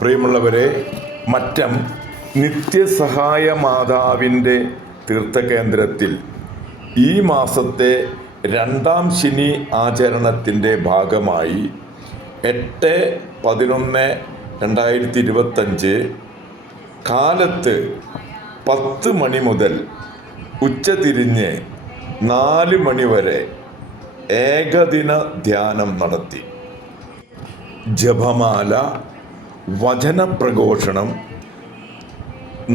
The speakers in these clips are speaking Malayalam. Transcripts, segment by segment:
പ്രിയമുള്ളവരെ, മറ്റം നിത്യസഹായ മാതാവിൻ്റെ തീർത്ഥകേന്ദ്രത്തിൽ ഈ മാസത്തെ 2ാം ശനി ആചരണത്തിൻ്റെ ഭാഗമായി 8/11/2025 കാലത്ത് 10 മണി മുതൽ ഉച്ചതിരിഞ്ഞ് 4 മണി വരെ ഏകദിന ധ്യാനം നടത്തി. ജപമാല, വചനപ്രഘോഷണം,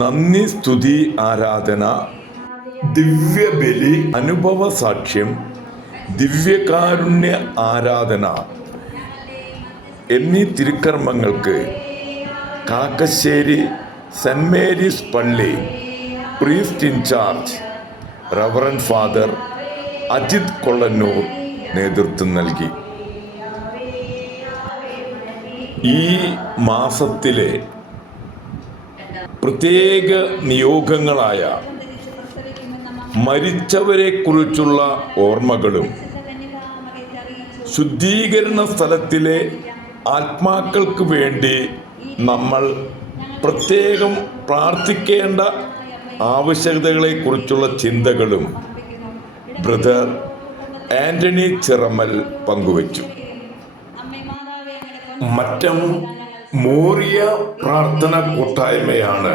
നന്ദി സ്തുതി ആരാധന, ദിവ്യബലി, അനുഭവ സാക്ഷ്യം, ദിവ്യകാരുണ്യ ആരാധന എന്നീ തിരുക്കർമ്മങ്ങൾക്ക് കാക്കശ്ശേരി സെൻറ് മേരീസ് പള്ളി priest in charge reverend father Ajith Kollannur നേതൃത്വം നൽകി. ഈ മാസത്തിലെ പ്രത്യേക നിയോഗങ്ങളായ മരിച്ചവരെക്കുറിച്ചുള്ള ഓർമ്മകളും ശുദ്ധീകരണ സ്ഥലത്തിലെ ആത്മാക്കൾക്ക് വേണ്ടി നമ്മൾ പ്രത്യേകം പ്രാർത്ഥിക്കേണ്ട ആവശ്യകതകളെക്കുറിച്ചുള്ള ചിന്തകളും ബ്രദർ ആൻ്റണി ചിറമൽ പങ്കുവച്ചു. മറ്റം മോറിയ പ്രാർത്ഥന കൂട്ടായ്മയാണ്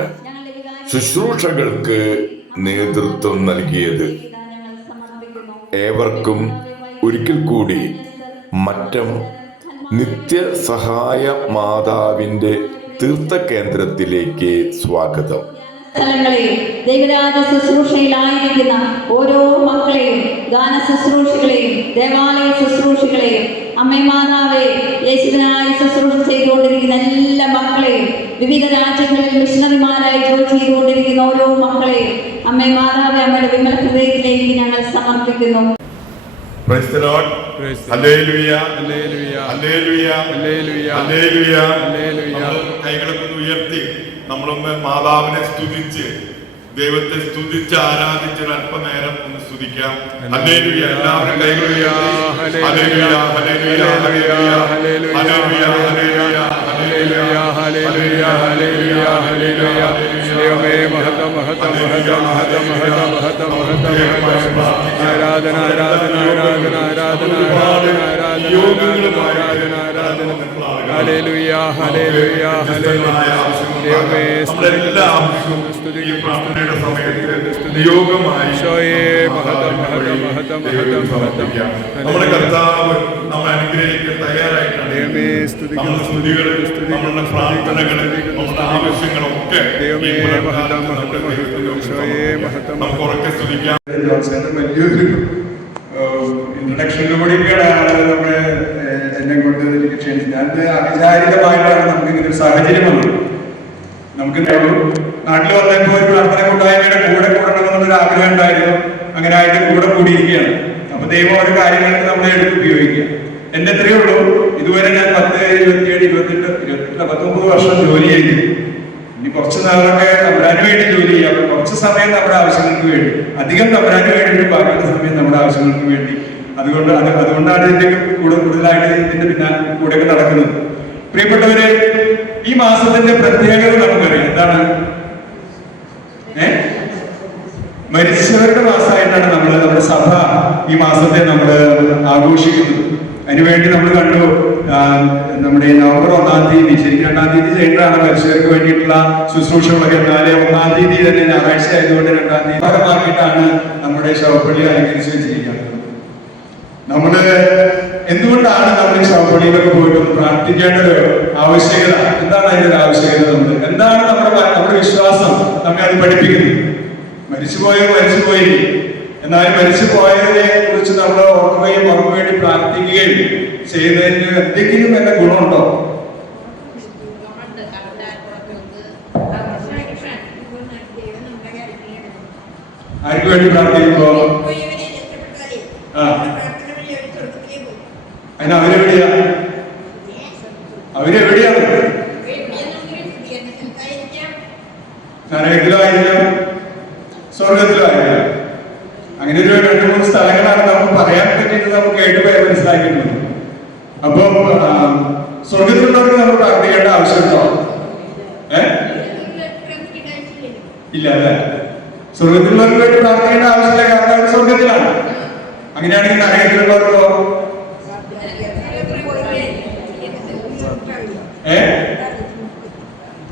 ശുശ്രൂഷകൾക്ക് നേതൃത്വം നൽകിയത്. ഏവർക്കും ഒരിക്കൽ കൂടി മറ്റം നിത്യസഹായ മാതാവിൻ്റെ തീർത്ഥകേന്ദ്രത്തിലേക്ക് സ്വാഗതം. സ്ഥലങ്ങളെയും ദൈവരാജ ശുശ്രൂഷയിലായിരിക്കുന്ന ഓരോ മക്കളെയും, ഗാന ശുശ്രൂഷകളെയും, ദേവാലയ ശുശ്രൂഷകളെയും, അമ്മേ മാതാവേ, യേശുവിനായി ശുശ്രൂഷ ചെയ്തുകൊണ്ടിരിക്കുന്ന എല്ലാ മക്കളെയും, വിവിധ രാജ്യങ്ങളിൽ മിഷണറിമാരായി ജോലി ചെയ്തുകൊണ്ടിരിക്കുന്ന ഓരോ മക്കളെയും അമ്മേ മാതാവേ, അമ്മയുടെ വിമല ഹൃദയത്തിലേക്ക് ഞങ്ങൾ സമർപ്പിക്കുന്നു. കൈകളൊക്കെ ഉയർത്തി നമ്മളൊന്ന് മാതാവിനെ സ്തുതിച്ച്, ദൈവത്തെ സ്തുതിച്ച് ആരാധിച്ച് അല്പനേരം ഒന്ന് സ്തുതിക്കാം. ഹല്ലേലൂയ. എല്ലാവരും കൈകൾ ഉയർത്തി hallelujah, hallelujah, hallelujah, hallelujah, hallelujah, hallelujah, hallelujah, hallelujah. ദൈവമേ, മഹത്വം, മഹത്വം, മഹത്വം, മഹത്വം, മഹത്വം, മഹത്വം, മഹത്വം, ആരാധന, ആരാധന, ആരാധന, ആരാധന, ആരാധന, ആരാധന, ആരാധന, ആരാധന. Hallelujah, hallelujah, hallelujah. ദൈവമേ, നമ്മളെല്ലാം ഈ പ്രാർത്ഥനയുടെ സമയത്ത് നിയോഗമായി നമ്മുടെ കർത്താവ് നമ്മെ അനുഗ്രഹിക്കാൻ തയ്യാറായിട്ടാണ്. നമ്മുടെ സ്തുതികള്, നമ്മുടെ പ്രാർത്ഥനകള്, നമ്മുടെ ആവശ്യങ്ങളൊക്കെ നമുക്ക് ഉറക്കെ സ്തുതിക്കാം. വലിയൊരു ഇൻട്രഡക്ഷനിലൂടെയൊക്കെയാണ് നമ്മുടെ എന്നെ കൊണ്ട് ക്ഷണിച്ചത്. ഞാൻ അവിചാരിതമായിട്ടാണ് നമുക്ക് ഇങ്ങനെ ഒരു സാഹചര്യം വന്നത്. നമുക്ക് നാട്ടിൽ വന്നപ്പോൾ ഒരു പ്രാർത്ഥന കൂട്ടായ്മയുടെ കൂടെ കൂടണമെന്നൊരു ആഗ്രഹം ഉണ്ടായിരുന്നു. അങ്ങനെ ആയിട്ട് കൂടെ കൂടിയിരിക്കുകയാണ്. അപ്പൊ ദൈവം ഓരോ കാര്യങ്ങൾക്ക് നമ്മളെ എടുത്ത് ഉപയോഗിക്കുക. എന്റെ എത്രയേ ഉള്ളൂ, ഇതുവരെ ഞാൻ 10, 27, 28, 19 വർഷം ജോലി ചെയ്തു. ഇനി കുറച്ച് നാളൊക്കെ തമ്പുരാന് വേണ്ടി ജോലി ചെയ്യാം. കുറച്ച് സമയം നമ്മുടെ ആവശ്യങ്ങൾക്ക് വേണ്ടി, അധികം തമ്പുരാന് വേണ്ടിയിട്ട് ബാക്കിയുള്ള സമയം നമ്മുടെ ആവശ്യങ്ങൾക്ക് വേണ്ടി. അതുകൊണ്ടാണ് ഇതിന്റെ കൂടുതലായിട്ട് ഇതിന്റെ കൂടെയൊക്കെ നടക്കുന്നത്. പ്രിയപ്പെട്ടവരെ, ഈ മാസത്തിന്റെ പ്രത്യേകത നമുക്കറിയാം. എന്താണ്? മരിച്ചവരുടെ മാസമായിട്ടാണ് നമ്മുടെ സഭ ഈ മാസത്തെ നമ്മൾ ആഘോഷിക്കുന്നത്. അതിനുവേണ്ടി നമ്മൾ കണ്ടു, നമ്മുടെ നവംബർ 1-ാം തീയതി, ശരിക്കും 2-ാം തീയതി ചെയ്യേണ്ടതാണ് മരിച്ചവർക്ക് വേണ്ടിയിട്ടുള്ള ശുശ്രൂഷകളൊക്കെ. എന്നാല് 1-ാം തീയതി തന്നെ ഞായറാഴ്ച ആയതുകൊണ്ട് 2-ാം തീയതി ഭാഗമാക്കിയിട്ടാണ് നമ്മുടെ ശവപ്പള്ളി അലങ്കരിച്ച് വെച്ചിരിക്കുന്നത്. നമ്മള് എന്തുകൊണ്ടാണ് നമ്മൾ ഈ ശവപ്പള്ളിയിലൊക്കെ പോയിട്ട് പ്രാർത്ഥിക്കേണ്ട ഒരു ആവശ്യകത? എന്താണ് അതിന്റെ ഒരു ആവശ്യകത? എന്താണ് നമ്മുടെ വിശ്വാസം നമ്മെ അത് പഠിപ്പിക്കുന്നത്? മരിച്ചുപോയി, എന്നാൽ മരിച്ചു പോയതിനെ കുറിച്ച് നമ്മൾ ഓർക്കുകയും അവർക്ക് വേണ്ടി പ്രാർത്ഥിക്കുകയും ചെയ്യുന്നതിന് എന്തെങ്കിലും എന്നെ ഗുണമുണ്ടോ? ആർക്ക് വേണ്ടി പ്രാർത്ഥിക്കുമ്പോ അതിന് അവരെവിടെയാണ്? നരകത്തിലോ ആയിരിക്കാം, സ്വർഗത്തിലോ ആയിരിക്കാം. അങ്ങനെ ഒരു 2-3 സ്ഥലങ്ങളാണ് നമുക്ക് പറയാൻ പറ്റിയിട്ട് നമുക്ക് കേട്ട് മനസ്സിലാക്കിയിട്ടുണ്ട്. അപ്പം സ്വർഗത്തിലുള്ളവർക്ക് നമ്മൾ പ്രാർത്ഥിക്കേണ്ട ആവശ്യമുണ്ടോ? സ്വർഗത്തിലുള്ളവർക്ക് വേണ്ടി പ്രാർത്ഥിക്കേണ്ട ആവശ്യമില്ല, കാരണം അവർ സ്വർഗത്തിലാണ്. അങ്ങനെയാണെങ്കിൽ നരകത്തിലുള്ളവർക്കോ?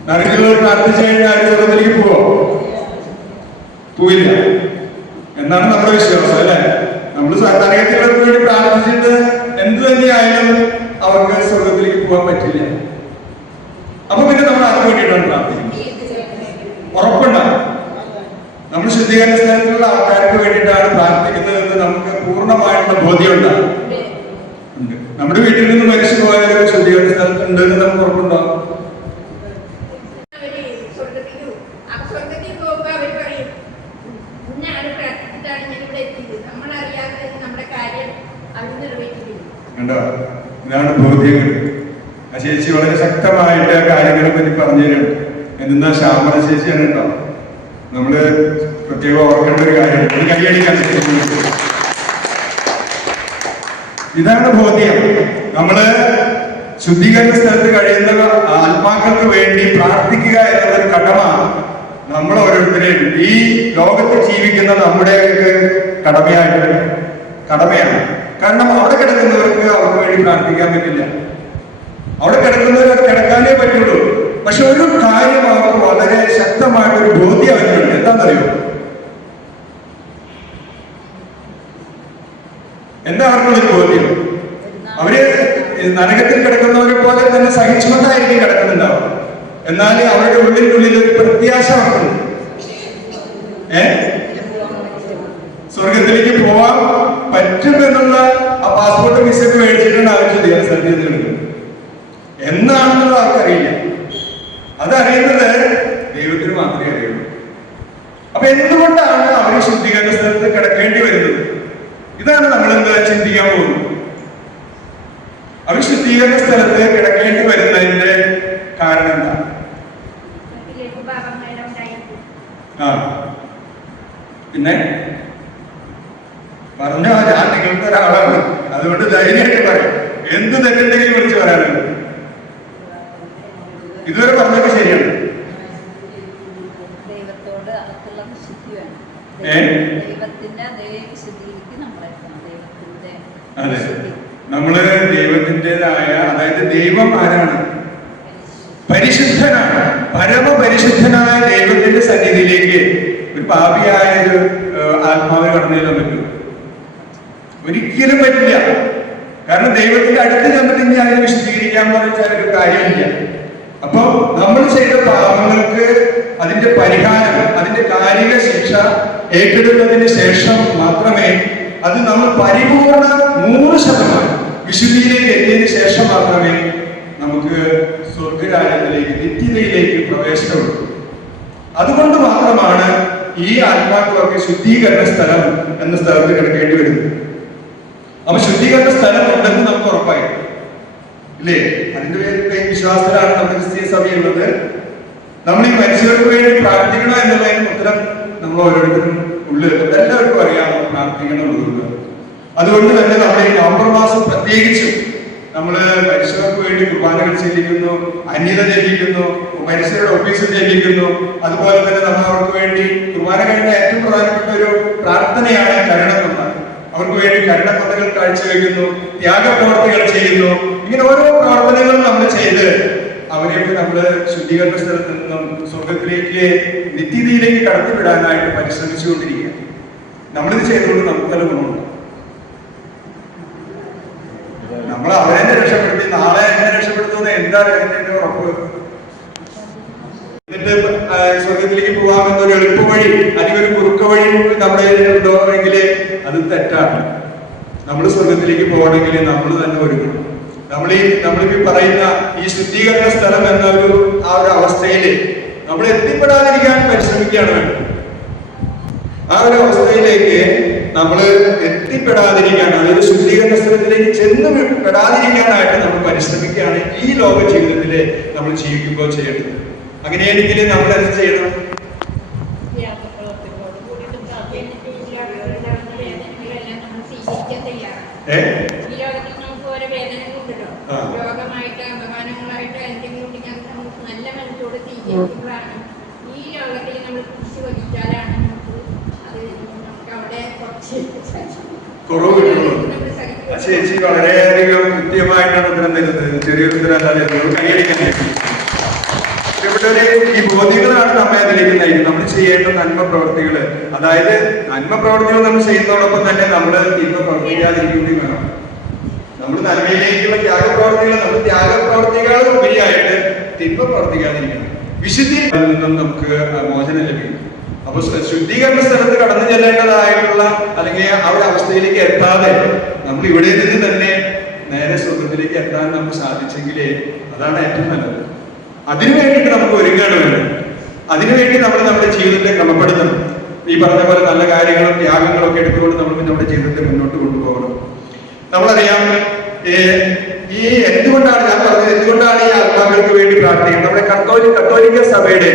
നരകത്തിലുള്ളവർ പ്രാർത്ഥിച്ചു കഴിഞ്ഞാൽ അവർ സ്വർഗത്തിലേക്ക് പോവോ? പോയില്ല എന്നാണ് നമ്മുടെ വിശ്വാസം, അല്ലെ? നമ്മൾ നരകത്തിലുള്ളവർക്ക് വേണ്ടി പ്രാർത്ഥിച്ചിട്ട് എന്ത് തന്നെയായാലും അവർക്ക് സ്വർഗത്തിലേക്ക് പോകാൻ പറ്റില്ല. അപ്പൊ പിന്നെ നമ്മൾ ആർക്ക് വേണ്ടിയിട്ടാണ് പ്രാർത്ഥിക്കുന്നത്? ഉറപ്പുണ്ടാവും നമ്മൾ ശുദ്ധീകരണ സ്ഥലത്തുള്ള ആൾക്കാർക്ക് വേണ്ടിയിട്ടാണ് പ്രാർത്ഥിക്കുന്നതെന്ന് നമുക്ക് പൂർണ്ണമായിട്ടുള്ള ബോധ്യം ഉണ്ടാകും. നമ്മുടെ വീട്ടിൽ നിന്ന് മരിച്ചു പോയാലും ശുദ്ധീകരണ സ്ഥലത്തുണ്ട് എന്ന് നമുക്ക് ഉറപ്പുണ്ടാവും. കണ്ടോ, ഇതാണ് ബോധ്യങ്ങൾ. ആ ചേച്ചി വളരെ ശക്തമായിട്ട് കാര്യങ്ങളെ പറ്റി പറഞ്ഞു തരും. എന്നാ ശ്യാമള ചേച്ചിയാണ് കേട്ടോ. നമ്മള് പ്രത്യേകം ഓർക്കേണ്ട ഒരു കാര്യം, കൈയടിക്കാൻ. ഇതാണ് ബോധ്യം. നമ്മള് ശുദ്ധീകരണ സ്ഥലത്ത് കഴിയുന്ന ആത്മാക്കൾക്ക് വേണ്ടി പ്രാർത്ഥിക്കുക എന്നതൊരു കടമ നമ്മൾ ഓരോരുത്തരെയും ഈ ലോകത്ത് ജീവിക്കുന്ന നമ്മുടെ കടമയാണ്. കാരണം അവിടെ കിടക്കുന്നവർക്ക് അവർക്ക് വേണ്ടി പ്രാർത്ഥിക്കാൻ പറ്റില്ല. അവിടെ കിടക്കുന്നവർ കിടക്കാനേ പറ്റുള്ളൂ. പക്ഷെ ഒരു കാര്യം അവർക്ക് വളരെ ശക്തമായിട്ടൊരു ബോധ്യം അവരുണ്ട്. എന്താണെന്നറിയോ? എന്താ അവർക്കുള്ളൊരു ബോധ്യം? അവര് നരകത്തിൽ കിടക്കുന്നവരെ പോലെ തന്നെ സഹിഷ്ണുതായിരിക്കും കിടക്കുന്നുണ്ടാവും. എന്നാൽ അവരുടെ ഉള്ളിനുള്ളിൽ ഒരു പ്രത്യാശ അവർക്കുണ്ട്. സ്വർഗത്തിലേക്ക് പോവാൻ പറ്റുമെന്നുള്ള ആ പാസ്പോർട്ട് വിസയൊക്കെ മേടിച്ചിട്ടാണ് അവർ ശുദ്ധീകരണ സ്ഥലത്ത് എടുക്കുന്നത്. എന്നാണെന്നുള്ളത് അവർക്കറിയില്ല. അതറിയുന്നത് ദൈവത്തിന് മാത്രമേ അറിയുള്ളൂ. അപ്പൊ എന്തുകൊണ്ടാണ് അവർ ശുദ്ധീകരണ സ്ഥലത്ത് കിടക്കേണ്ടി വരുന്നത്? ഇതാണ് നമ്മൾ എന്താ ചിന്തിക്കാൻ പോകുന്നത്. അവർ ശുദ്ധീകരണ സ്ഥലത്ത് കിടക്കേണ്ടി വരുന്നതിന്റെ കാരണം എന്താ? പിന്നെ പറഞ്ഞോ, ഞാൻ നിങ്ങൾക്ക് ഒരാളാണ്, അതുകൊണ്ട് ധൈര്യമായിട്ട് പറയാം. എന്ത് തെറ്റുണ്ടെങ്കിലും വിളിച്ച് പറയാനുണ്ട്. ഇതുവരെ പറഞ്ഞൊക്കെ ശരിയാണ്. അതെ, നമ്മള് ദൈവത്തിൻ്റെതായ, അതായത് ദൈവം ആരാണ്? പരിശുദ്ധനാണ്. പരമപരിശുദ്ധനായ ദൈവത്തിന്റെ സന്നിധിയിലേക്ക് ഒരു പാപിയായ ഒരു ആത്മാവിനെ കടന്നു ചെല്ലാൻ പറ്റും? ഒരിക്കലും പറ്റില്ല. കാരണം ദൈവത്തിന്റെ അടുത്ത് ചെന്നിട്ട് ഇനി അതിനെ വിശദീകരിക്കാൻ പറഞ്ഞാൽ ഒരു കാര്യമില്ല. അപ്പൊ നമ്മൾ ചെയ്ത പാപങ്ങൾക്ക് അതിന്റെ പരിഹാരം, അതിന്റെ കാലിക ശിക്ഷ ഏറ്റെടുത്തതിന് ശേഷം മാത്രമേ അത് നമ്മൾ പരിപൂർണ 100% വിശുദ്ധിയിലേക്ക് എത്തിയതിനു ശേഷം മാത്രമേ നമുക്ക് സ്വർഗരാജ്യത്തിലേക്ക്, നിത്യതയിലേക്ക് പ്രവേശനമുള്ളൂ. അതുകൊണ്ട് മാത്രമാണ് ഈ ആത്മാക്കളൊക്കെ ശുദ്ധീകരണ സ്ഥലം എന്ന സ്ഥലത്ത് കിടക്കേണ്ടി വരുന്നത്. അപ്പൊ ശുദ്ധീകരണ സ്ഥലം ഉണ്ടെന്ന് നമുക്ക് ഉറപ്പായി ഇല്ലേ? അതിന്റെ വിശ്വാസത്തിലാണ് നമ്മുടെ ക്രിസ്തീയ സഭയുള്ളത്. നമ്മൾ ഈ മനുഷ്യർക്ക് വേണ്ടി പ്രാർത്ഥിക്കണോ എന്നുള്ളതിന് ഉത്തരം നമ്മൾ ഓരോരുത്തരും ഉള്ളിൽ എല്ലാവർക്കും അറിയാമോ പ്രാർത്ഥിക്കണം എന്നുള്ളത്. അതുകൊണ്ട് തന്നെ നമ്മുടെ ഈ നവംബർ മാസം പ്രത്യേകിച്ചും നമ്മള് മനുഷ്യർക്ക് വേണ്ടി കുർബാനകൾ ചെല്ലിക്കുന്നു, അന്യത ചെല്ലിക്കുന്നു, മനുഷ്യരുടെ ഓഫീസിൽ ചെല്ലിക്കുന്നു. അതുപോലെ തന്നെ നമ്മൾ അവർക്ക് വേണ്ടി കുർബാന കഴിഞ്ഞ ഏറ്റവും പ്രധാനപ്പെട്ട ഒരു പ്രാർത്ഥനയാണ് കരുണക്കൊന്ത. അവർക്ക് വേണ്ടി കരുണക്കൊന്തകൾ കാഴ്ചവെക്കുന്നു, ത്യാഗപ്രവർത്തികൾ ചെയ്യുന്നു. ഇങ്ങനെ ഓരോ പ്രവർത്തനങ്ങളും നമ്മൾ ചെയ്ത് അവരെയൊക്കെ നമ്മള് ശുദ്ധീകരണ സ്ഥലത്ത് നിന്നും സ്വർഗത്തിലേക്ക്, നിത്യതയിലേക്ക് കടത്തിവിടാനായിട്ട് പരിശ്രമിച്ചുകൊണ്ടിരിക്കുക. നമ്മളിത് ചെയ്തുകൊണ്ട് നമുക്ക് നല്ല ഗുണമുണ്ട്. നമ്മൾ അവരെ രക്ഷപ്പെടുത്തി നാളെ എന്നെ രക്ഷപ്പെടുത്തുന്നത് എന്താണ് എന്റെ ഉറപ്പ്? എന്നിട്ട് സ്വർഗത്തിലേക്ക് പോകാമെന്നൊരു എളുപ്പ വഴി, അല്ലെങ്കിൽ ഒരു കുറുക്ക വഴി നമ്മുടെ ഉണ്ടോ എങ്കിൽ അത് തെറ്റാണ്. നമ്മൾ സ്വർഗത്തിലേക്ക് പോകണമെങ്കിൽ നമ്മൾ തന്നെ ഒരുക്കണം. നമ്മളിപ്പോ പറയുന്ന ഈ ശുദ്ധീകരണ സ്ഥലം എന്ന ആ ഒരു അവസ്ഥയില് നമ്മൾ എത്തിപ്പെടാതിരിക്കാൻ പരിശ്രമിക്കുകയാണ് വേണ്ടത്. ആ ഒരു അവസ്ഥയിലേക്ക് നമ്മൾ എത്തിപ്പെടാതിരിക്കാൻ, അതായത് ശുദ്ധീകരണ സ്ഥലത്തിലേക്ക് ചെന്ന് പെടാതിരിക്കാനായിട്ട് നമ്മൾ പരിശ്രമിക്കുകയാണ് ഈ ലോക ജീവിതത്തില് നമ്മൾ ജീവിക്കുമ്പോൾ ചെയ്യേണ്ടത്. അങ്ങനെയാണെങ്കിൽ നമ്മൾ എന്ത് ചെയ്യണം? രോഗമായിട്ട് അപമാനങ്ങളായിട്ട് എന്തെങ്കിലും നല്ല മനസ്സോട് സ്വീകരിക്കുമ്പോഴാണ് ഈ ലോകത്തിൽ നമ്മൾ കുറിച്ച് വഹിച്ചാലാണ് നമുക്ക് കുറവ് കിട്ടുള്ളൂ. ആ ചേച്ചി വളരെയധികം കൃത്യമായിട്ടാണ് ഉത്തരം തരുന്നത്. ചെറിയൊരു ഉത്തരം അല്ലാതെ കൈയടിക്കാൻ പറ്റും. പ്രിയപ്പെട്ടവരെ, ഈ ബോധ്യങ്ങളാണ് നമ്മെ അതിലേക്ക് നയിക്കുന്നത്. നമ്മൾ ചെയ്യേണ്ട നന്മ പ്രവർത്തികൾ, അതായത് നന്മ പ്രവർത്തികൾ നമ്മൾ ചെയ്യുന്നതോടൊപ്പം തന്നെ നമ്മൾ തിന്മ പ്രവർത്തിക്കാതിരിക്കുകയും വേണം. നമ്മൾ നന്മയിലേക്കുള്ള ത്യാഗപ്രവർത്തികൾ, നമ്മൾ ത്യാഗപ്രവർത്തികൾ ഉപരിയായിട്ട് തിന്മ പ്രവർത്തിക്കാതിരിക്കണം. വിശുദ്ധിയിൽ നിന്നും നമുക്ക് മോചനം ലഭിക്കും. അപ്പൊ ശുദ്ധീകരണ സ്ഥലത്ത് കടന്നു ചെല്ലേണ്ടതായിട്ടുള്ള അല്ലെങ്കിൽ ആ ഒരു അവസ്ഥയിലേക്ക് എത്താതെ നമ്മൾ ഇവിടെ നിന്ന് തന്നെ നേരെ സ്വർഗത്തിലേക്ക് എത്താൻ നമുക്ക് സാധിച്ചെങ്കിലേ അതാണ് ഏറ്റവും നല്ലത്. അതിനു വേണ്ടിയിട്ട് നമുക്ക് ഒരുങ്ങാണ് വേണ്ടത്. അതിനുവേണ്ടി നമ്മൾ നമ്മുടെ ജീവിതത്തെ ക്രമപ്പെടുത്തണം. ഈ പറഞ്ഞ പോലെ നല്ല കാര്യങ്ങളും ത്യാഗങ്ങളും ഒക്കെ എടുത്തുകൊണ്ട് നമ്മൾ നമ്മുടെ ജീവിതത്തെ മുന്നോട്ട് കൊണ്ടുപോകണം. നമ്മളറിയാം, ഈ എന്തുകൊണ്ടാണ് ഞാൻ പറഞ്ഞത്, എന്തുകൊണ്ടാണ് ഈ ആത്മാക്കൾക്ക് വേണ്ടി പ്രാർത്ഥിക്കുന്നത്? നമ്മുടെ കത്തോലിക്ക സഭയുടെ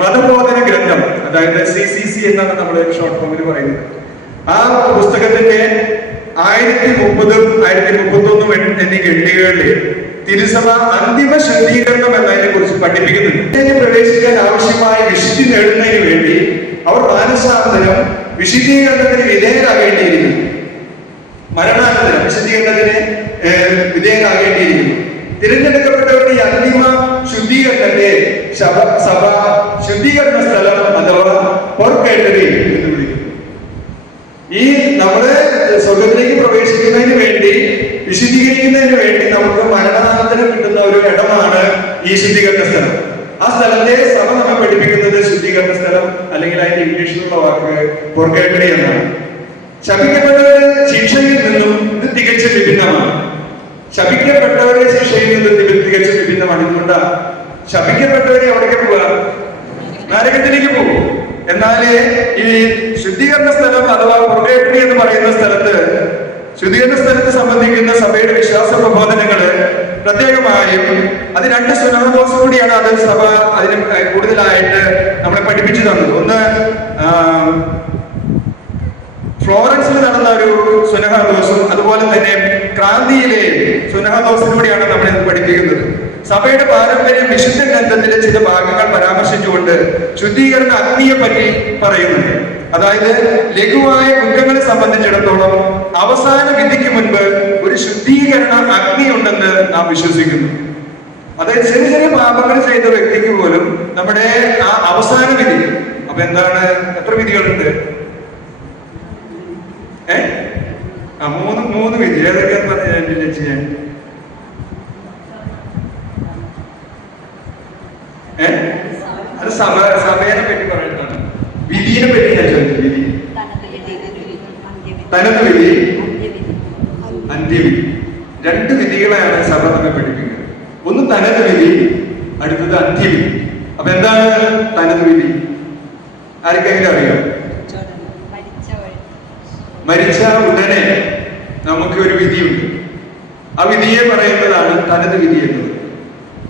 മതബോധന ഗ്രന്ഥം, അതായത് CCC എന്നാണ് നമ്മൾ ഷോർട്ട് ഫോമിൽ പറയുന്നത്. ആ പുസ്തകത്തിന്റെ 1030, 1031 എന്നീ ഖണ്ഡികകളിൽ തിരുസഭ അന്തിമ ശുദ്ധീകരണം എന്നതിനെ കുറിച്ച് പഠിപ്പിക്കുന്നുണ്ട്. പ്രവേശിക്കാൻ ആവശ്യമായ വിശുദ്ധി നേടുന്നതിന് വേണ്ടി അവർ മാനസാന്തരം വിശുദ്ധീകരണത്തിന് വിധേയരാകേണ്ടിയിരിക്കുന്നു. മരണാനന്തരം വിശുദ്ധീകരണത്തിന് വിധേയരാകേണ്ടിയിരിക്കുന്നു. തിരഞ്ഞെടുക്കപ്പെട്ടവരുടെ ഈ അന്തിമ ശുദ്ധീകരണത്തെ സഭ ശുദ്ധീകരണ സ്ഥലം അഥവാ പൊർക്കേറ്ററി എന്ന് വിളിക്കുന്നു. ഈ നമ്മള് സ്വർഗത്തിലേക്ക് പ്രവേശിക്കുന്നതിന് വേണ്ടി, വിശുദ്ധീകരിക്കുന്നതിന് വേണ്ടി നമുക്ക് മരണാനന്തരം കിട്ടുന്ന ഒരു ഇടമാണ് ഈ ശുദ്ധീകരണ സ്ഥലം. ആ സ്ഥലത്തെ സഭ നമ്മെ പഠിപ്പിക്കുന്നത് ശുദ്ധീകരണ സ്ഥലം, അല്ലെങ്കിൽ അതിന്റെ ഇംഗ്ലീഷിലുള്ള വാക്ക് പൊർക്കേറ്ററി എന്നാണ്. ശപിക്കപ്പെട്ടവരുടെ ശിക്ഷയിൽ നിന്നും ഇത് തികച്ചും വിഭിന്നമാണ്. ശപിക്കപ്പെട്ടവരുടെ ശിക്ഷയിൽ നിന്നും തികച്ചും വിഭിന്നമാണ്. എന്തുകൊണ്ടാ? ശപിക്കപ്പെട്ടവരെ എവിടേക്ക് പോവുക? നരകത്തിലേക്ക് പോകും. എന്നാല് ഈ ശുദ്ധീകരണ സ്ഥലം അഥവാ പൊർക്കേറ്ററി എന്ന് പറയുന്ന സ്ഥലത്ത്, ശുദ്ധീകരണ സ്ഥലത്ത് സംബന്ധിക്കുന്ന സഭയുടെ വിശ്വാസ പ്രബോധനങ്ങള് പ്രത്യേകമായും അത് 2 സുനഹദോസ് കൂടിയാണ് അത് സഭ അതിന് കൂടുതലായിട്ട് നമ്മളെ പഠിപ്പിച്ചു തന്നത്. ഒന്ന് ഫ്ലോറൻസിൽ നടന്ന ഒരു സുനഹദോസും അതുപോലെ തന്നെ ക്രാന്തിയിലെ സുനഹദോസിലൂടെയാണ് നമ്മളെ പഠിപ്പിക്കുന്നത്. സഭയുടെ പാരമ്പര്യം വിശുദ്ധ ഗ്രന്ഥത്തിലെ ചില ഭാഗങ്ങൾ പരാമർശിച്ചുകൊണ്ട് ശുദ്ധീകരണ അഗ്നിയെ പറ്റി പറയുന്നുണ്ട്. അതായത് ലഘുവായ കുറ്റങ്ങളെ സംബന്ധിച്ചിടത്തോളം അവസാന വിധിക്ക് മുൻപ് ഒരു ശുദ്ധീകരണ അഗ്നി ഉണ്ടെന്ന് നാം വിശ്വസിക്കുന്നു. അതായത് ചെറിയ ചെറിയ പാപങ്ങൾ ചെയ്ത വ്യക്തിക്ക് പോലും നമ്മുടെ ആ അവസാന വിധി, അപ്പൊ എന്താണ്, എത്ര വിധികളുണ്ട്? മൂന്ന് വിധി. ഏതൊക്കെയാന്ന് പറഞ്ഞ ചെയ്യാൻ അത് സമയനെ പറ്റി പറയുന്നതാണ്. വിധിയെ പറ്റി ഞാൻ ചോദിച്ചു. വിധി, തനത് വിധി, അന്ത്യവിധി. 2 വിധികളെയാണ് സഭ നമ്മെ പഠിപ്പിക്കുന്നത്. ഒന്ന് തനത് വിധി, അടുത്തത് അന്ത്യവിധി. അപ്പൊ എന്താണ് തനത് വിധി? ആർക്കെങ്കിലും അറിയാം? മരിച്ച ഉടനെ നമുക്ക് ഒരു വിധിയുണ്ട്. ആ വിധിയെ പറയുന്നതാണ് തനത് വിധി എന്നത്.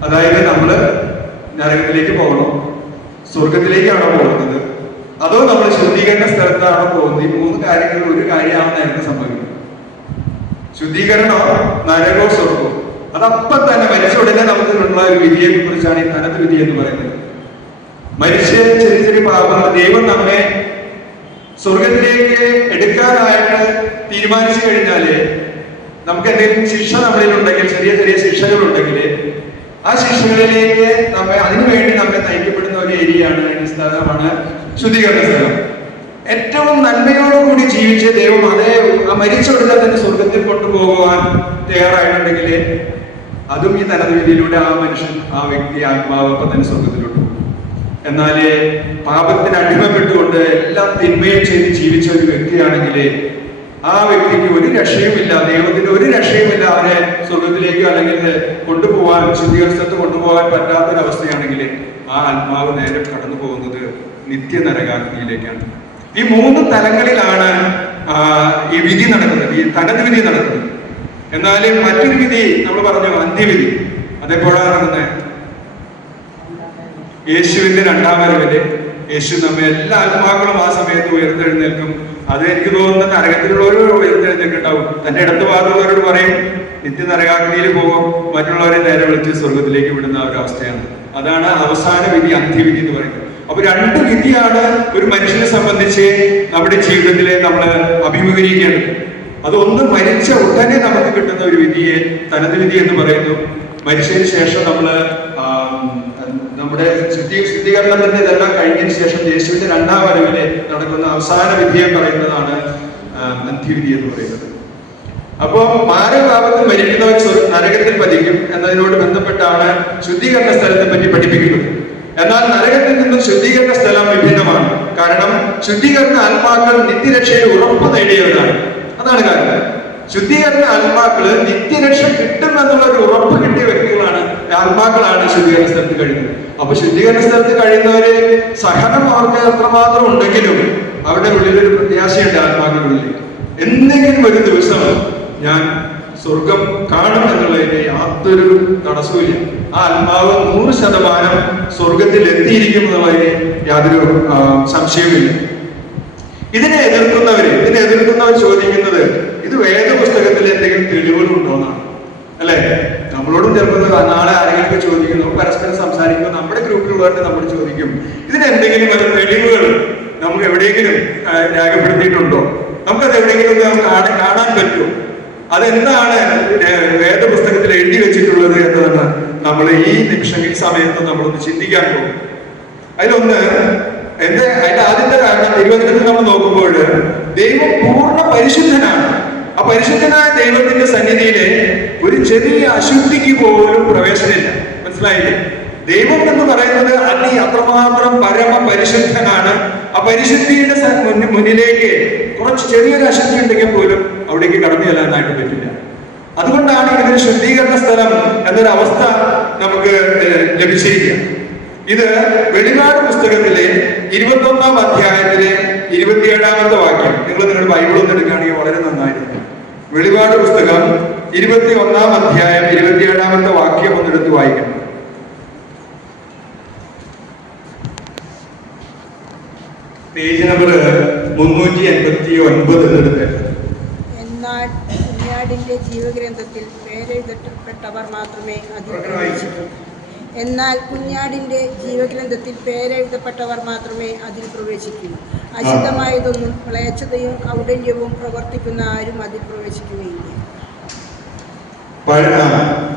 അതായത് നമ്മള് നരകത്തിലേക്ക് പോകണോ, സ്വർഗത്തിലേക്കാണോ പോകുന്നത്, അതോ നമ്മൾ ശുദ്ധീകരണ സ്ഥലത്താണോ പോകുന്നത്? ഈ 3 കാര്യങ്ങളിൽ ഒരു കാര്യമാണ് നേരത്തെ സംഭവിക്കുന്നത്. ശുദ്ധീകരണോ, നരകോ, സ്വർഗോ. അതപ്പം തന്നെ മരിച്ച ഉടനെ നമുക്കുള്ള ഒരു വിധിയെ കുറിച്ചാണ് ഈ തനത് വിധി എന്ന് പറയുന്നത്. മരിച്ച ചെറിയ ചെറിയ പാപങ്ങൾ ദൈവം നമ്മെ സ്വർഗത്തിലേക്ക് എടുക്കാനായിട്ട് തീരുമാനിച്ചു കഴിഞ്ഞാല്, നമുക്ക് എന്തെങ്കിലും ശിക്ഷ നമ്മളിൽ ഉണ്ടെങ്കിൽ, ചെറിയ ചെറിയ ശിക്ഷകൾ ഉണ്ടെങ്കിൽ, ആ ശിക്ഷകളിലേക്ക് അതിനുവേണ്ടി നമ്മെ നയിക്കപ്പെടുന്ന ഒരു ഏരിയയാണ്, സ്ഥലമാണ് ശുദ്ധീകരണ സ്ഥലം. ഏറ്റവും നന്മയോടുകൂടി ജീവിച്ച് ദൈവം അതേ മരിച്ചുകൊടുത്താൽ തന്നെ സ്വർഗത്തിൽ കൊണ്ടുപോകുവാൻ തയ്യാറായിട്ടുണ്ടെങ്കിൽ, അതും ഈ തനത് വിധിയിലൂടെ ആ മനുഷ്യൻ, ആ വ്യക്തി, ആത്മാവ് അപ്പം തന്നെ സ്വർഗത്തിലോട്ട് പോകും. എന്നാല് പാപത്തിന് അടിമപ്പെട്ടുകൊണ്ട് എല്ലാ തിന്മയും ചെയ്ത് ജീവിച്ച ഒരു വ്യക്തിയാണെങ്കിൽ ആ വ്യക്തിക്ക് ഒരു രക്ഷയുമില്ല, ദൈവത്തിന് ഒരു രക്ഷയുമില്ല. അവനെ സ്വർഗത്തിലേക്കോ അല്ലെങ്കിൽ കൊണ്ടുപോകാൻ, ശുദ്ധീകരണത്ത് കൊണ്ടുപോകാൻ പറ്റാത്തൊരവസ്ഥയാണെങ്കിൽ ആ ആത്മാവ് നേരെ കടന്നു പോകുന്നത് നിത്യ നരകാഗ്നിയിലേക്കാണ്. ഈ 3 തലങ്ങളിലാണ് ഈ വിധി നടക്കുന്നത്, ഈ തനത് വിധി നടക്കുന്നത്. എന്നാൽ മറ്റൊരു വിധി നമ്മൾ പറഞ്ഞു, അന്ത്യവിധി. അതെപ്പോഴാണ് നടക്കുന്നത്? യേശുവിന്റെ 2ാം വരവില് യേശു നമ്മെ എല്ലാ ആത്മാക്കളും ആ സമയത്ത് ഉയർത്തെഴുന്നേൽക്കും. അത് എനിക്ക് തോന്നുന്ന നരകത്തിലുള്ളവരും ഉയർത്തെഴുന്നേൽക്കുണ്ടാവും. തന്റെ ഇടത്ത് ഭാഗത്തുള്ളവരോട് പറയും നിത്യ നരകാഗ്നിയിൽ പോകും, മറ്റുള്ളവരെ നേരെ വിളിച്ച് സ്വർഗത്തിലേക്ക് വിടുന്ന ഒരു അവസ്ഥയാണ്. അതാണ് അവസാന വിധി, അന്ത്യവിധി എന്ന് പറയുന്നത്. അപ്പൊ 2 വിധിയാണ് ഒരു മനുഷ്യനെ സംബന്ധിച്ച് നമ്മുടെ ജീവിതത്തിലെ നമ്മൾ അഭിമുഖീകരിക്കേണ്ടത്. അതൊന്ന് മരിച്ച ഉടനെ നമുക്ക് കിട്ടുന്ന ഒരു വിധിയെ തനത് വിധി എന്ന് പറയുന്നു. മരിച്ചതിന് ശേഷം നമ്മുടെ ശുദ്ധീകരണത്തിന്റെ ഇതെല്ലാം കഴിഞ്ഞതിന് ശേഷം യേശുവിന്റെ രണ്ടാം വരവില് നടക്കുന്ന അവസാന വിധിയെ പറയുന്നതാണ് അന്ത്യവിധി എന്ന് പറയുന്നത്. അപ്പോ മാരകപാപത്തിൽ മരിക്കുന്നവർ നരകത്തിൽ പതിക്കും എന്നതിനോട് ബന്ധപ്പെട്ടാണ് ശുദ്ധീകരണ സ്ഥലത്തെ പറ്റി പഠിപ്പിക്കുന്നത്. എന്നാൽ നരകത്തിൽ നിന്നും ശുദ്ധീകരണ സ്ഥലം വിഭിന്നമാണ്. കാരണം ശുദ്ധീകരണ ആത്മാക്കൾ നിത്യരക്ഷയിൽ ഉറപ്പ് നേടിയവരാണ്. അതാണ് കാരണം. ശുദ്ധീകരണ ആത്മാക്കള് നിത്യരക്ഷ കിട്ടും എന്നുള്ള ഒരു ഉറപ്പ് കിട്ടിയ വ്യക്തികളാണ്, ആത്മാക്കളാണ് ശുദ്ധീകരണ സ്ഥലത്ത് കഴിയുന്നത്. അപ്പൊ ശുദ്ധീകരണ സ്ഥലത്ത് കഴിയുന്നവര് സഹനം അവർക്ക് എത്രമാത്രം ഉണ്ടെങ്കിലും അവരുടെ ഉള്ളിലൊരു പ്രത്യാശയുണ്ട്. ആത്മാക്കളുടെ ഉള്ളിൽ എന്തെങ്കിലും ഒരു ദിവസം ഞാൻ സ്വർഗം കാണും എന്നുള്ളതിന് യാതൊരു തടസ്സവുമില്ല. ആ ആത്മാവ് 100% സ്വർഗത്തിൽ എത്തിയിരിക്കും എന്നുള്ളതിന് യാതൊരു സംശയവുമില്ല. ഇതിനെ എതിർക്കുന്നവർ ചോദിക്കുന്നത് ഇത് വേദപുസ്തകത്തിൽ എന്തെങ്കിലും തെളിവുകളുണ്ടോന്നാണ്. അല്ലെ? നമ്മളോടും ചിലപ്പോൾ നാളെ ആരെങ്കിലും ചോദിക്കുന്നു, പരസ്പരം സംസാരിക്കുമ്പോൾ നമ്മുടെ ഗ്രൂപ്പിലുള്ളവരുടെ നമ്മൾ ചോദിക്കും, ഇതിനെന്തെങ്കിലും തെളിവുകൾ നമുക്ക് എവിടെയെങ്കിലും രേഖപ്പെടുത്തിയിട്ടുണ്ടോ? നമുക്കത് എവിടെയെങ്കിലും കാണാൻ പറ്റുമോ? അതെന്താണ് വേദപുസ്തകത്തിൽ എഴുതി വെച്ചിട്ടുള്ളത് എന്നതാണ് നമ്മൾ ഈ നിമിഷം, ഈ സമയത്ത് നമ്മളൊന്ന് ചിന്തിക്കാൻ പോകും. അതിലൊന്ന് അതിന്റെ ആദ്യത്തെ കാരണം തിരുവചനത്തിൽ നമ്മൾ നോക്കുമ്പോൾ ദൈവം പൂർണ്ണ പരിശുദ്ധനാണ്. ആ പരിശുദ്ധനായ ദൈവത്തിന്റെ സന്നിധിയിലെ ഒരു ചെറിയ അശുദ്ധിക്ക് പോലും പ്രവേശനമില്ല. മനസ്സിലായില്ലേ? ദൈവം എന്ന് പറയുന്നത് അത്രമാത്രം പരമ പരിശുദ്ധനാണ്. ആ പരിശുദ്ധിയുടെ മുന്നിലേക്ക് കുറച്ച് ചെറിയൊരു അശുദ്ധി ഉണ്ടെങ്കിൽ പോലും അവിടേക്ക് കടന്നു ചെല്ലാനായിട്ട് പറ്റില്ല. അതുകൊണ്ടാണ് ഇതിന് ശുദ്ധീകരണ സ്ഥലം എന്നൊരവസ്ഥ നമുക്ക് ലഭിച്ചിരിക്കുക. ഇത് വെളിപാട് പുസ്തകത്തിലെ 21-ാം അധ്യായത്തിലെ 27-ാമത്തെ വാക്യം നിങ്ങളുടെ ബൈബിളൊന്നും എടുക്കുകയാണെങ്കിൽ വളരെ നന്നായിരുന്നു. വെളിപാട് പുസ്തകം 21-ാം അധ്യായം 27-ാമത്തെ വാക്യം ഒന്നെടുത്ത് വായിക്കണം. പേജ് നമ്പർ 389 എടുത്ത്. എന്നാൽ കുഞ്ഞാടിന്റെ ജീവഗ്രന്ഥത്തിൽ പേരെഴുതപ്പെട്ടവർ മാത്രമേ അതിൽ പ്രവേശിക്കൂ. എന്നാൽ കുഞ്ഞാടിന്റെ ജീവഗ്രന്ഥത്തിൽ പേരെഴുതപ്പെട്ടവർ മാത്രമേ അതിൽ പ്രവേശിക്കൂ. അശുദ്ധമായതൊന്നും മ്ലേച്ഛതയും കൗടല്യവും പ്രവർത്തിക്കുന്ന ആരും അതിൽ പ്രവേശിക്കുകയില്ല.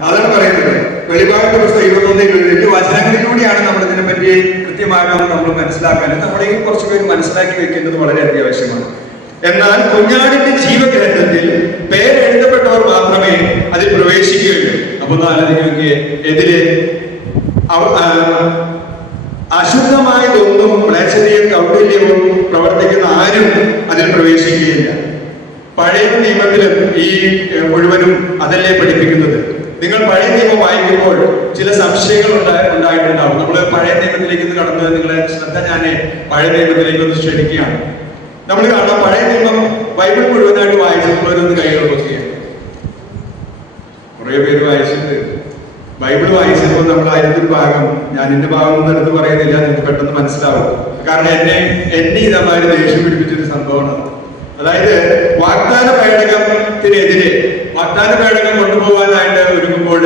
അതാണ് പറയുന്നത്. വെളിപാട് പുസ്തകം 21 വചനങ്ങളിലൂടെയാണ് നമ്മൾ ഇതിനെ പറ്റി കൃത്യമായിട്ട് നമ്മൾ മനസ്സിലാക്കാൻ, നമ്മളെ കുറച്ച് പേര് മനസ്സിലാക്കി വെക്കേണ്ടത് വളരെ അത്യാവശ്യമാണ്. എന്നാൽ കുഞ്ഞാടിന്റെ ജീവഗ്രന്ഥത്തിൽ പേരെഴുതപ്പെട്ടവർ മാത്രമേ അതിൽ പ്രവേശിക്കുകയുള്ളൂ. അപ്പൊ ആലോചിക്കുക, എതിരെ അശുദ്ധമായതൊന്നും മ്ലേച്ഛതയും കൗടല്യവും പ്രവർത്തിക്കുന്ന ആരും അതിൽ പ്രവേശിക്കുകയില്ല. പഴയ നിയമത്തിലും ഈ മുഴുവനും അതല്ലേ പഠിപ്പിക്കുന്നത്. നിങ്ങൾ പഴയ നിയമം വായിക്കുമ്പോൾ ചില സംശയങ്ങൾ ഉണ്ടായിട്ടുണ്ടാവും. നമ്മൾ പഴയ നിയമത്തിലേക്ക് കടന്ന് നിങ്ങളെ ശ്രദ്ധ ഞാൻ പഴയ നിയമത്തിലേക്ക് ഒന്ന് ക്ഷണിക്കുകയാണ്. നമ്മൾ കാണാം, പഴയ നിയമം ബൈബിൾ മുഴുവനായിട്ട് വായിച്ചിട്ടുള്ളവരൊന്ന് കൈകൾ നോക്കിയാണ്. കുറെ പേര് വായിച്ചിട്ട് ബൈബിൾ വായിച്ചപ്പോൾ നമ്മൾ അതിന്റെ ഭാഗം, ഞാൻ എന്റെ ഭാഗം ഒന്നും എടുത്ത് പറയുന്നില്ല, നിങ്ങൾക്ക് പെട്ടെന്ന് മനസ്സിലാവും. കാരണം എന്നെ ഇതമാതിരി ദേഷ്യം പിടിപ്പിച്ചൊരു സംഭവമാണ്. അതായത് വാഗ്ദാന പേടകത്തിനെതിരെ വാഗ്ദാന പേടകം കൊണ്ടുപോകാനായിട്ട് ഒരുങ്ങുമ്പോൾ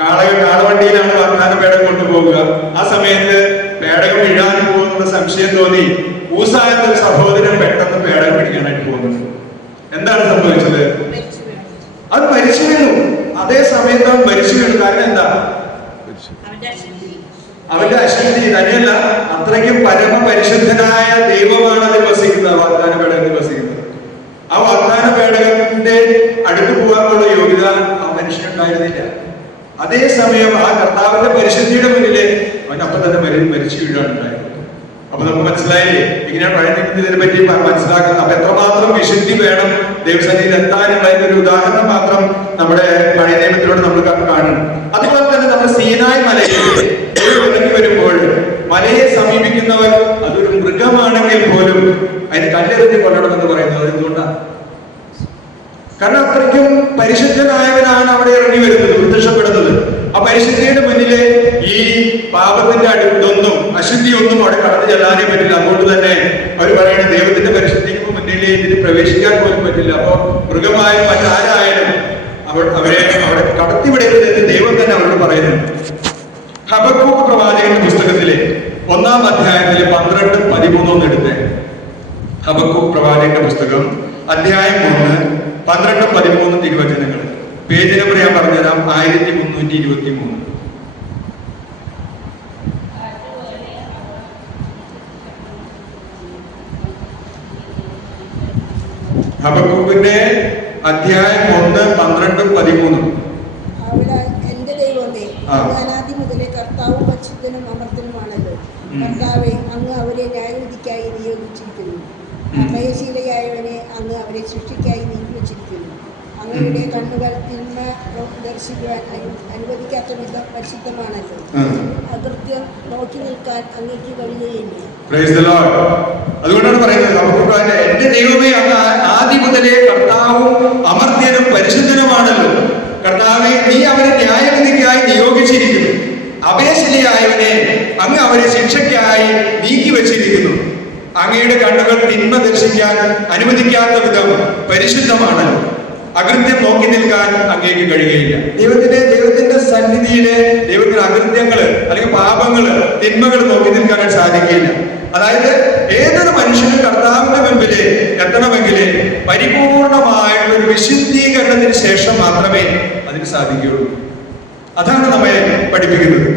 കാളവണ്ടിയിലാണ് വാഗ്ദാന പേടകം കൊണ്ടുപോകുക. ആ സമയത്ത് പേടകം ഇഴാൻ പോകുന്നുള്ള സംശയം തോന്നി ഊസ എന്നൊരു സഹോദരൻ പെട്ടെന്ന് പേടകം പിടിക്കാനായിട്ട് പോകുന്നുണ്ട്. എന്താണ് സംഭവിച്ചത്? അത് മരിച്ചു വീണു. അതേ സമയത്ത് അവൻ മരിച്ചു വീണു. കാരണം എന്താ? അവന്റെ അശുദ്ധി തന്നെയല്ല, അത്രയ്ക്കും പരമപരിശുദ്ധനായ ദൈവമാണ് അതിൽ വസിക്കുന്നത്, വാഗ്ദാന പേടകത്തിൽ വസിക്കുന്നത്. ആ വാഗ്ദാന പേടകത്തിന്റെ അടുത്ത് പോകാനുള്ള യോഗ്യത ആ മനുഷ്യനുണ്ടായിരുന്നില്ല. അതേസമയം ആ കർത്താവിന്റെ പരിശുദ്ധിയുടെ മുന്നില് അവൻ അപ്പം തന്നെ മരിച്ചു വീഴാനുണ്ടായിരുന്നു. അപ്പൊ നമുക്ക് മനസ്സിലായില്ലേ ഇങ്ങനെയാണ് പഴയ നിയമത്തിൽ ഇതിനെ പറ്റി മനസ്സിലാക്കുന്നത്. അപ്പൊ എത്രമാത്രം വിശുദ്ധി വേണം ദൈവസന്നിധിയിൽ എത്താനുള്ള ഒരു ഉദാഹരണം മാത്രം നമ്മുടെ പഴയ നിയമത്തിലൂടെ നമ്മൾ കാണണം. അതുപോലെ തന്നെ നമ്മൾ സീനായ് മലയിൽ ഇറങ്ങി വരുമ്പോൾ മലയെ സമീപിക്കുന്നവർ അതൊരു മൃഗമാണെങ്കിൽ പോലും അതിന് കല്ലെറിഞ്ഞ് കൊല്ലണമെന്ന് പറയുന്നത് എന്തുകൊണ്ടാണ്? കാരണം അത്രയ്ക്കും പരിശുദ്ധനായവനാണ് അവിടെ ഇറങ്ങി വരുന്നത്, പ്രത്യക്ഷപ്പെടുന്നത്. ആ പരിശുദ്ധിയുടെ മുന്നില് ഈ പാപത്തിന്റെ ഇതൊന്നും അശുദ്ധിയൊന്നും അവിടെ കടന്നു ചെല്ലാനേ പറ്റില്ല. അതുകൊണ്ട് തന്നെ അവർ പറയുന്നത് ദൈവത്തിന്റെ പരിശുദ്ധിക്ക് മുന്നിൽ ഇതിന് പ്രവേശിക്കാൻ പോലും പറ്റില്ല. അപ്പൊ മൃഗമായ മറ്റാരായാലും അവരെ അവിടെ കടത്തിവിടരുത് എന്ന് ദൈവം തന്നെ അവരോട് പറയുന്നുണ്ട്. ഹബക്കൂക്ക് പ്രവാചകന്റെ പുസ്തകത്തിലെ 1-ാം അധ്യായത്തിലെ 12-13 എടുത്ത്. ഹബക്കൂക്ക് പ്രവാചകന്റെ പുസ്തകം അധ്യായം 1 12, 13 തിരുവചനങ്ങൾ. പേജ് നമ്പർ ഞാൻ പറഞ്ഞുതരാം. 1323. ഹബക്കൂക്കിന്റെ അധ്യായം 1, 12, 13. അവിടെ എന്റെ ദൈവമേ, അനാദി മുതലേ കർത്താവും പരിശുദ്ധനും അമർത്തനുമാണല്ലോ. കർത്താവെ, അങ്ങ് അവരെ ന്യായവിധിക്കായി നിയോഗിച്ചിരിക്കുന്നു. ഭയശീലയായവനെ അങ്ങ് അവരെ സൃഷ്ടിക്കായി നിയമിച്ചിരിക്കുന്നു. അങ്ങയുടെ കണ്ണുകൾ തിന്മ ദർശിക്കുവാൻ അനുവദിക്കാത്ത വിധം പരിശുദ്ധമാണല്ലോ. അകൃത്യം നോക്കി നിൽക്കാൻ അങ്ങേക്ക് കഴിയുകയില്ല. അതുകൊണ്ടാണ് പറയുന്നത്, എന്റെ ദൈവമേ, അങ്ങ് ആദ്യം മുതലേ കർത്താവും അമർത്യനും പരിശുദ്ധനുമാണല്ലോ. കർത്താവെ, നീ അവരെ ന്യായവിധിക്കായി നിയോഗിച്ചിരിക്കുന്നു. അഭയശിലയായവനെ അങ്ങ് അവരെ ശിക്ഷയ്ക്കായി നീക്കി വച്ചിരിക്കുന്നു. അങ്ങയുടെ കണ്ണുകൾ തിന്മ ദർശിക്കാൻ അനുവദിക്കാത്ത വിധം പരിശുദ്ധമാണല്ലോ. അകൃത്യം നോക്കി നിൽക്കാൻ അങ്ങേക്ക് കഴിയുകയില്ല. ദൈവത്തിന്റെ സന്നിധിയിലെ ദൈവത്തിന്റെ അകൃത്യങ്ങള് അല്ലെങ്കിൽ പാപങ്ങള്, തിന്മകൾ നോക്കി നിൽക്കാൻ സാധിക്കില്ല. അതായത് ഏതൊരു മനുഷ്യനും കർത്താവിന്റെ മുമ്പില് എത്തണമെങ്കിൽ പരിപൂർണമായുള്ള ഒരു വിശുദ്ധീകരണത്തിന് ശേഷം മാത്രമേ അതിന് സാധിക്കുകയുള്ളൂ. അതാണ് നമ്മെ പഠിപ്പിക്കുന്നത്.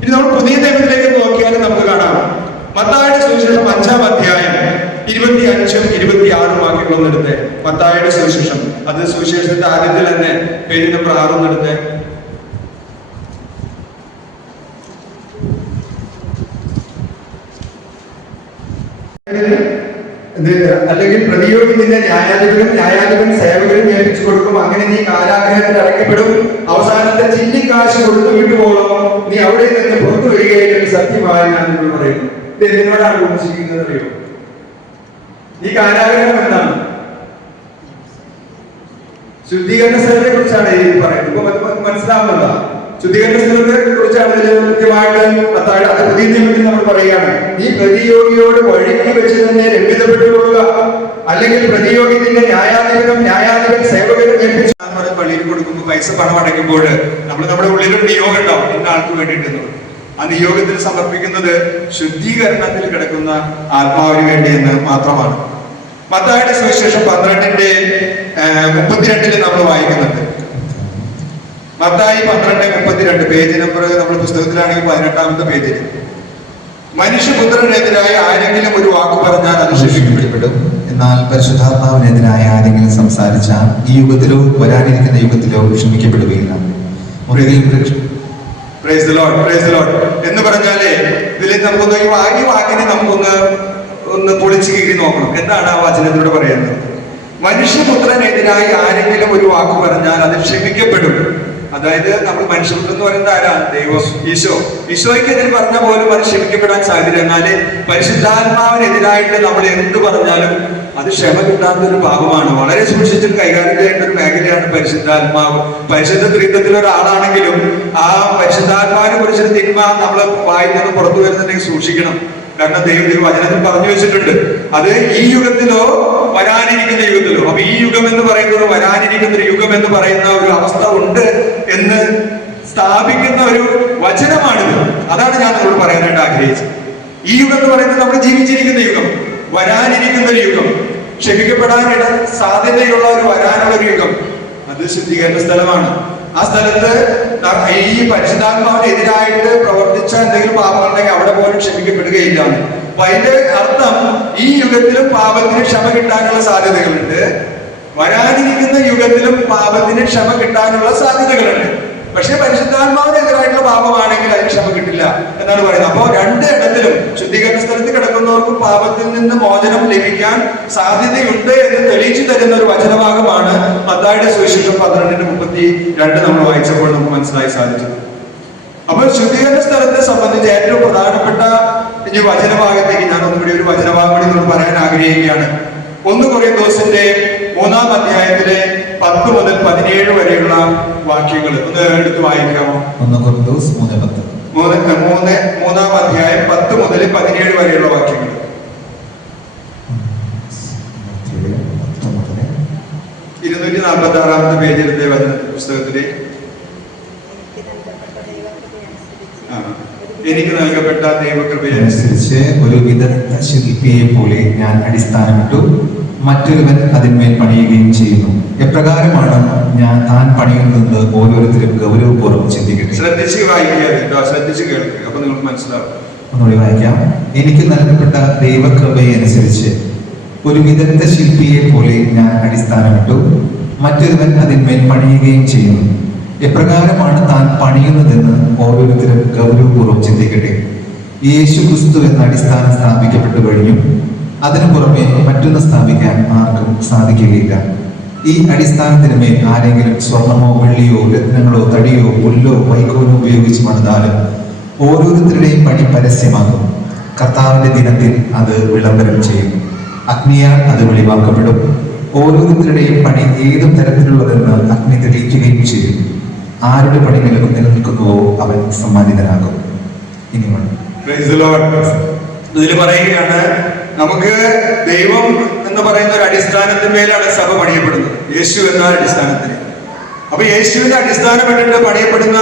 ഇനി നമ്മൾ പുതിയ നിയമത്തിലേക്ക് നോക്കിയാൽ നമുക്ക് കാണാം. മത്തായിയുടെ സുവിശേഷം 5-ാം അധ്യായം 25-ഉം 26-ഉം വാക്യങ്ങളൊന്നും എടുത്തേ. മത്തായിയുടെ സുവിശേഷം, അത് സുവിശേഷത്തിന്റെ ആദ്യത്തിൽ തന്നെ പേജ് നമ്പർ 6 എടുത്തേ. അല്ലെങ്കിൽ പ്രതിയോഗി നിന്നെ ന്യായാധിപൻ സേവകരും ഏൽപ്പിച്ചു കൊടുക്കും. അങ്ങനെ നീ കാരാഗ്രഹത്തിൽ അടയ്ക്കപ്പെടും. അവസാനത്തെ ചില്ലിക്കാശ് കൊടുത്തു വിട്ടുപോകണം. നീ അവിടെ നിന്ന് പുറത്തു വരികയായിട്ട് സത്യമായി ഞാൻ നിങ്ങൾ പറയുന്നു. ഇത് എന്നോടാണ് ഉപദേശിക്കുന്നത് അറിയോ? ഈ കാരാഗ്രഹം എന്താണ്? ശുദ്ധീകരണ സ്ഥലത്തെ കുറിച്ചാണ് ഈ പറയുന്നത്. ഇപ്പൊ മനസ്സിലാവുന്നതാ. ശുദ്ധീകരണ സ്ഥലത്തെ കുറിച്ചാണ് ഇതിൽ കൃത്യമായിട്ട് അത് പുതിയ നിയമത്തിൽ നമ്മൾ പറയുകയാണ്. നീ പ്രതിയോഗിയോട് വഴിക്ക് വെച്ച് തന്നെ ലഭ്യതപ്പെട്ടുകൊള്ളുക. അല്ലെങ്കിൽ പ്രതിയോഗിത്തിന്റെ ന്യായാധിപൻ സേവകരും ഏൽപ്പിച്ചു പള്ളിയിൽ കൊടുക്കുമ്പോൾ പൈസ പണം അടയ്ക്കുമ്പോൾ നമ്മുടെ ഉള്ളിലൊരു നിയോഗം ഉണ്ടാവും, എന്ന ആൾക്ക് വേണ്ടിയിട്ടെന്ന്. ആ നിയോഗത്തിൽ സമർപ്പിക്കുന്നത് ശുദ്ധീകരണത്തിൽ കിടക്കുന്ന ആത്മാവിന് വേണ്ടിയെന്ന് മാത്രമാണ്. മത്തായിയുടെ സുവിശേഷം 12-ന്റെ 32 നമ്മൾ വായിക്കുന്നുണ്ട്. മത്തായി 12:32 പേജ് നമ്പർ നമ്മുടെ പുസ്തകത്തിലാണെങ്കിൽ 18-ാമത്തെ പേജിൽ. മനുഷ്യപുത്രനെതിരായ ആരെങ്കിലും ഒരു വാക്ക് പറഞ്ഞാൽ അത് ശിക്ഷിക്കപ്പെടും. എന്നാൽ പരിശുദ്ധാത്മാവിനെതിരായ ആരെങ്കിലും സംസാരിച്ചാൽ ഈ യുഗത്തിലോ വരാനിരിക്കുന്ന യുഗത്തിലോ ക്ഷമിക്കപ്പെടുകയില്ല. പ്രൈസ് ദി ലോർഡ് എന്ന് പറഞ്ഞാലേ ഇതിൽ നമുക്കൊന്ന് ഈ വാക്കിനെ നമുക്കൊന്ന് പൊളിച്ചു കീറി നോക്കണം. എന്താണ് ആ വചനത്തിലൂടെ പറയുന്നത്? മനുഷ്യപുത്രനെതിരായി ആരെങ്കിലും ഒരു വാക്ക് പറഞ്ഞാൽ അത് ക്ഷമിക്കപ്പെടും. അതായത് നമ്മൾ മനുഷ്യപുത്രൻ എന്ന് പറയുന്നത് ആരാണ്? ദൈവം, ഈശോയ്ക്കെതിരെ പറഞ്ഞ പോലും അത് ക്ഷമിക്കപ്പെടാൻ സാധ്യത. എന്നാല് പരിശുദ്ധാത്മാവിനെതിരായിട്ട് നമ്മൾ എന്ത് പറഞ്ഞാലും അത് ക്ഷമ കിട്ടാത്ത ഒരു പാപമാണ്. വളരെ സൂക്ഷിച്ചിട്ട് കൈകാര്യം ചെയ്യേണ്ട ഒരു മേഖലയാണ് പരിശുദ്ധാത്മാവ്. പരിശുദ്ധ ത്രിത്വത്തിലെ ഒരാളാണെങ്കിലും ആ പരിശുദ്ധാത്മാവിനെ കുറിച്ചൊരു തിന്മ നമ്മൾ വായിൽ നിന്ന് പുറത്തു വരുന്നുണ്ടെങ്കിൽ സൂക്ഷിക്കണം. കാരണം ദൈവം വചനത്തിൽ പറഞ്ഞു വെച്ചിട്ടുണ്ട്, അത് ഈ യുഗത്തിലോ വരാനിരിക്കുന്ന യുഗത്തിലോ. അപ്പൊ ഈ യുഗം എന്ന് പറയുന്നത് വരാനിരിക്കുന്ന ഒരു യുഗം എന്ന് പറയുന്ന ഒരു അവസ്ഥ ഉണ്ട് എന്ന് സ്ഥാപിക്കുന്ന ഒരു വചനമാണിത്. അതാണ് ഞാൻ നിങ്ങളോട് പറയാനായിട്ട് ആഗ്രഹിച്ചത്. ഈ യുഗം എന്ന് പറയുന്നത് നമ്മൾ ജീവിച്ചിരിക്കുന്ന യുഗം, വരാനിരിക്കുന്ന ഒരു യുഗം, ക്ഷമിക്കപ്പെടാനിട സാധ്യതയുള്ള ഒരു വരാനുള്ള ഒരു യുഗം, അത് ശുദ്ധീകരണ സ്ഥലമാണ്. ആ സ്ഥലത്ത് ഈ പരിശുദ്ധാത്മാവിനെതിരായിട്ട് പ്രവർത്തിച്ച എന്തെങ്കിലും പാപങ്ങളുണ്ടെങ്കിൽ അവിടെ പോലും ക്ഷമിക്കപ്പെടുകയില്ല. അപ്പൊ അതിന്റെ അർത്ഥം ഈ യുഗത്തിലും പാപത്തിന് ക്ഷമ കിട്ടാനുള്ള സാധ്യതകളുണ്ട്, വരാനിരിക്കുന്ന യുഗത്തിലും പാപത്തിന് ക്ഷമ കിട്ടാനുള്ള സാധ്യതകളുണ്ട്. പക്ഷെ പരിശുദ്ധാത്മാവിനെതിരായിട്ടുള്ള പാപമാണെങ്കിൽ അതിന് ക്ഷമ കിട്ടില്ല എന്നാണ് പറയുന്നത്. അപ്പോൾ രണ്ട് ഇടത്തിലും ശുദ്ധീകരണ സ്ഥലത്ത് കിടക്കുന്നവർക്കും പാപത്തിൽ നിന്ന് മോചനം ലഭിക്കാൻ സാധ്യതയുണ്ട് എന്ന് തെളിയിച്ചു തരുന്ന ഒരു വചനഭാഗമാണ് മത്തായിയുടെ സുവിശേഷം 12:32 നമ്മൾ വായിച്ചപ്പോൾ നമുക്ക് മനസ്സിലായി സാധിച്ചത്. അപ്പോൾ ശുദ്ധീകരണ സ്ഥലത്തെ സംബന്ധിച്ച് ഏറ്റവും പ്രധാനപ്പെട്ട ഈ വചനഭാഗത്തേക്ക് ഞാൻ ഒന്നുകൂടി ഒരു വചനഭാഗം കൂടി നമ്മൾ പറയാൻ ആഗ്രഹിക്കുകയാണ്. 1 കൊറിന്തോസിന്റെ 3-ാം അധ്യായത്തിലെ 10 മുതൽ 17 വരെയുള്ള വാക്യങ്ങൾ ഒന്ന് എടുത്ത് വായിക്കാമോ? 1 കൊരിന്തോസ് 3:10. 3-ാം അധ്യായം 10 മുതൽ 17 വരെയുള്ള വാക്യങ്ങൾ. 246-ാമത്തെ പേജിലത്തെ വചന പുസ്തകത്തിലെ എനിക്ക് നൽകപ്പെട്ട ദൈവകൃപയനുസരിച്ച് ഒരു വിദഗ്ധ ശില്പിയെ പോലെ ഞാൻ അടിസ്ഥാനമിട്ടു, മറ്റൊരുവൻ അതിന്മേൽ പണിയുകയും ചെയ്യുന്നു. എപ്രകാരമാണ് താൻ പണിയുന്നത് ഓരോരുത്തരും ഗൗരവപൂർവ്വം ചിന്തിക്കട്ടെ. ശ്രദ്ധിച്ച് വായിക്കുക, ശ്രദ്ധിച്ച് കേൾക്കുക, അപ്പൊ നിങ്ങൾക്ക് മനസ്സിലാവും. ഒന്നുകൂടി വായിക്കാം. എനിക്ക് നൽകപ്പെട്ട ദൈവകൃപയെ അനുസരിച്ച് ഒരു വിദഗ്ധ ശില്പിയെ പോലെ ഞാൻ അടിസ്ഥാനമിട്ടു, മറ്റൊരുവൻ അതിന്മേൽ പണിയുകയും ചെയ്യുന്നു. എപ്രകാരമാണ് താൻ പണിയുന്നതെന്ന് ഓരോരുത്തരും ഗൗരവപൂർവ്വം ചിന്തിക്കട്ടെ. യേശു ക്രിസ്തു എന്ന അടിസ്ഥാനം സ്ഥാപിക്കപ്പെട്ടു കഴിഞ്ഞു. അതിനു പുറമെ മറ്റൊന്ന് സ്ഥാപിക്കാൻ ആർക്കും സാധിക്കുകയില്ല. ഈ അടിസ്ഥാനത്തിന് മേൽ ആരെങ്കിലും സ്വർണമോ വെള്ളിയോ രത്നങ്ങളോ തടിയോ പുല്ലോ വൈക്കോലോ ഉപയോഗിച്ച് പണിതാലും ഓരോരുത്തരുടെയും പണി പരസ്യമാകും. കർത്താവിന്റെ ദിനത്തിൽ അത് വിളംബരം ചെയ്യും. അഗ്നിയാൽ അത് വെളിവാക്കപ്പെടും. ഓരോരുത്തരുടെയും പണി ഏതും തരത്തിലുള്ളതെന്ന് അഗ്നി തെളിയിക്കുകയും ചെയ്യും. ആരുടെ പണി നിലനിൽക്കുന്നുവോ അവൻ സമ്മാനിതനാകും. ഇനിയുമാണ് ഇതിൽ പറയുകയാണ്, നമുക്ക് ദൈവം എന്ന് പറയുന്ന ഒരു അടിസ്ഥാനത്തിന്മേലാണ് സഭ പണിയപ്പെടുന്നത്, യേശു എന്ന അടിസ്ഥാനത്തിന്. അപ്പൊ യേശുവിന്റെ അടിസ്ഥാനപ്പെട്ടിട്ട് പണിയപ്പെടുന്ന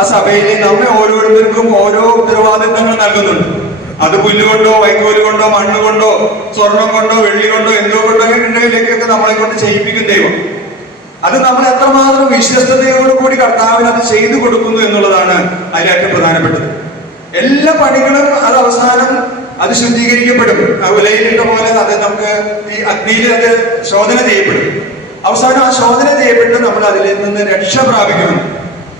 ആ സഭയിൽ നമ്മെ ഓരോരുത്തർക്കും ഓരോ ഉത്തരവാദിത്തങ്ങൾ നൽകുന്നുണ്ട്. അത് പുല്ലുകൊണ്ടോ വൈക്കോല് കൊണ്ടോ മണ്ണ് കൊണ്ടോ സ്വർണം കൊണ്ടോ വെള്ളി കൊണ്ടോ എന്തോ കൊണ്ടോ ഉണ്ടെങ്കിലേക്കൊക്കെ നമ്മളെ കൊണ്ട് ചെയ്യിപ്പിക്കും ദൈവം. അത് നമ്മൾ എത്രമാത്രം വിശ്വസ്തയോടുകൂടി കർത്താവിന് അത് ചെയ്തു കൊടുക്കുന്നു എന്നുള്ളതാണ് അതിലേറ്റവും പ്രധാനപ്പെട്ടത്. എല്ലാ പണികളും അത് അവസാനം അത് ശുദ്ധീകരിക്കപ്പെടും. വിലയിലിട്ട പോലെ അത് നമുക്ക് ഈ അഗ്നിയിൽ അത് ശോധന ചെയ്യപ്പെടും. അവസാനം ആ ശോധന ചെയ്യപ്പെട്ട് നമ്മൾ അതിൽ നിന്ന് രക്ഷ പ്രാപിക്കുന്നു.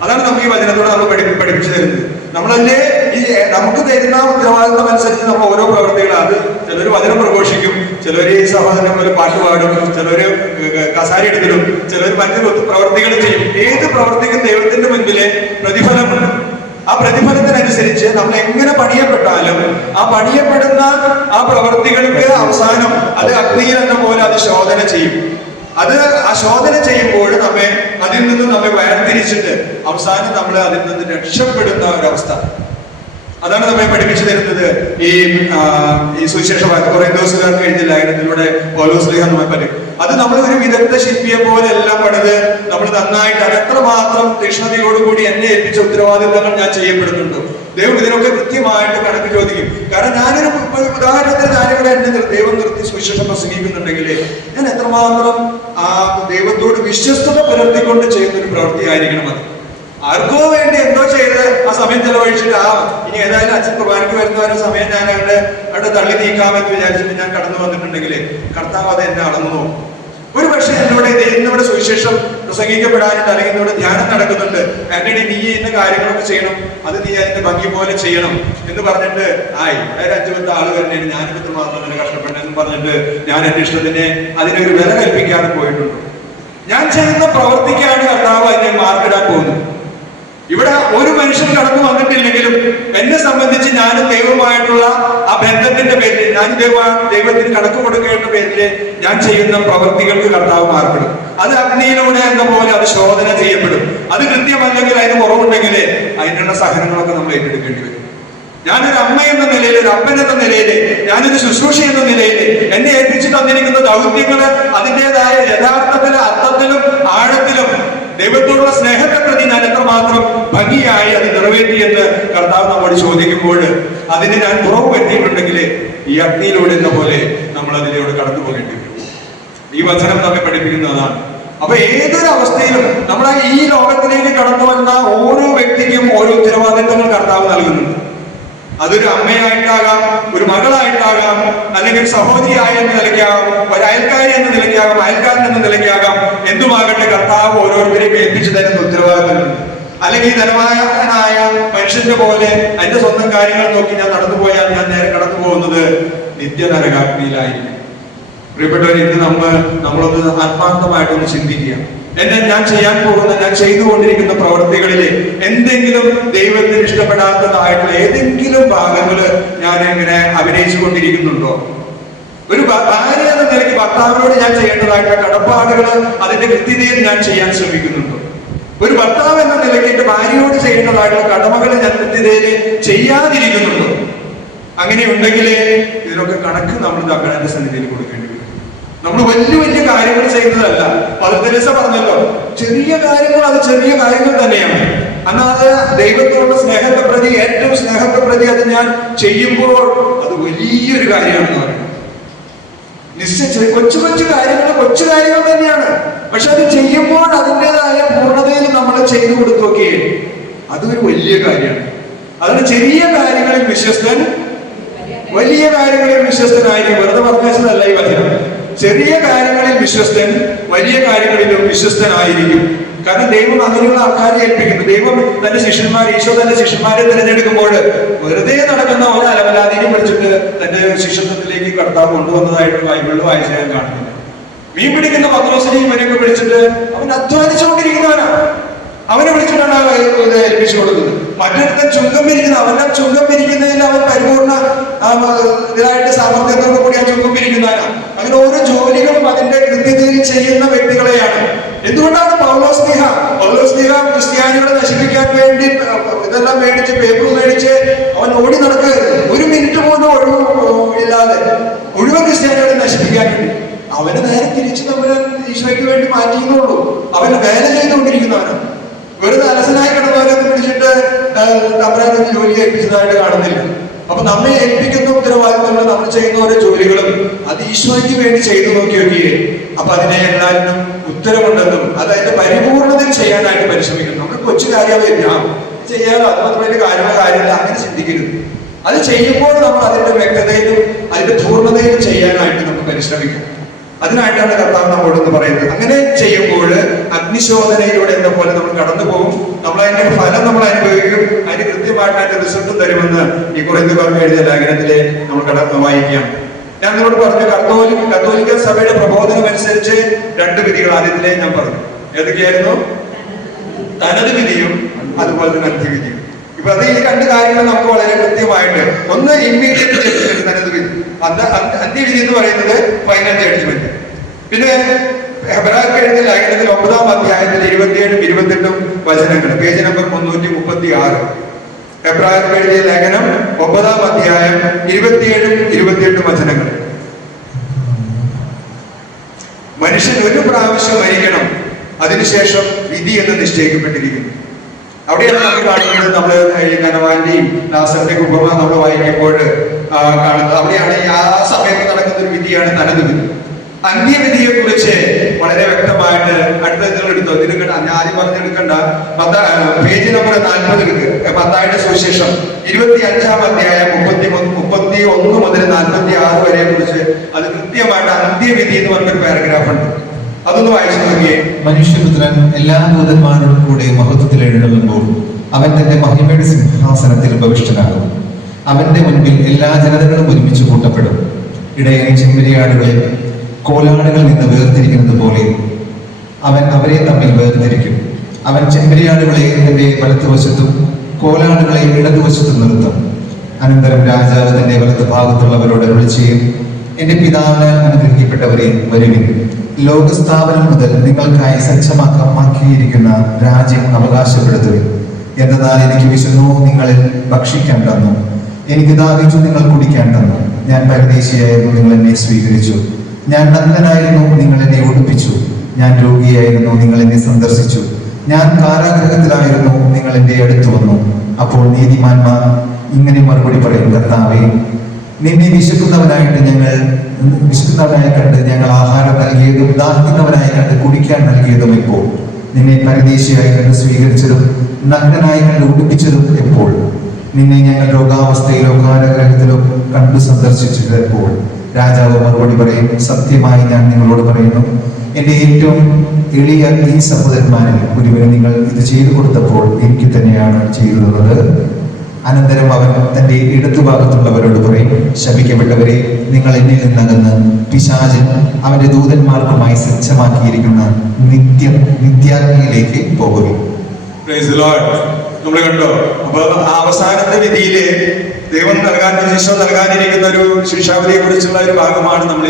അതാണ് നമുക്ക് ഈ വചനത്തോടെ നമ്മൾ പഠിപ്പിച്ചു തരുന്നത്. നമ്മളല്ലേ ഈ നമുക്ക് തരുന്ന ഉത്തരവാദിത്വം അനുസരിച്ച് നമ്മൾ ഓരോ പ്രവർത്തികളും, അത് ചിലർ വചനം പ്രഘോഷിക്കും, ചിലർ ഈ സഹോദരനെ പോലെ പാട്ട് പാടും, ചിലർ കസാരി എടുത്തിടും, ചിലർ മറ്റു പ്രവർത്തികൾ ചെയ്യും. ഏത് പ്രവർത്തിക്കും ദൈവത്തിന്റെ മുൻപിലെ പ്രതിഫലമുണ്ട്. ആ പ്രതിഫലത്തിനനുസരിച്ച് നമ്മൾ എങ്ങനെ പണിയപ്പെട്ടാലും ആ പണിയപ്പെടുന്ന ആ പ്രവർത്തികൾക്ക് അവസാനം അത് അഗ്നിയിൽ എന്ന പോലെ അത് ശോധന ചെയ്യും. അത് ആ ശോധന ചെയ്യുമ്പോൾ അതിൽ നിന്ന് നമ്മെ വേർതിരിച്ചിട്ട് അവസാനം നമ്മൾ അതിൽ നിന്ന് രക്ഷപ്പെടുന്ന ഒരവസ്ഥ. അതാണ് നമ്മെ പഠിപ്പിച്ചു തരുന്നത് ഈ സുവിശേഷ കൊറിന്തോസുകാർക്ക് എഴുതിയ ലേഖനത്തിലൂടെ പൗലോസ് ശ്ലീഹ നമ്മെ പറയും. അത് നമ്മൾ ഒരു വിദഗ്ധ ശില്പിയെ പോലെ എല്ലാം പണിത് നമ്മൾ നന്നായിട്ട് അത് എത്രമാത്രം തീക്ഷ്ണതയോടുകൂടി എന്നെ ഏൽപ്പിച്ച ഉത്തരവാദിത്തങ്ങൾ ഞാൻ ചെയ്യപ്പെടുന്നുണ്ടോ, ദൈവം ഇതിനൊക്കെ കൃത്യമായിട്ട് കണക്ക് ചോദിക്കും. കാരണം ഞാനൊരു ഉദാഹരണത്തിന് ഞാനിവിടെ എന്നെ ദൈവം നിർത്തി സുവിശേഷം പ്രസംഗിക്കുന്നുണ്ടെങ്കിൽ ഞാൻ എത്രമാത്രം ആ ദൈവത്തോട് വിശ്വസ്തത പുലർത്തിക്കൊണ്ട് ചെയ്യുന്ന ഒരു പ്രവൃത്തിയായിരിക്കണം അത്. ആർക്കോ വേണ്ടി എന്തോ ചെയ്ത് ആ സമയം ചെലവഴിച്ചിട്ട് ഇനി ഏതായാലും അച്ഛൻ കുർബാനയ്ക്ക് വരുന്നവരെ സമയം ഞാൻ അവിടെ തള്ളി നീക്കാമെന്ന് വിചാരിച്ചിട്ട് ഞാൻ കടന്നു വന്നിട്ടുണ്ടെങ്കിൽ കർത്താവ് അത് എന്നെ അളന്നു നോക്കും. ഒരു പക്ഷേ എന്നോട് ഇന്നിവിടെ സുവിശേഷം പ്രസംഗിക്കപ്പെടാനുണ്ട്, അല്ലെങ്കിൽ ഇന്നിവിടെ ധ്യാനം നടക്കുന്നുണ്ട്, ആന്റണി നീ ഇന്ന കാര്യങ്ങളൊക്കെ ചെയ്യണം, അത് നീ അതിന്റെ ഭംഗി പോലെ ചെയ്യണം എന്ന് പറഞ്ഞിട്ട് ഒരു 5-10 ആള് വരുന്നതിന് ഞാനിപ്പോ മാത്രം തന്നെ കഷ്ടപ്പെട്ടെന്ന് പറഞ്ഞിട്ട് ഞാൻ എന്റെ ഇഷ്ടത്തിന് അതിനൊരു വില കൽപ്പിക്കാതെ പോയിട്ടുണ്ട്. ഞാൻ ചെയ്യുന്ന പ്രവർത്തിക്കാണ് കർത്താവ് അതിനെ മാർക്കിടാൻ പോകുന്നത്. ഇവിടെ ഒരു മനുഷ്യൻ കടന്നു വന്നിട്ടില്ലെങ്കിലും എന്നെ സംബന്ധിച്ച് ഞാനും ദൈവമായിട്ടുള്ള ആ ബന്ധത്തിന്റെ പേരിൽ ഞാൻ ദൈവത്തിന് കണക്ക് കൊടുക്കേണ്ട പേരിൽ ഞാൻ ചെയ്യുന്ന പ്രവർത്തികൾക്ക് കർത്താവ് മാർക്കിടും. അത് അഗ്നിയിലൂടെ എന്ന പോലെ അത് ശോധന ചെയ്യപ്പെടും. അത് കൃത്യമല്ലെങ്കിൽ അതിന് കുറവുണ്ടെങ്കിൽ അതിനുള്ള സഹനങ്ങളൊക്കെ നമ്മൾ ഏറ്റെടുക്കേണ്ടി വരും. ഞാനൊരു അമ്മ എന്ന നിലയിൽ, ഒരു അപ്പൻ എന്ന നിലയിൽ, ഞാനൊരു ശുശ്രൂഷ എന്ന നിലയിൽ എന്നെ ഏൽപ്പിച്ചു തന്നിരിക്കുന്ന ദൗത്യങ്ങള് അതിൻ്റെതായ യഥാർത്ഥത്തിലും അർത്ഥത്തിലും ആഴത്തിലും ദൈവത്തോടുള്ള സ്നേഹത്തെ പ്രതി ഞാൻ എത്രമാത്രം ഭംഗിയായി അത് നിറവേറ്റിയെന്ന് കർത്താവ് നമ്മോട് ചോദിക്കുമ്പോൾ അതിന് ഞാൻ കുറവ് പറ്റിയിട്ടുണ്ടെങ്കിൽ ഈ അഗ്നിയിലൂടെ എന്ന പോലെ നമ്മൾ അതിലൂടെ കടന്നു പോകേണ്ടി വരും. ഈ വചനം നമ്മെ പഠിപ്പിക്കുന്നതാണ്. അപ്പൊ ഏതൊരു അവസ്ഥയിലും നമ്മൾ ഈ ലോകത്തിലേക്ക് കടന്നു വന്ന ഓരോ വ്യക്തിക്കും ഓരോ ഉത്തരവാദിത്തങ്ങൾ കർത്താവ് നൽകുന്നുണ്ട്. അതൊരു അമ്മയായിട്ടാകാം, ഒരു മകളായിട്ടാകാം, അല്ലെങ്കിൽ ഒരു സഹോദരിയായ എന്ന നിലയ്ക്കാകാം, ഒരു അയൽക്കാരി എന്ന നിലയ്ക്കാകാം, അയൽക്കാരൻ എന്ന നിലയ്ക്കാകാം, എന്തുമാകട്ടെ കർത്താവ് ഓരോരുത്തരെയും ഏൽപ്പിച്ചു തരുന്ന ഉത്തരവാദിത്തങ്ങളുണ്ട്. അല്ലെങ്കിൽ ധനവാനായ മനുഷ്യന്റെ പോലെ എന്റെ സ്വന്തം കാര്യങ്ങൾ നോക്കി ഞാൻ നടന്നു പോയാൽ ഞാൻ നേരെ കടന്നു പോകുന്നത് നിത്യനരകാഗ്നിയിലായിരിക്കും. പ്രിയപ്പെട്ടവർ, ഇന്ന് നമ്മളൊന്ന് ആത്മാർത്ഥമായിട്ടൊന്ന് ചിന്തിക്കുക. ഞാൻ ചെയ്യാൻ പോകുന്ന, ഞാൻ ചെയ്തുകൊണ്ടിരിക്കുന്ന പ്രവൃത്തികളിൽ എന്തെങ്കിലും ദൈവത്തിന് ഇഷ്ടപ്പെടാത്തതായിട്ടുള്ള ഏതെങ്കിലും ഭാഗങ്ങള് ഞാൻ ഇങ്ങനെ അഭിനയിച്ചു കൊണ്ടിരിക്കുന്നുണ്ടോ? ഒരു ഭാര്യ എന്ന നിലയ്ക്ക് ഭർത്താവിനോട് ഞാൻ ചെയ്യേണ്ടതായിട്ടുള്ള കടപ്പാടുകൾ അതിന്റെ കൃത്യതയിൽ ഞാൻ ചെയ്യാൻ ശ്രമിക്കുന്നുണ്ടോ? ഒരു ഭർത്താവ് എന്ന നിലയ്ക്ക് എന്റെ ഭാര്യയോട് ചെയ്യേണ്ടതായിട്ടുള്ള കടമകൾ ഞാൻ കൃത്യതയിൽ ചെയ്യാതിരിക്കുന്നുണ്ടോ? അങ്ങനെ ഉണ്ടെങ്കിൽ ഇതിനൊക്കെ കണക്ക് നമ്മൾ തങ്ങളുടെ സന്നിധിയിൽ കൊടുക്കേണ്ടി വരും. നമ്മൾ വലിയ വലിയ കാര്യങ്ങൾ ചെയ്യുന്നതല്ല. മദർ തെരേസ പറഞ്ഞല്ലോ, ചെറിയ കാര്യങ്ങൾ അത് ചെറിയ കാര്യങ്ങൾ തന്നെയാണ്. അല്ലാതെ ദൈവത്തോടുള്ള സ്നേഹത്തെ പ്രതി, ഏറ്റവും സ്നേഹത്തെ പ്രതി അത് ഞാൻ ചെയ്യുമ്പോൾ അത് വലിയൊരു കാര്യമാണെന്ന് പറയുന്നത്. നിശ്ചയിച്ചത് കൊച്ചു കൊച്ചു കാര്യങ്ങൾ തന്നെയാണ്. പക്ഷെ അത് ചെയ്യുമ്പോൾ അതിൻ്റെതായ പൂർണ്ണതയിൽ നമ്മൾ ചെയ്തു കൊടുത്തു നോക്കിയേ, അതൊരു വലിയ കാര്യമാണ്. അതാണ് ചെറിയ കാര്യങ്ങളിൽ വിശ്വസ്തൻ വലിയ കാര്യങ്ങളിൽ വിശ്വസ്തനായിരിക്കും. വെറുതെ പറഞ്ഞതല്ല ഈ വചനം. ചെറിയ കാര്യങ്ങളിൽ വിശ്വസ്തൻ വലിയ കാര്യങ്ങളിലും വിശ്വസ്തനായിരിക്കും. കാരണം ദൈവം അങ്ങനെയുള്ള ആൾക്കാരെ ഏൽപ്പിക്കുന്നു. ദൈവം തന്റെ ശിഷ്യന്മാരെ, ഈശോ തന്റെ ശിഷ്യന്മാരെ തിരഞ്ഞെടുക്കുമ്പോൾ വെറുതെ നടക്കുന്ന ഒരു അലവലാതിനെ വിളിച്ചിട്ട് തന്റെ ശിഷ്യത്വത്തിലേക്ക് കർത്താവ് കൊണ്ടുവന്നതായിട്ട് ബൈബിളിൽ വായിച്ച് ഞാൻ കാണുന്നില്ല. മീൻ പിടിക്കുന്ന പത്രോസിനെയും ഇവരെയൊക്കെ വിളിച്ചിട്ട് അവൻ അധ്വാനിച്ചുകൊണ്ടിരിക്കുന്നവനാണ്, അവനെ വിളിച്ചിട്ടാണ് ഏൽപ്പിച്ചു കൊടുക്കുന്നത്. മറ്റൊരുത്തൻ ചുങ്കം പിരിക്കുന്നത്, അവന്റെ ചുങ്കം പിരിക്കുന്നതിൽ അവൻ പരിപൂർണ്ണ ഇതായിട്ട് സാമർത്ഥ്യത്തോടു കൂടി ആ ചുങ്കം പിരിക്കുന്നവനാണ്. അങ്ങനെ ഓരോ ജോലികളും അതിന്റെ കൃത്യതയിൽ ചെയ്യുന്ന വ്യക്തികളെയാണ്. എന്തുകൊണ്ടാണ് പൗലോസ്ലീഹ ക്രിസ്ത്യാനികളെ നശിപ്പിക്കാൻ വേണ്ടി ഇതെല്ലാം മേടിച്ച്, പേപ്പർ മേടിച്ച് അവൻ ഓടി നടക്കുകയായിരുന്നു. ഒരു മിനിറ്റ് പോലും ഒഴിവില്ലാതെ മുഴുവൻ ക്രിസ്ത്യാനികളെ നശിപ്പിക്കാൻ വേണ്ടി. അവന് നേരെ തിരിച്ച് നമ്മൾ ഈശോയ്ക്ക് വേണ്ടി മാറ്റിയെന്നുള്ളൂ. അവന് വേല ചെയ്തുകൊണ്ടിരിക്കുന്നവനാണ്. വെറുതെ അലസനായി കിടന്നവരൊക്കെ പിടിച്ചിട്ട് തമ്പുരാനെ ജോലി ഏൽപ്പിച്ചതായിട്ട് കാണുന്നില്ല. അപ്പൊ നമ്മെ ഏൽപ്പിക്കുന്ന ഉത്തരവാദിത്തങ്ങൾ, നമ്മൾ ചെയ്യുന്ന ഓരോ ജോലികളും അത് ഈശോയ്ക്ക് വേണ്ടി ചെയ്തു നോക്കിയേ. അപ്പൊ അതിനെ എല്ലാവരും ഉത്തരവുണ്ടെന്നും അത് അതിന്റെ പരിപൂർണതയിൽ ചെയ്യാനായിട്ട് പരിശ്രമിക്കണം. നമ്മൾ കൊച്ചു കാര്യമില്ല ചെയ്യാനോ അത് മാത്രം വലിയ കാര്യമില്ല, അങ്ങനെ ചിന്തിക്കരുത്. അത് ചെയ്യുമ്പോൾ നമ്മൾ അതിന്റെ വ്യക്തതയിലും അതിന്റെ പൂർണ്ണതയിലും ചെയ്യാനായിട്ട് നമുക്ക് പരിശ്രമിക്കണം. അതിനായിട്ടാണ് കർത്താവ് നമ്മോടൊന്ന് പറയുന്നത്. അങ്ങനെ ചെയ്യുമ്പോൾ അഗ്നിശോധനയിലൂടെ എന്ന പോലെ നമ്മൾ കടന്നു പോകും. നമ്മൾ അതിന്റെ ഫലം നമ്മൾ അനുഭവിക്കും. അതിന് കൃത്യമായിട്ട് അതിന്റെ റിസൾട്ടും തരുമെന്ന് ഈ കൊറിന്ത്യർ പറഞ്ഞു എഴുതിയ ലേഖനത്തിലെ നമ്മൾ കടന്ന് വായിക്കാം. ഞാൻ നിങ്ങളോട് പറഞ്ഞു, കത്തോലിക്ക സഭയുടെ പ്രബോധനം അനുസരിച്ച് 2 വിധികൾ ആദ്യത്തിലേ ഞാൻ പറഞ്ഞു. ഏതൊക്കെയായിരുന്നു? തനത് വിധിയും അതുപോലെ തന്നെ അന്ത്യവിധിയും. ഇപ്പൊ അത് ഈ 2 കാര്യങ്ങൾ നമുക്ക് വളരെ കൃത്യമായിട്ട്, ഒന്ന് ഇമ്മീഡിയറ്റ് ജഡ്ജ്മെന്റ്, തനത് വിധി. അന്ത്യവിധി എന്ന് പറയുന്നത് ഫൈനൽ ജഡ്ജ്മെന്റ്. പിന്നെ ഹെബ്രായർക്ക് എഴുതിയ ലേഖനത്തിൽ 9-ാം അധ്യായത്തിൽ 27-28 വചനങ്ങൾ, പേജ് നമ്പർ 336. ഹെബ്രായർക്ക് എഴുതിയ ലേഖനം 9-ാം അധ്യായം 27-28 വചനങ്ങൾ. മനുഷ്യൻ ഒരു പ്രാവശ്യം മരിക്കണം, അതിനുശേഷം വിധി എന്ന് നിശ്ചയിക്കപ്പെട്ടിരിക്കുന്നു. അവിടെയാണ് നമ്മൾ കാണുന്നത്. നമ്മൾ ഈ കനവാന്റെയും ലാസറിന്റെയും ഉപമ നമ്മൾ വായിക്കുമ്പോൾ കാണുന്നത് അവിടെയാണ്. ആ സമയത്ത് നടക്കുന്ന ഒരു വിധിയാണ് തനത് വിധി. അന്ത്യവിധിയെ കുറിച്ച് വളരെ വ്യക്തമായിട്ട് അടുത്ത നിങ്ങൾ എടുത്തോ, എടുക്കണ്ട, ഞാൻ ആദ്യം പറഞ്ഞെടുക്കണ്ട. പേജ് നമ്പർ 40 എടുക്കുക. മത്തായിയുടെ സുവിശേഷം 25-ാം അധ്യായം 31 മുതൽ 46 വരെ കുറിച്ച് അത് കൃത്യമായിട്ട് അന്ത്യവിധി എന്ന് പറഞ്ഞൊരു പാരഗ്രാഫ് ഉണ്ട്. അതൊന്ന് വായിച്ചു നോക്കിയേ. മനുഷ്യപുത്രൻ എല്ലാ ദൂതന്മാരോടും കൂടെ മഹത്വത്തിൽ എഴുന്നള്ളുമ്പോൾ അവൻ തന്റെ മഹിമയുടെ സിംഹാസനത്തിൽ ഉപവിഷ്ടനാകും. അവന്റെ മുൻപിൽ എല്ലാ ജനതകളും ഒരുമിച്ച് കൂട്ടപ്പെടും. ഇടയൻ ചെമ്മരിയാടുകളെ കോലാടുകളിൽ നിന്ന് വേർതിരിക്കുന്നത് പോലെ അവൻ അവരെ തമ്മിൽ വേർതിരിക്കും. അവൻ ചെമ്മരിയാടുകളെ തന്റെ വലത്തുവശത്തും കോലാടുകളെ ഇടതുവശത്തും നിർത്തും. അനന്തരം രാജാവ് തന്റെ വലത്ത് ഭാഗത്തുള്ളവരോട് അരുളി ചെയ്യും, എന്റെ പിതാവിന് അനുഗ്രഹിക്കപ്പെട്ടവരെ വരുവിൻ, ലോകസ്ഥാപനം മുതൽ നിങ്ങൾക്കായി സജ്ജമാക്കിയിരിക്കുന്ന രാജ്യം അവകാശപ്പെടുത്തുവിൻ. എന്തെന്നാൽ എനിക്ക് വിശന്നു, നിങ്ങളിൽ ഭക്ഷിക്കാൻ തന്നു, എനിക്ക് ദാഹിച്ചു, നിങ്ങൾ കുടിക്കാൻ തന്നു. ഞാൻ പരദേശിയായിരുന്നു, നിങ്ങൾ എന്നെ സ്വീകരിച്ചു. ഞാൻ നഗ്നനായിരുന്നു, നിങ്ങൾ എന്നെ ഉടുപ്പിച്ചു. ഞാൻ രോഗിയായിരുന്നു, നിങ്ങൾ എന്നെ സന്ദർശിച്ചു. ഞാൻ കാരാഗൃഹത്തിലായിരുന്നു, നിങ്ങൾ എന്റെ അടുത്ത് വന്നു. അപ്പോൾ നീതിമാന്മാർ ഇങ്ങനെ മറുപടി പറയും, കർത്താവേ, നിന്നെ വിശക്കുന്നവനായി കണ്ട് ഞങ്ങൾ ആഹാരം നൽകിയതും ദാഹിക്കുന്നവനായി കണ്ട് കുടിക്കാൻ നൽകിയതും എപ്പോൾ? നിന്നെ പരദേശിയായി കണ്ട് സ്വീകരിച്ചതും നഗ്നനായി കണ്ട് ഉടുപ്പിച്ചതും എപ്പോൾ? നിന്നെ ഞങ്ങൾ രോഗാവസ്ഥയിലോ കാരാഗൃഹത്തിലോ കണ്ടു സന്ദർശിച്ചത് എപ്പോൾ? രാജാവ് മറുപടി പറയും, സത്യമായി ഞാൻ നിങ്ങളോട് പറയുന്നു, എന്റെ ഏറ്റവും എളിയ ഈ സഹോദരന്മാരിൽ ഒരുവന് നിങ്ങൾ ഇത് ചെയ്തു കൊടുത്തപ്പോൾ എനിക്ക് തന്നെയാണ് ചെയ്തു തന്നത്. അനന്തരം അവൻ തന്റെ ഇടതുഭാഗത്തുള്ളവരോട് പറയും, ശപിക്കപ്പെട്ടവരെ, നിങ്ങൾ എന്നിൽ നിന്നകന്ന് പിശാചൻ അവന്റെ ദൂതന്മാർക്കുമായി സജ്ജമാക്കിയിരിക്കുന്ന നിത്യാഗ്നിയിലേക്ക് പോകുകയും. നമ്മൾ കണ്ടോ? അപ്പൊ അവസാനത്തെ വിധിയില് ദൈവം ഈശോ നൽകാനിരിക്കുന്ന ഒരു ശിക്ഷാവിധിയെ കുറിച്ചുള്ള ഒരു ഭാഗമാണ് നമ്മൾ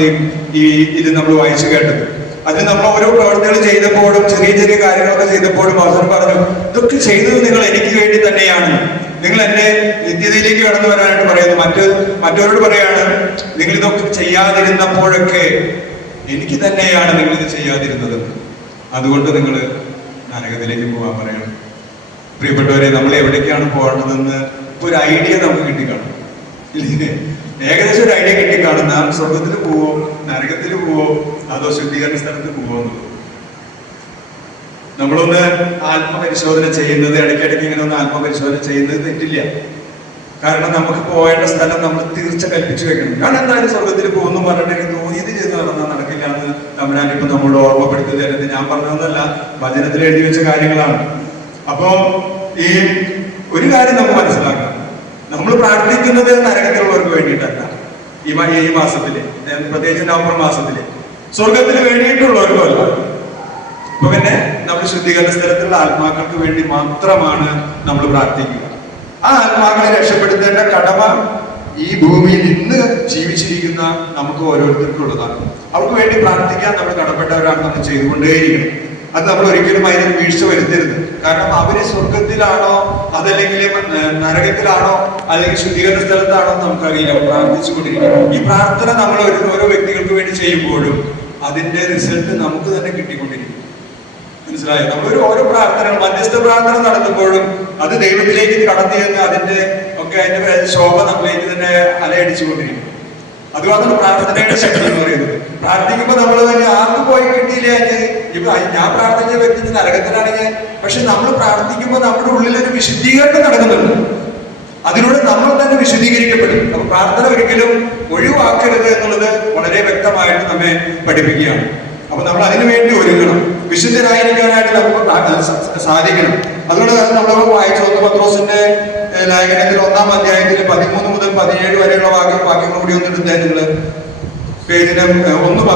ഇത് നമ്മൾ വായിച്ചു കേട്ടത്. അതിന് നമ്മൾ ഓരോ പ്രവർത്തികൾ ചെയ്തപ്പോഴും ചെറിയ ചെറിയ കാര്യങ്ങളൊക്കെ ചെയ്തപ്പോഴും അവസരം പറഞ്ഞു, ഇതൊക്കെ ചെയ്തത് നിങ്ങൾ എനിക്ക് വേണ്ടി തന്നെയാണ്, നിങ്ങൾ എന്നെ നിത്യതയിലേക്ക് കടന്നു വരാനായിട്ട് പറയുന്നു. മറ്റവരോട് പറയാണ്, നിങ്ങൾ ഇതൊക്കെ ചെയ്യാതിരുന്നപ്പോഴൊക്കെ എനിക്ക് തന്നെയാണ് നിങ്ങൾ ഇത് ചെയ്യാതിരുന്നത്, അതുകൊണ്ട് നിങ്ങൾ നരകത്തിലേക്ക് പോകാൻ പറയണം. പ്രിയപ്പെട്ടവരെ, നമ്മൾ എവിടേക്കാണ് പോകേണ്ടതെന്ന് ഒരു ഐഡിയ നമുക്ക് കിട്ടിക്കാണും. ഏകദേശം ഒരു ഐഡിയ കിട്ടി കാണുന്ന സ്വർഗത്തിൽ പോവോ നരകത്തിൽ പോവോ അതോ ശുദ്ധീകരണ സ്ഥലത്ത് പോവോ എന്നുള്ളത്. നമ്മളൊന്ന് ആത്മപരിശോധന ചെയ്യുന്നത്, ഇടയ്ക്കിടയ്ക്ക് ഇങ്ങനെ ഒന്ന് ആത്മപരിശോധന ചെയ്യുന്നത് തെറ്റില്ല. കാരണം നമുക്ക് പോകേണ്ട സ്ഥലം നമ്മൾ തീർച്ച കൽപ്പിച്ചു വെക്കണം. ഞാൻ എന്തായാലും സ്വർഗത്തിൽ പോകുന്നു പറഞ്ഞിട്ട് എനിക്ക് തോന്നിയത് ചെയ്ത് നടന്നാൽ നടക്കില്ല എന്ന് തമ്പുരാനിപ്പോ നമ്മളോട് ഓർമ്മപ്പെടുത്തി തരുന്നത് ഞാൻ പറഞ്ഞതൊന്നല്ല, വചനത്തിൽ എഴുതി വെച്ച കാര്യങ്ങളാണ്. അപ്പോ ഈ ഒരു കാര്യം നമുക്ക് മനസ്സിലാക്കാം, നമ്മൾ പ്രാർത്ഥിക്കുന്നത് നരകത്തിലുള്ളവർക്ക് വേണ്ടിയിട്ടല്ല. ഈ മാസത്തില്, പ്രത്യേകിച്ച് നവംബർ മാസത്തില് സ്വർഗത്തിന് വേണ്ടിയിട്ടുള്ളവർക്കും അല്ല. അപ്പൊ പിന്നെ നമ്മൾ ശുദ്ധീകരണ സ്ഥലത്തുള്ള ആത്മാക്കൾക്ക് വേണ്ടി മാത്രമാണ് നമ്മൾ പ്രാർത്ഥിക്കുക. ആ ആത്മാക്കളെ രക്ഷപ്പെടുത്തേണ്ട കടമ ഈ ഭൂമിയിൽ ഇന്ന് ജീവിച്ചിരിക്കുന്ന നമുക്ക് ഓരോരുത്തർക്കും ഉള്ളതാണ്. അവർക്ക് വേണ്ടി പ്രാർത്ഥിക്കാൻ നമ്മൾ കടപ്പെട്ടവരാണ്, നമ്മൾ ചെയ്തുകൊണ്ടേയിരിക്കണം. അത് നമ്മൾ ഒരിക്കലും അതിന് വീഴ്ച വരുത്തരുത്. കാരണം അവര് സ്വർഗത്തിലാണോ അതല്ലെങ്കിൽ നരകത്തിലാണോ അല്ലെങ്കിൽ ശുദ്ധീകരണ സ്ഥലത്താണോ നമുക്കറിയില്ല. പ്രാർത്ഥിച്ചുകൊണ്ടിരിക്കണം. ഈ പ്രാർത്ഥന നമ്മൾ ഓരോ വ്യക്തികൾക്ക് വേണ്ടി ചെയ്യുമ്പോഴും അതിന്റെ റിസൾട്ട് നമുക്ക് തന്നെ കിട്ടിക്കൊണ്ടിരിക്കും. മനസ്സിലായോ? നമ്മളൊരു ഓരോ പ്രാർത്ഥന, മധ്യസ്ഥ പ്രാർത്ഥന നടത്തുമ്പോഴും അത് ദൈവത്തിലേക്ക് കടന്നു ചെന്ന് അതിന്റെ ശോഭ നമ്മളിലേക്ക് തന്നെ അലയടിച്ചുകൊണ്ടിരിക്കും. അതുകൊണ്ടാണ് പ്രാർത്ഥനയുടെ ശക്തി എന്ന് പറയുന്നത്. പ്രാർത്ഥിക്കുമ്പോൾ നമ്മൾ തന്നെ ആർക്ക് പോയി കിട്ടിയില്ല. ഇപ്പൊ ഞാൻ പ്രാർത്ഥിച്ച വ്യക്തി നരകത്തിലാണെങ്കിൽ, പക്ഷെ നമ്മൾ പ്രാർത്ഥിക്കുമ്പോൾ നമ്മുടെ ഉള്ളിലൊരു വിശുദ്ധീകരണം നടക്കുന്നുണ്ട്. അതിലൂടെ നമ്മൾ തന്നെ വിശുദ്ധീകരിക്കപ്പെടും. അപ്പൊ പ്രാർത്ഥന ഒരിക്കലും ഒഴിവാക്കരുത് എന്നുള്ളത് വളരെ വ്യക്തമായിട്ട് നമ്മെ പഠിപ്പിക്കുകയാണ്. അപ്പൊ നമ്മൾ അതിനു വേണ്ടി ഒരുങ്ങണം. വിശുദ്ധരായിരിക്കാനായിട്ട് നമുക്ക് സാധിക്കണം. അതുകൊണ്ട് നമ്മൾ വായിച്ച 1 പത്രോസിന്റെ ലേഖനത്തിൽ 1-ാം അധ്യായത്തിൽ 13 മുതൽ 17 വരെയുള്ള വാക്യങ്ങൾ കൂടി ഒന്ന് എടുത്തേ. നിങ്ങള് പേജിന് 1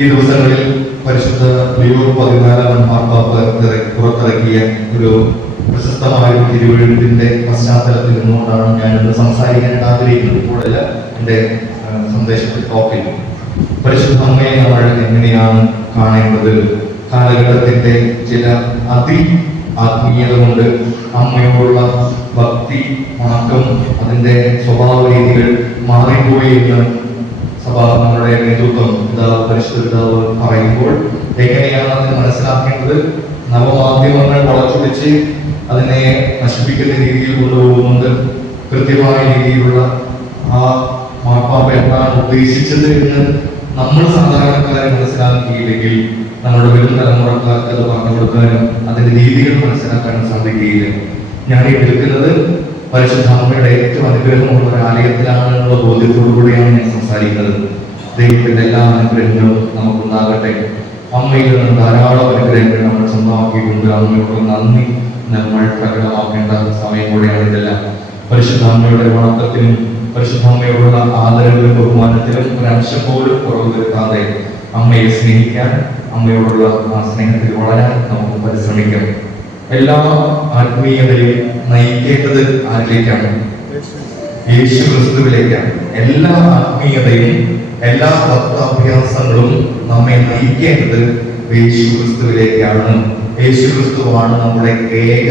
ഈ ദിവസങ്ങളിൽ പരിശുദ്ധ ലിയോ 14 മാർപ്പാപ്പ പുറത്തിറക്കിയ ഒരു പ്രശസ്തമായ തിരുവെഴുത്തിന്റെ പശ്ചാത്തലത്തിൽ നിന്നുകൊണ്ടാണ് ഞാനിന്ന് സംസാരിക്കാൻ ആഗ്രഹിക്കുന്നത്. കൂടുതൽ എൻ്റെ സന്ദേശത്തിൽ ടോപ്പിൽ പരിശുദ്ധ അമ്മയെ നമ്മൾ എങ്ങനെയാണ് കാണേണ്ടത്, കാലഘട്ടത്തിന്റെ ചില ആത്മീയത കൊണ്ട് അമ്മയോടുള്ള ഭക്തി വണക്കം അതിന്റെ സ്വഭാവ രീതികൾ മാറിപ്പോയി എന്ന് സഭാങ്ങളുടെ നേതൃത്വം പരിശുദ്ധ പിതാവ് പറയുമ്പോൾ എങ്ങനെയാണ് അതിനെ മനസ്സിലാക്കേണ്ടത്? നവമാധ്യമങ്ങൾ വളച്ചൊടിച്ച് അതിനെ നശിപ്പിക്കുന്ന രീതിയിൽ കൊണ്ടുപോകുന്നുണ്ട്. കൃത്യമായ രീതിയിലുള്ള ആ മാർപ്പാപ്പ എന്താണ് ഉദ്ദേശിച്ചത് എന്ന് നമ്മൾ സാധാരണക്കാരെ മനസ്സിലാക്കിയില്ലെങ്കിൽ നമ്മുടെ വരും തലമുറക്കാർക്ക് അത് പറഞ്ഞു കൊടുക്കാനും അതിന്റെ രീതികൾ മനസ്സിലാക്കാനും സാധിക്കുകയില്ല. ഞാൻ ഈ നിൽക്കുന്നത് പരിശുദ്ധ അമ്മയുടെ ഏറ്റവും അനുഗ്രഹമുള്ള ഒരു ആലയത്തിലാണ് എന്നുള്ള ബോധ്യത്തോടു കൂടിയാണ് ഞാൻ സംസാരിക്കുന്നത്. ദൈവത്തിന്റെ എല്ലാ അനുഗ്രഹങ്ങളും നമുക്കുണ്ടാകട്ടെ. അമ്മയിൽ നിന്ന് ധാരാളം അനുഗ്രഹങ്ങൾ നമ്മൾ സ്വന്തമാക്കിയിട്ടുണ്ട്. അമ്മയോട് നന്ദി നമ്മൾ പ്രകടമാക്കേണ്ട സമയം കൂടെയാണ് ഇതെല്ലാം. പരിശുദ്ധ അമ്മയുടെ വണക്കത്തിനും പരിശുദ്ധ അമ്മയോടുള്ള ആദരവിലും ബഹുമാനത്തിലും ഒരംശം പോലും കുറവ് വരുത്താതെ അമ്മയെ സ്നേഹിക്കാൻ, അമ്മയോടുള്ള ആ സ്നേഹത്തിൽ വളരാൻ നമുക്ക് പരിശ്രമിക്കാം. എല്ലാ ആത്മീയതയും നയിക്കേണ്ടത് ആരിലേക്കാണ്? യേശു ക്രിസ്തുവിലേക്കാണ്. എല്ലാ ആത്മീയതയും എല്ലാ ഭക്താഭ്യാസങ്ങളും നമ്മെ നയിക്കേണ്ടത് യേശു ക്രിസ്തുവിലേക്കാണ്. യേശു ക്രിസ്തുവാണ് നമ്മുടെ ഏക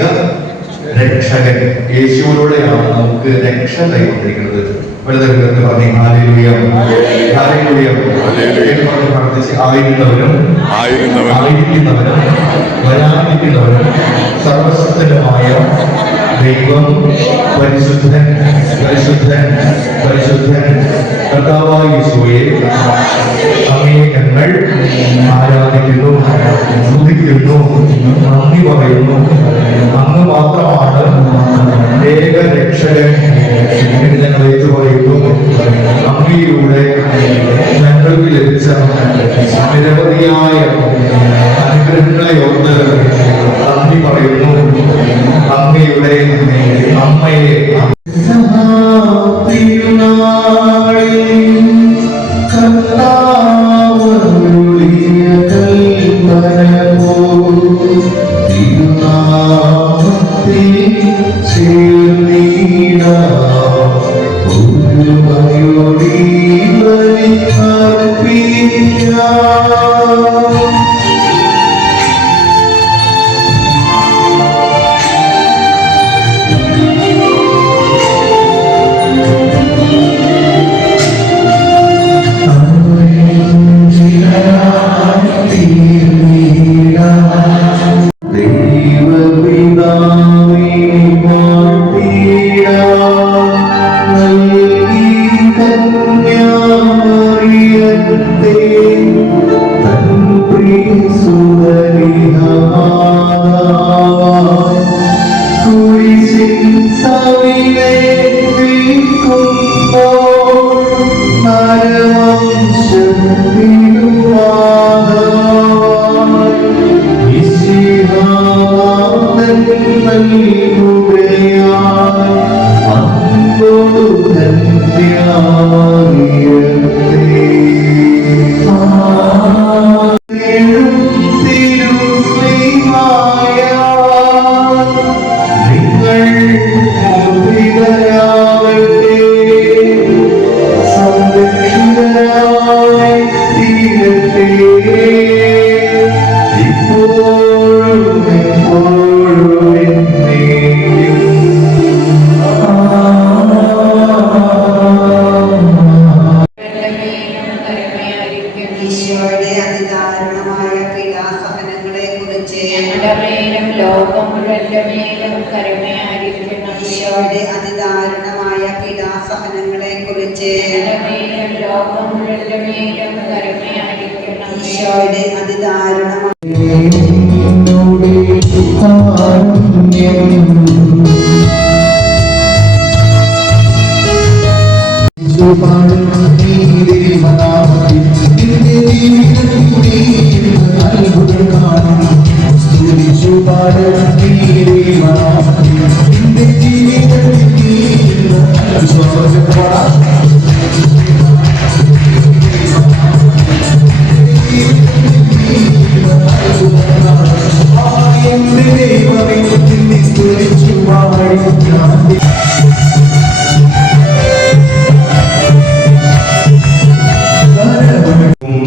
രക്ഷകൻ. യേശുവിലൂടെയാണ് നമുക്ക് രക്ഷ കൈവന്നിരിക്കുന്നത്. പറഞ്ഞ് ഹല്ലേലൂയ ഹല്ലേലൂയ എന്ന് പറഞ്ഞ് പ്രാർത്ഥിച്ച് ആയിരുന്നവരും ആയിരിക്കുന്നവരും വരാനിരിക്കുന്നവരും സർവശക്തനുമായ ദൈവം പരിശുദ്ധൻ പരിശുദ്ധൻ പരിശുദ്ധൻ കർത്താവായ യേശുവേ, അങ്ങയെ ഞങ്ങൾ ആരാധിക്കുന്നു, സ്തുതിക്കുന്നു, നന്ദി പറയുന്നു. അങ്ങ് മാത്രമാണ് ഏക രക്ഷകൻ എന്ന് ഞങ്ങൾ ഏറ്റുപറയുന്നു. അങ്ങയിലൂടെ ഞങ്ങൾക്ക് ലഭിച്ച നിരവധിയായ അനുഗ്രഹങ്ങളെ ഓർത്ത് നന്ദി പറയുന്നു. അങ്ങയുടെ അമ്മയെ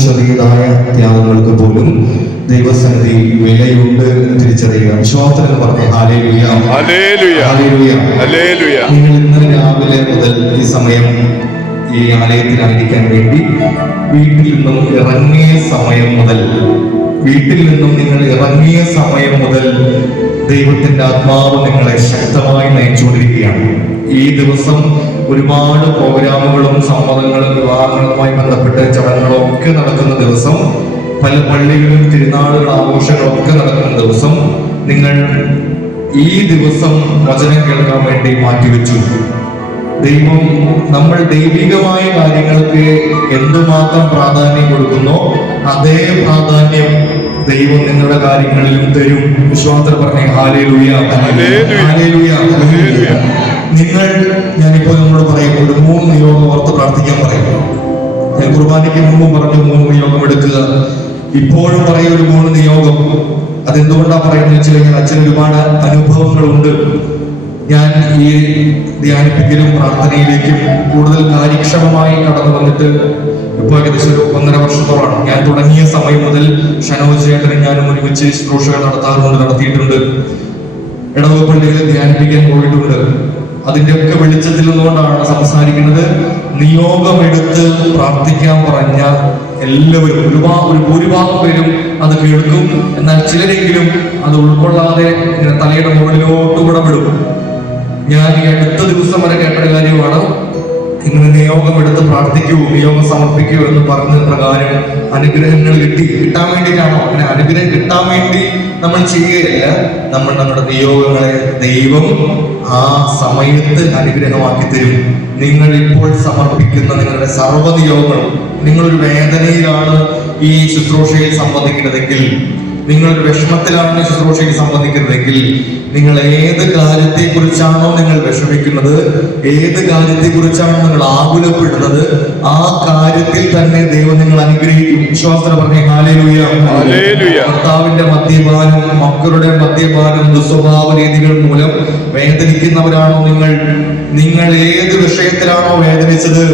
ചെറിയതായ ത്യാഗങ്ങൾക്ക് പോലും ദൈവസന്നിധി വിലയുണ്ട് തിരിച്ചറിയുക. വിശ്വാസത്തിൽ പറഞ്ഞ ഹല്ലേലൂയ ഹല്ലേലൂയ ഹല്ലേലൂയ. നിങ്ങൾ ഇന്നലെ രാവിലെ മുതൽ ഈ സമയം ഈ ആലയത്തിലായിരിക്കാൻ വേണ്ടി വീട്ടിൽ നിന്നും ഇറങ്ങിയ സമയം മുതൽ ദൈവത്തിന്റെ ആത്മാവ് നിങ്ങളെ ശക്തമായി നയിച്ചുകൊണ്ടിരിക്കുകയാണ്. ഈ ദിവസം ഒരുപാട് പ്രോഗ്രാമുകളും സമ്മതങ്ങളും വിവാഹങ്ങളുമായി ബന്ധപ്പെട്ട ചടങ്ങുകളും ഒക്കെ നടക്കുന്ന ദിവസം, പല പള്ളികളിലും തിരുനാളുകൾ ആഘോഷങ്ങളൊക്കെ നടക്കുന്ന ദിവസം, നിങ്ങൾ ഈ ദിവസം വചനം കേൾക്കാൻ വേണ്ടി മാറ്റിവെച്ചു. ദൈവം നമ്മൾ ദൈവികമായ കാര്യങ്ങൾക്ക് എന്തുമാത്രം പ്രാധാന്യം കൊടുക്കുന്നോ അതേ പ്രാധാന്യം ദൈവം നിങ്ങളുടെ കാര്യങ്ങളിലും തരും. വിശ്വാസത്തിൽ പറഞ്ഞേ ഹല്ലേലൂയ ഹല്ലേലൂയ ഹല്ലേലൂയ. ഞാനിപ്പോ നിങ്ങളോട് പറയും, ഒരു 3 നിയോഗം ഓർത്ത് പ്രാർത്ഥിക്കാൻ പറയും. ഞാൻ കുർബാനയ്ക്ക് മുമ്പും പറഞ്ഞു 3 നിയോഗം എടുക്കുക. ഇപ്പോഴും പറയും ഒരു 3 നിയോഗം. അതെന്തുകൊണ്ടാ പറയുന്നത് വെച്ച് കഴിഞ്ഞാൽ അച്ഛൻ ഒരുപാട് അനുഭവങ്ങളുണ്ട്. ഞാൻ ഈ ധ്യാനിപ്പിക്കലും പ്രാർത്ഥനയിലേക്കും കൂടുതൽ കാര്യക്ഷമമായി കടന്നു വന്നിട്ട് ഇപ്പോൾ ഏകദേശം ഒരു 1.5 വർഷത്തോളാണ്. ഞാൻ തുടങ്ങിയ സമയം മുതൽ ഷനോജ് ചേട്ടനും ഞാനും ഒരുമിച്ച് ശുശ്രൂഷകൾ നടത്തിയിട്ടുണ്ട്. ഇടവക പള്ളിയിൽ ധ്യാനിപ്പിക്കാൻ പോയിട്ടുണ്ട്. അതിൻ്റെയൊക്കെ വെളിച്ചത്തിൽ നിന്നുകൊണ്ടാണ് സംസാരിക്കുന്നത്. നിയോഗമെടുത്ത് പ്രാർത്ഥിക്കാൻ പറഞ്ഞ എല്ലാവരും ഒരു ഭൂരിഭാഗം പേരും അത് കേൾക്കും. എന്നാൽ ചിലരെങ്കിലും അത് ഉൾക്കൊള്ളാതെ ഇങ്ങനെ തലയുടെ മുകളിലോട്ട് വിടപെടും. ഞാൻ ഈ അടുത്ത ദിവസം വരെ കേട്ട കാര്യമാണ്, ഇങ്ങനെ നിയോഗം എടുത്ത് പ്രാർത്ഥിക്കൂ, നിയോഗം സമർപ്പിക്കൂ എന്ന് പറഞ്ഞ പ്രകാരം അനുഗ്രഹങ്ങൾ കിട്ടാൻ വേണ്ടിയിട്ടാണോ? അങ്ങനെ അനുഗ്രഹം കിട്ടാൻ വേണ്ടി നമ്മൾ ചെയ്യുകയല്ല. നമ്മൾ നമ്മുടെ നിയോഗങ്ങളെ ദൈവം ആ സമയത്ത് അനുഗ്രഹമാക്കി തരും. നിങ്ങൾ ഇപ്പോൾ സമർപ്പിക്കുന്ന നിങ്ങളുടെ സർവ്വ നിയോഗങ്ങളും, നിങ്ങളൊരു വേദനയിലാണ് ഈ ശുശ്രൂഷയിൽ സംബന്ധിക്കുന്നതെങ്കിൽ, നിങ്ങളൊരു വിഷമത്തിലാണ് ശുശ്രൂഷയിൽ സംബന്ധിക്കുന്നതെങ്കിൽ, നിങ്ങൾ ഏത് കാര്യത്തെക്കുറിച്ചാണോ നിങ്ങൾ വിഷമിക്കുന്നത്, ഏത് കാര്യത്തെക്കുറിച്ചാണോ നിങ്ങൾ ആകുലപ്പെടുന്നത്, ആ കാര്യത്തിൽ തന്നെ ദൈവം നിങ്ങൾ അനുഗ്രഹിക്കും. വിശ്വാസത്തിന് പറഞ്ഞേ ഹല്ലേലൂയ. ഭർത്താവിന്റെ മദ്യപാനം, മക്കളുടെ മദ്യപാനം, ദുസ്വഭാവ രീതികൾ മൂലം വേദനിക്കുന്നവരാണോ നിങ്ങൾ ഏത് വിഷയത്തിലാണോ വേദനിച്ചത്,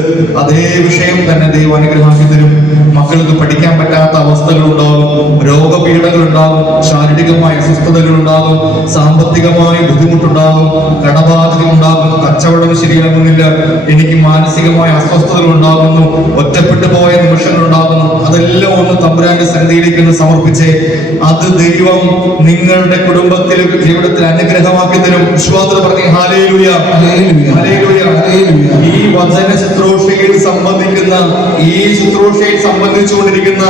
അതേ വിഷയം തന്നെ ദൈവം അനുഗ്രഹമാക്കി തരും. മക്കൾക്ക് പഠിക്കാൻ പറ്റാത്ത അവസ്ഥകൾ ഉണ്ടാകും, രോഗപീഠകൾ ഉണ്ടാകും, ശാരീരികമായ അസ്വസ്ഥതകൾ ഉണ്ടാകും, സാമ്പത്തികമായ ബുദ്ധിമുട്ടുണ്ടാകും, കടബാധ്യത ഉണ്ടാകും, കച്ചവടം ശരിയാകുന്നില്ല, എനിക്ക് മാനസികമായ അസ്വസ്ഥതകൾ ഉണ്ടാകുന്നു, ഒറ്റപ്പെട്ടു പോയ നിമിഷങ്ങൾ ഉണ്ടാകുന്നു. അതെല്ലാം ഒന്ന് തമ്പുരാന്റെ സന്നിധിയിലേക്ക് ഒന്ന് സമർപ്പിച്ചേ. അത് ദൈവം നിങ്ങളുടെ കുടുംബത്തിൽ ജീവിതത്തിൽ അനുഗ്രഹമാക്കി തരും. വിശ്വാസത്തിൽ പറഞ്ഞേ ഹല്ലേലൂയ, ഹല്ലേലൂയ. ഈ വചന ശുശ്രൂഷയിൽ സംബന്ധിച്ചുകൊണ്ടിരിക്കുന്ന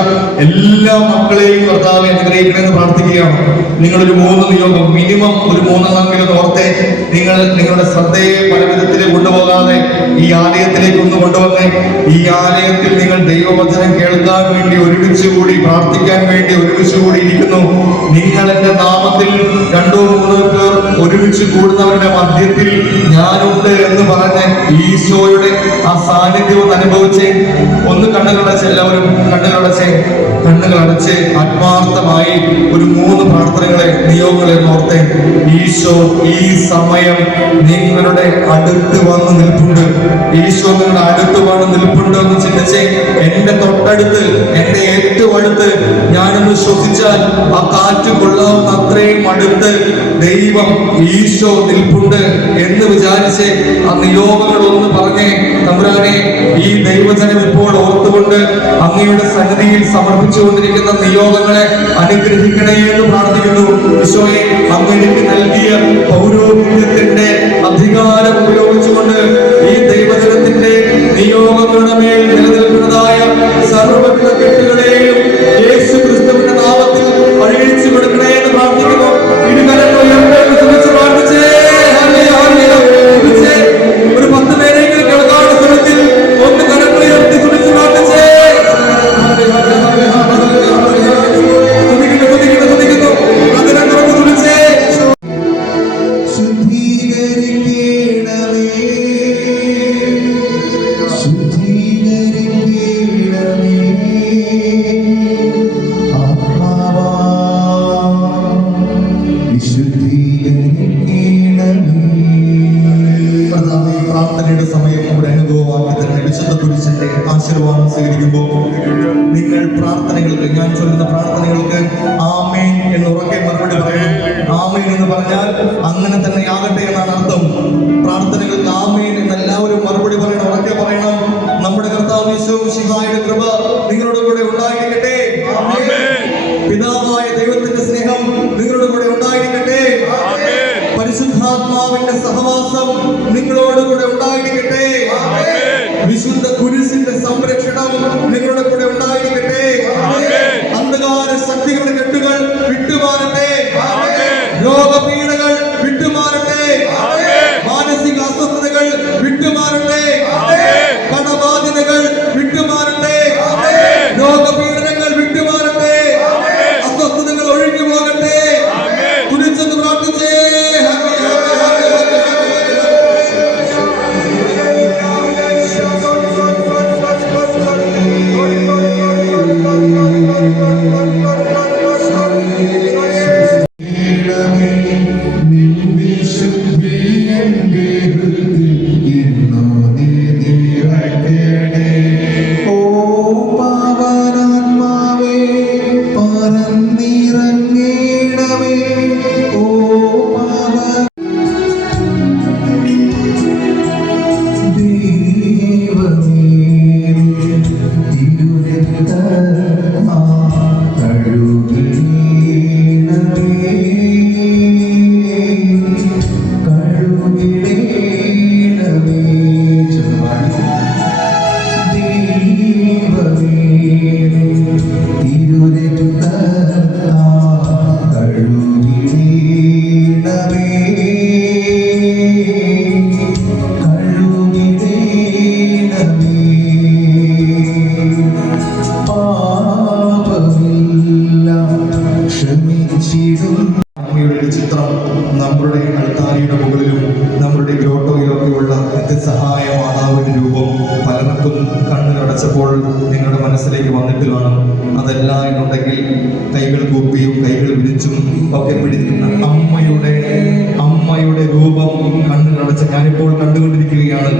എല്ലാ മക്കളെയും കർത്താവെ അനുഗ്രഹിക്കണമെന്ന് പ്രാർത്ഥിക്കുകയാണ്. നിങ്ങളൊരു 3 നിയോഗം, മിനിമം ഒരു 3 ഓർത്തെ. നിങ്ങളുടെ ശ്രദ്ധയെ പല വിധത്തിൽ കൊണ്ടുപോകാതെ ഈ ആലയത്തിലേക്ക് ഒന്ന് കൊണ്ടുവന്നേ. ഈ ആലയത്തിൽ നിങ്ങൾ ദൈവവചനം കേൾക്കാൻ വേണ്ടി ഒരുമിച്ചുകൂടി, പ്രാർത്ഥിക്കാൻ വേണ്ടി ഒരുമിച്ചുകൂടി ഇരിക്കുന്നു. നിങ്ങൾ എന്റെ നാമത്തിൽ 2-3 പേർ ഒരുമിച്ച് കൂടുന്നവരുടെ മധ്യത്തിൽ ഞാനുണ്ട് എന്ന് പറഞ്ഞ് ഈശോയുടെ ആ സാന്നിധ്യം ഒന്ന് അനുഭവിച്ചേ. ഒന്ന് കണ്ണുകളടച്ച്, എല്ലാവരും കണ്ണുകളടച്ച് ആത്മാർത്ഥമായി ഒരു 3 പ്രാർത്ഥനകളെ, നിയോഗങ്ങളെ ഓർത്തെ. ഈശോ ഈ സമയം നിങ്ങളുടെ അടുത്ത് വന്ന് നിൽപ്പുണ്ട്. ഈശോ നിങ്ങളുടെ അടുത്ത് വന്ന് നിൽപ്പുണ്ട് എന്ന് ചിന്തിച്ചേ. എന്റെ തൊട്ടടുത്ത്, എന്റെ ഏറ്റവും അടുത്ത് ഞാനൊന്ന് ശ്വസിച്ചാൽ ആ കാറ്റ് കൊള്ളാവുന്ന അത്രയും അടുത്ത് ദൈവം ഈശോ നിൽപ്പുണ്ട് എന്ന് വിചാരിച്ച് ആ നിയോഗങ്ങൾ ഒന്ന് പറഞ്ഞേ. തമ്പുരാനെ, ഈ ദൈവജനം ഇപ്പോൾ ഓർത്തുകൊണ്ട് അങ്ങയുടെ സന്നിധിയിൽ സമർപ്പിച്ചുകൊണ്ടിരിക്കുന്ന നിയോഗങ്ങളെ അനുഗ്രഹിക്കണേ എന്ന് പ്രാർത്ഥിക്കുന്നു. ഈശോയെ, അങ്ങ് എനിക്ക് നൽകിയ പൗരോഹിത്യത്തിന്റെ അധികാരം ഉപയോഗിച്ചുകൊണ്ട് ഈ ദൈവജനത്തിന്റെ നിയോഗങ്ങളുടെ മേൽ നിലനിൽക്കുന്നതായ സർവ്വവിധ കെട്ടുകളെയും യേശു ക്രിസ്തുവിന്റെ നാമത്തിൽ അഴിച്ചു കൊടുക്കണേ എന്ന് പ്രാർത്ഥിക്കുന്നു. ഇരുകരങ്ങൾ ഉയർത്തി ശ്രമിച്ച് പ്രാർത്ഥിച്ചേ. ഒരു 10 പേരെങ്കിലും കേൾക്കാവുന്ന സ്ഥലത്തിൽ ഒന്ന് കരങ്ങൾ ഉയർത്തി ശ്രമിച്ച് പ്രാർത്ഥിച്ചേ. പ്രാർത്ഥനയുടെ സമയം നമ്മുടെ അനുഭവമാക്കി തരണേ. വിശുദ്ധ കുരിശിന്റെ ആശീർവാദം സ്വീകരിക്കുമ്പോൾ നിങ്ങൾ പ്രാർത്ഥനകൾക്ക്, ഞാൻ ചൊല്ലുന്ന പ്രാർത്ഥനകൾക്ക് ആമേൻ എന്ന് ഉറക്കെ മറുപടി പറയണം. ആമേൻ എന്ന് പറഞ്ഞാൽ അങ്ങനെ തന്നെ ആകട്ടെ എന്നാണ് അർത്ഥം. പ്രാർത്ഥനകൾക്ക് ആമേൻ എന്ന് എല്ലാവരും മറുപടി പറയണം, ഉറക്കെ പറയണം. നമ്മുടെ കർത്താവ് യേശു മിശിഹായുടെ കൃപ നിങ്ങളുടെ കൂടെ ഉണ്ടായിരിക്കട്ടെ. പിതാവായ ദൈവത്തിന്റെ സ്നേഹം നിങ്ങളുടെ കൂടെ ഉണ്ടായിരിക്കട്ടെ. പരിശുദ്ധാത്മാവിന്റെ സഹവാസം നിങ്ങളോട് കൂടെ ഉണ്ടായിരിക്കട്ടെ. വിശുദ്ധ കുരിശിന്റെ സംരക്ഷണം നിങ്ങളുടെ കൂടെ ഉണ്ടായിരിക്കട്ടെ. അന്ധകാര ശക്തികളുടെ കെട്ടുകൾ വിട്ടുമാറട്ടെ. രോഗപീഠകൾ വിട്ടുമാറട്ടെ. പഠിച്ചപ്പോൾ നിങ്ങളുടെ മനസ്സിലേക്ക് വന്നിട്ട് കാണും. അതല്ല എന്നുണ്ടെങ്കിൽ കൈകൾ കൂപ്പിയും കൈകൾ വിരിച്ചും ഒക്കെ പിടിക്കുന്ന അമ്മയുടെ രൂപം കണ്ണുകളടച്ച് ഞാനിപ്പോൾ കണ്ടുകൊണ്ടിരിക്കുകയാണ്.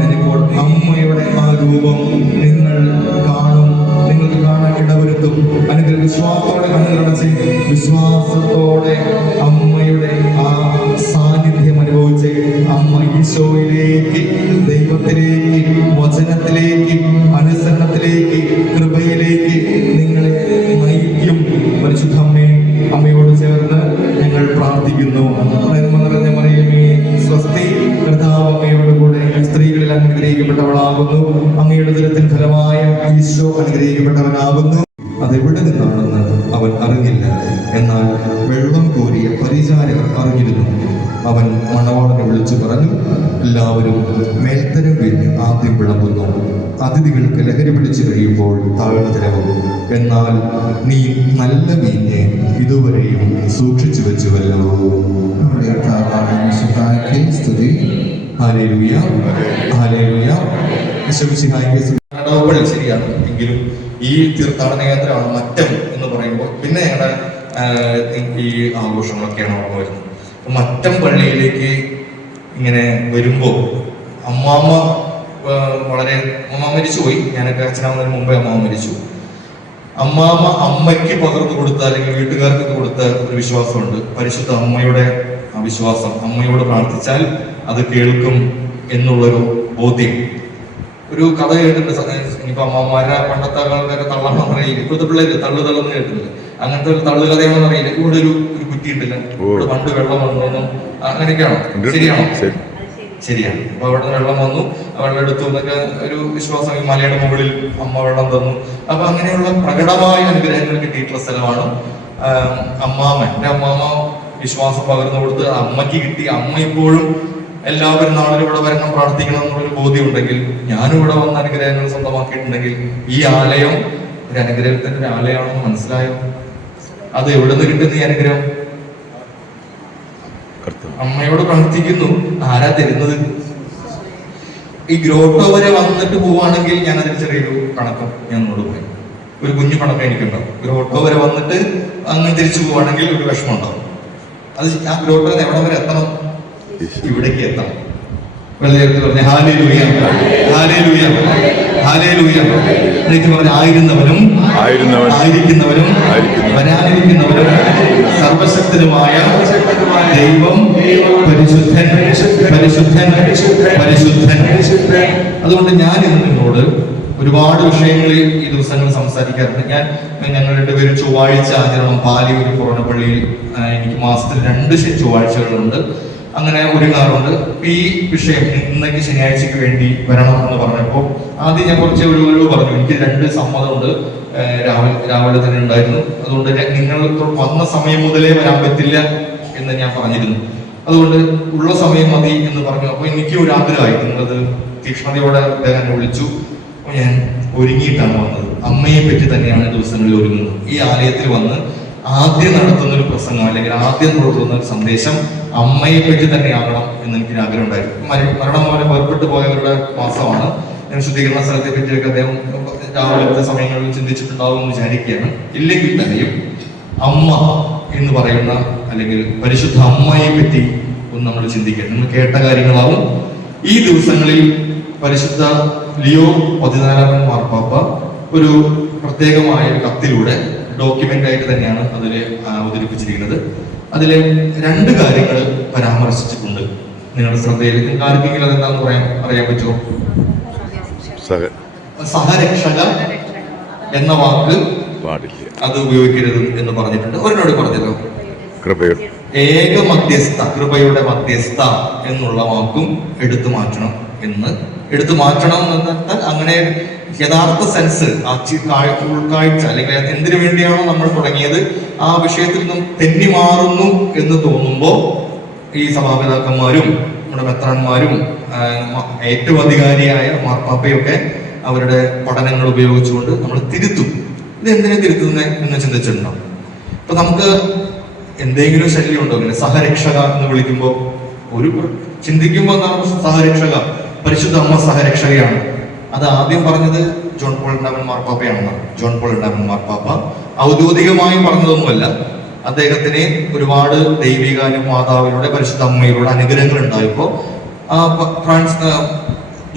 ഞാനിപ്പോൾ അമ്മയുടെ ആ രൂപം നിങ്ങൾ കാണും, നിങ്ങൾക്ക് കാണാൻ ഇടവരുത്തും. അല്ലെങ്കിൽ വിശ്വാസത്തോടെ കണ്ണുകളടച്ച് വിശ്വാസത്തോടെ അമ്മയുടെ ആ സാന്നിധ്യം അനുഭവിച്ച് അമ്മ ഈശോയിലേക്ക്, ദൈവത്തിലേക്ക്, വചനത്തിലേക്ക്, അനുസരണത്തിലേക്ക്, കൃപയിലേക്ക് നിങ്ങളെ നയിക്കും. പരിശുദ്ധ അമ്മയോട് ചേർന്ന് ഞങ്ങൾ പ്രാർത്ഥിക്കുന്നു. നന്മ നിറഞ്ഞ മറിയമേ സ്വസ്തി, കർത്താവ് അങ്ങയോട് കൂടെ സ്ത്രീകളിൽ അനുഗ്രഹിക്കപ്പെട്ടവളാകുന്നു. അങ്ങയുടെ ഉദരത്തിൻ ഫലമായ ഈശോ അനുഗ്രഹിക്കപ്പെട്ടവനാകുന്നു. അതെവിടെ നിന്നാണെന്ന് അവൻ അറിഞ്ഞില്ല, എന്നാൽ വെള്ളം കോരിയ പരിചാരകർ അറിഞ്ഞിരുന്നു. അവൻ മണവാളനെ വിളിച്ചു പറഞ്ഞു, എല്ലാവരും മേൽത്തരം വീഞ്ഞ് ആദ്യം വിളമ്പുന്നു, അതിഥികൾക്ക് ലഹരി പിടിച്ചു കഴിയുമ്പോൾ താഴ്ന്നു തരവും. എന്നാൽ നീ നല്ല വീഞ്ഞ് ഇതുവരെയും സൂക്ഷിച്ചു വെച്ചുവല്ലോ. സ്തുതി. Hallelujah, hallelujah. ഇടവപ്പള്ളി ശരിയാണ്, എങ്കിലും ഈ തീർത്ഥാടന കേന്ദ്രമാണ് മറ്റം എന്ന് പറയുമ്പോൾ പിന്നെ ഞങ്ങളുടെ ഈ ആഘോഷങ്ങളൊക്കെയാണ് ഓർമ്മ വരുന്നത്. മറ്റം പള്ളിയിലേക്ക് ഇങ്ങനെ വരുമ്പോൾ അമ്മാമ്മ മരിച്ചുപോയി. ഞാനൊക്കെ അച്ഛനാവുന്നതിന് മുമ്പേ അമ്മാമ്മ മരിച്ചു. അമ്മയ്ക്ക് പകർന്നു കൊടുത്ത അല്ലെങ്കിൽ വീട്ടുകാർക്ക് കൊടുത്ത ഒരു വിശ്വാസമുണ്ട്, പരിശുദ്ധ അമ്മയുടെ ആ വിശ്വാസം. അമ്മയോട് പ്രാർത്ഥിച്ചാൽ അത് കേൾക്കും എന്നുള്ളൊരു ബോധ്യം. ഒരു കഥ കേട്ടിട്ടുണ്ട്. ഇനിയിപ്പോ അമ്മമാരെ പണ്ടത്തെ ആൾക്കാരെ തള്ളാണെന്ന് അറിയില്ല, ഇപ്പോഴത്തെ പിള്ളേര് തള്ളുതള്ളെന്ന് കേട്ടില്ല. അങ്ങനത്തെ ഒരു തള്ളു കഥയാണെന്ന് അറിയില്ല. ഇവിടെ ഒരു കുറ്റി ഉണ്ടല്ലോ, ഇവിടെ പണ്ട് വെള്ളം വന്നു, അങ്ങനെയൊക്കെയാണോ? ശരിയാണോ? ശരിയാണ്. അപ്പൊ അവിടെ നിന്ന് വെള്ളം വന്നു, വെള്ളം എടുത്തു എന്നൊക്കെ ഒരു വിശ്വാസം. ഈ മലയുടെ മുകളിൽ അമ്മ വെള്ളം തന്നു. അപ്പൊ അങ്ങനെയുള്ള പ്രകടമായ അനുഗ്രഹങ്ങൾ കിട്ടിയിട്ടുള്ള സ്ഥലമാണ് അമ്മാമ്മ. എന്റെ അമ്മാമ്മ വിശ്വാസം പകർന്നു കൊടുത്ത് അമ്മയ്ക്ക് കിട്ടി. അമ്മ ഇപ്പോഴും എല്ലാവരും നാളിലും ഇവിടെ വരണം, പ്രാർത്ഥിക്കണം എന്നുള്ളൊരു ബോധ്യം ഉണ്ടെങ്കിൽ, ഞാനും ഇവിടെ വന്ന അനുഗ്രഹങ്ങൾ സ്വന്തമാക്കിയിട്ടുണ്ടെങ്കിൽ ഈ ആലയം ഒരു അനുഗ്രഹത്തിന്റെ ഒരു ആലയമാണെന്ന് മനസ്സിലായോ? അത് എവിടെ നിന്ന് കിട്ടുന്ന ഈ അനുഗ്രഹം? അമ്മയോട് പ്രാർത്ഥിക്കുന്നു. ആരാ തരുന്നത്? ഈ ഗ്രോട്ടോ വരെ വന്നിട്ട് പോവാണെങ്കിൽ ഞാൻ അതിൽ ചെറിയൊരു കണക്കും ഞാൻ നോട് പോയി, ഒരു കുഞ്ഞു കണക്കം എനിക്കുണ്ടാവും. ഗ്രോട്ടോ വരെ വന്നിട്ട് അങ്ങ് തിരിച്ചു പോവാണെങ്കിൽ ഒരു വിഷമം ഉണ്ടാവും. അത് ആ ഗ്രോട്ടോ എവിടെ വരെ എത്തണം? ഇവിടേക്ക് എത്തണം. പറഞ്ഞ ഹല്ലേലൂയ, ഹല്ലേലൂയ, ഹല്ലേലൂയ. എനിക്ക് പറഞ്ഞ ആയിരുന്നവനും ആയിരിക്കുന്നവനും വരാനിരിക്കുന്നവനും സർവശക്തനുമായ ദൈവം പരിശുദ്ധൻ, പരിശുദ്ധൻ, പരിശുദ്ധൻ. അതുകൊണ്ട് ഞാൻ ഇന്ന് നിങ്ങളോട് ഒരുപാട് വിഷയങ്ങളിൽ ഈ ദിവസങ്ങൾ സംസാരിക്കാറുണ്ട്. ഞങ്ങൾ രണ്ടുപേരും ചൊവ്വാഴ്ച ആചരണം പാലിയൂർ പുറണപ്പള്ളിയിൽ എനിക്ക് മാസത്തിൽ 2 ചൊവ്വാഴ്ചകളുണ്ട്. അങ്ങനെ ഒരുങ്ങാറുണ്ട്. ഈ വിഷയം ഇന്നേക്ക് ശനിയാഴ്ചക്ക് വേണ്ടി വരണം എന്ന് പറഞ്ഞപ്പോൾ ആദ്യം ഞാൻ കുറച്ച് ഒഴിവുകൾ പറഞ്ഞു. എനിക്ക് 2 സമ്മതമുണ്ട്, രാവിലെ തന്നെ ഉണ്ടായിരുന്നു. അതുകൊണ്ട് നിങ്ങൾ വന്ന സമയം മുതലേ വരാൻ പറ്റില്ല എന്ന് ഞാൻ പറഞ്ഞിരുന്നു. അതുകൊണ്ട് ഉള്ള സമയം മതി എന്ന് പറഞ്ഞു. അപ്പൊ എനിക്ക് ഒരു ആഗ്രഹമായി, നിങ്ങളത് തീക്ഷ്ണതയോടെ അദ്ദേഹം വിളിച്ചു. അപ്പോൾ ഞാൻ ഒരുങ്ങിയിട്ടാണ് വന്നത്. അമ്മയെ പറ്റി തന്നെയാണ് ദിവസങ്ങളിൽ ഒരുങ്ങുന്നത്. ഈ ആലയത്തിൽ വന്ന് ആദ്യം നടത്തുന്ന ഒരു പ്രസംഗം അല്ലെങ്കിൽ ആദ്യം കൊടുക്കുന്ന ഒരു സന്ദേശം അമ്മയെ പറ്റി തന്നെയാകണം എന്ന് എനിക്ക് ആഗ്രഹം ഉണ്ടായിരുന്നു. മരണം പോലെ വേർപെട്ടു പോയവരുടെ മാസമാണ്. ഞാൻ ശുദ്ധീകരണ സ്ഥലത്തെ പറ്റിയൊക്കെ അദ്ദേഹം രാവിലത്തെ സമയങ്ങളിൽ ചിന്തിച്ചിട്ടുണ്ടാവും എന്ന് വിചാരിക്കുകയാണ്. ഇല്ലെങ്കിൽ തന്നെയും അമ്മ എന്ന് പറയുന്ന അല്ലെങ്കിൽ പരിശുദ്ധ അമ്മയെ പറ്റി ഒന്ന് നമ്മൾ ചിന്തിക്കുക. നമ്മൾ കേട്ട കാര്യങ്ങളാവും. ഈ ദിവസങ്ങളിൽ പരിശുദ്ധ ലിയോ 14 മാർപ്പാപ്പ ഒരു പ്രത്യേകമായ ഒരു കത്തിലൂടെ ഡോക്യുമെന്റ് ആയിട്ട് തന്നെയാണ് അതിൽ അവതരിപ്പിച്ചിരിക്കുന്നത്. അതിലെ 2 കാര്യങ്ങൾ പരാമർശിച്ചിട്ടുണ്ട്. നിങ്ങളുടെ ശ്രദ്ധയിൽ നിങ്ങൾക്ക് ആർക്കെങ്കിലും അതെന്താന്ന് അറിയാൻ പറ്റുമോ? സഹരക്ഷക എന്ന വാക്ക് പാടില്ല, അത് ഉപയോഗിക്കരുത് എന്ന് പറഞ്ഞിട്ടുണ്ട്. ഒരിനോട് പറഞ്ഞല്ലോ, ഏക മധ്യസ്ഥ, കൃപയുടെ മധ്യസ്ഥ എന്നുള്ള വാക്കും എടുത്തു മാറ്റണം എന്ന്. എടുത്തു മാറ്റണം എന്ന് അങ്ങനെ യഥാർത്ഥ സെൻസ്, ഉൾക്കാഴ്ച അല്ലെങ്കിൽ എന്തിനു വേണ്ടിയാണോ നമ്മൾ തുടങ്ങിയത് ആ വിഷയത്തിൽ നിന്നും തെന്നി മാറുന്നു എന്ന് തോന്നുമ്പോൾ ഈ സഭാപിതാക്കന്മാരും നമ്മുടെ മെത്രാന്മാരും ഏറ്റവും അധികാരിയായ മാർപ്പാപ്പയൊക്കെ അവരുടെ പഠനങ്ങൾ ഉപയോഗിച്ചുകൊണ്ട് നമ്മൾ തിരുത്തും. ഇത് എന്തിനാ തിരുത്തുന്നത് എന്ന് ചിന്തിച്ചിട്ടുണ്ടോ? ഇപ്പൊ നമുക്ക് എന്തെങ്കിലും ശല്യം ഉണ്ടോ? ഇങ്ങനെ സഹരക്ഷക എന്ന് വിളിക്കുമ്പോൾ ഒരു ചിന്തിക്കുമ്പോൾ എന്താണ് സഹരക്ഷക? പരിശുദ്ധ അമ്മ സഹരക്ഷകയാണ്. അത് ആദ്യം പറഞ്ഞത് ജോൺ പോൾ രണ്ടാമൻ മാർപ്പാപ്പയാണെന്നാണ്. ജോൺ പോൾ രണ്ടാമൻ മാർപ്പാപ്പ ഔദ്യോഗികമായി പറഞ്ഞതൊന്നുമല്ല. അദ്ദേഹത്തിന് ഒരുപാട് ദൈവികാനും മാതാവിലൂടെ പരിശുദ്ധ അമ്മയിലൂടെ അനുഗ്രഹങ്ങൾ ഉണ്ടായപ്പോൾ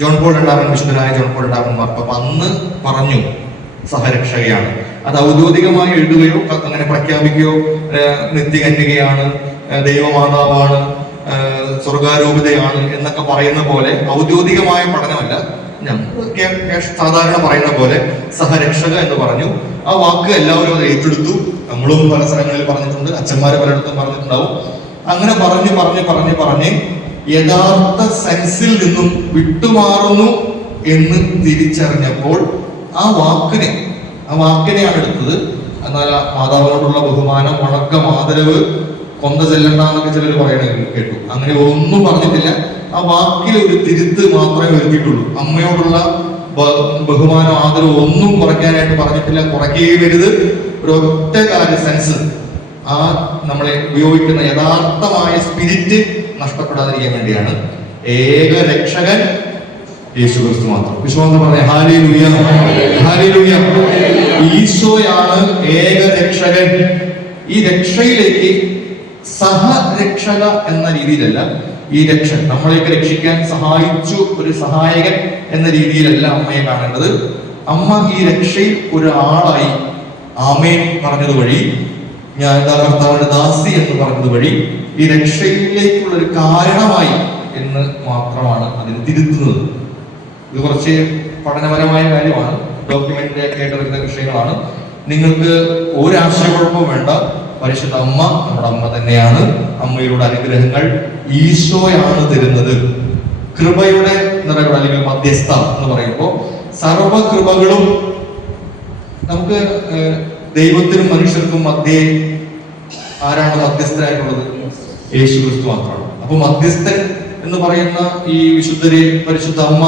ജോൺ പോൾ രണ്ടാമൻ, വിശുദ്ധനായ ജോൺ പോൾ രണ്ടാമൻ മാർപ്പാപ്പ അന്ന് പറഞ്ഞു സഹരക്ഷകയാണ്. അത് ഔദ്യോഗികമായി എഴുതുകയോ അങ്ങനെ പ്രഖ്യാപിക്കുകയോ നിത്യകന്യകയാണ്, ദൈവമാതാവാണ്, സ്വർഗാരൂപിതയാണ് എന്നൊക്കെ പറയുന്ന പോലെ ഔദ്യോഗികമായ പഠനമല്ല, സാധാരണ പറയുന്ന പോലെ സഹരക്ഷക എന്ന് പറഞ്ഞു. ആ വാക്ക് എല്ലാവരും അത് ഏറ്റെടുത്തു. നമ്മളും പല സ്ഥലങ്ങളിൽ പറഞ്ഞിട്ടുണ്ട്, അച്ഛന്മാരെ പലയിടത്തും പറഞ്ഞിട്ടുണ്ടാവും. അങ്ങനെ പറഞ്ഞ് യഥാർത്ഥ സെൻസിൽ നിന്നും വിട്ടുമാറുന്നു എന്ന് തിരിച്ചറിഞ്ഞപ്പോൾ ആ വാക്കിനെയാണ് എടുത്തത്. എന്നാൽ മാതാവിനോടുള്ള ബഹുമാനം, വണക്കം, ആദരവ്, കൊന്ത ചെല്ലണ്ട എന്നൊക്കെ ചിലർ പറയണ കേട്ടു. അങ്ങനെ ഒന്നും പറഞ്ഞിട്ടില്ല. ആ വാക്കിൽ ഒരു തിരുത്ത് മാത്രമേ വരുത്തിയിട്ടുള്ളൂ. അമ്മയോടുള്ള ബഹുമാനം, ആദരവ് ഒന്നും കുറയ്ക്കാനായിട്ട് പറഞ്ഞിട്ടില്ല. കുറയ്ക്കുകയും വരുത്. ഒരു ഒറ്റ കാര്യം സെൻസ്, ആ നമ്മളെ ഉപയോഗിക്കുന്ന യഥാർത്ഥമായ സ്പിരിറ്റ് നഷ്ടപ്പെടാതിരിക്കാൻ വേണ്ടിയാണ് ഏക രക്ഷകൻ യേശു ക്രിസ്തു മാത്രം. വിശ്വാസം പറഞ്ഞ ഹല്ലേലൂയ, ഹല്ലേലൂയ. ഈശോയാണ് ഏക രക്ഷകൻ. ഈ രക്ഷയിലേക്ക് സഹരക്ഷക എന്ന രീതിയിലല്ല, ഈ നമ്മളെയൊക്കെ രക്ഷിക്കാൻ സഹായിച്ചു ഒരു സഹായകൻ എന്ന രീതിയിലല്ല അമ്മയെ കാണേണ്ടത്. അമ്മ ഈ രക്ഷയിൽ ഒരാളായി ആമേൻ പറഞ്ഞത് വഴി, ഞാൻ കർത്താവിന്റെ ദാസി എന്ന് പറഞ്ഞത് വഴി ഈ രക്ഷയിലേക്കുള്ള ഒരു കാരണമായി എന്ന് മാത്രമാണ് അതിന് തിരുത്തുന്നത്. ഇത് കുറച്ച് പഠനപരമായ കാര്യമാണ്, ഡോക്യുമെന്റ് ആയിട്ട് വരുന്ന വിഷയങ്ങളാണ്. നിങ്ങൾക്ക് ഒരാശയക്കുഴപ്പവും വേണ്ട. പരിശുദ്ധ അമ്മ നമ്മുടെ അമ്മ തന്നെയാണ്. അമ്മയുടെ അനുഗ്രഹങ്ങൾ ഈശോയാണ് തരുന്നത്. കൃപയുടെ നിറകൾ അല്ലെങ്കിൽ മധ്യസ്ഥ എന്ന് പറയുമ്പോൾ സർവകൃപകളും നമുക്ക് ദൈവത്തിനും മനുഷ്യർക്കും മധ്യേ ആരാണ് മധ്യസ്ഥരായിട്ടുള്ളത്? യേശു ക്രിസ്തു മാത്രമാണ്. അപ്പൊ മധ്യസ്ഥൻ എന്ന് പറയുന്ന ഈ വിശുദ്ധരെ, പരിശുദ്ധ അമ്മ,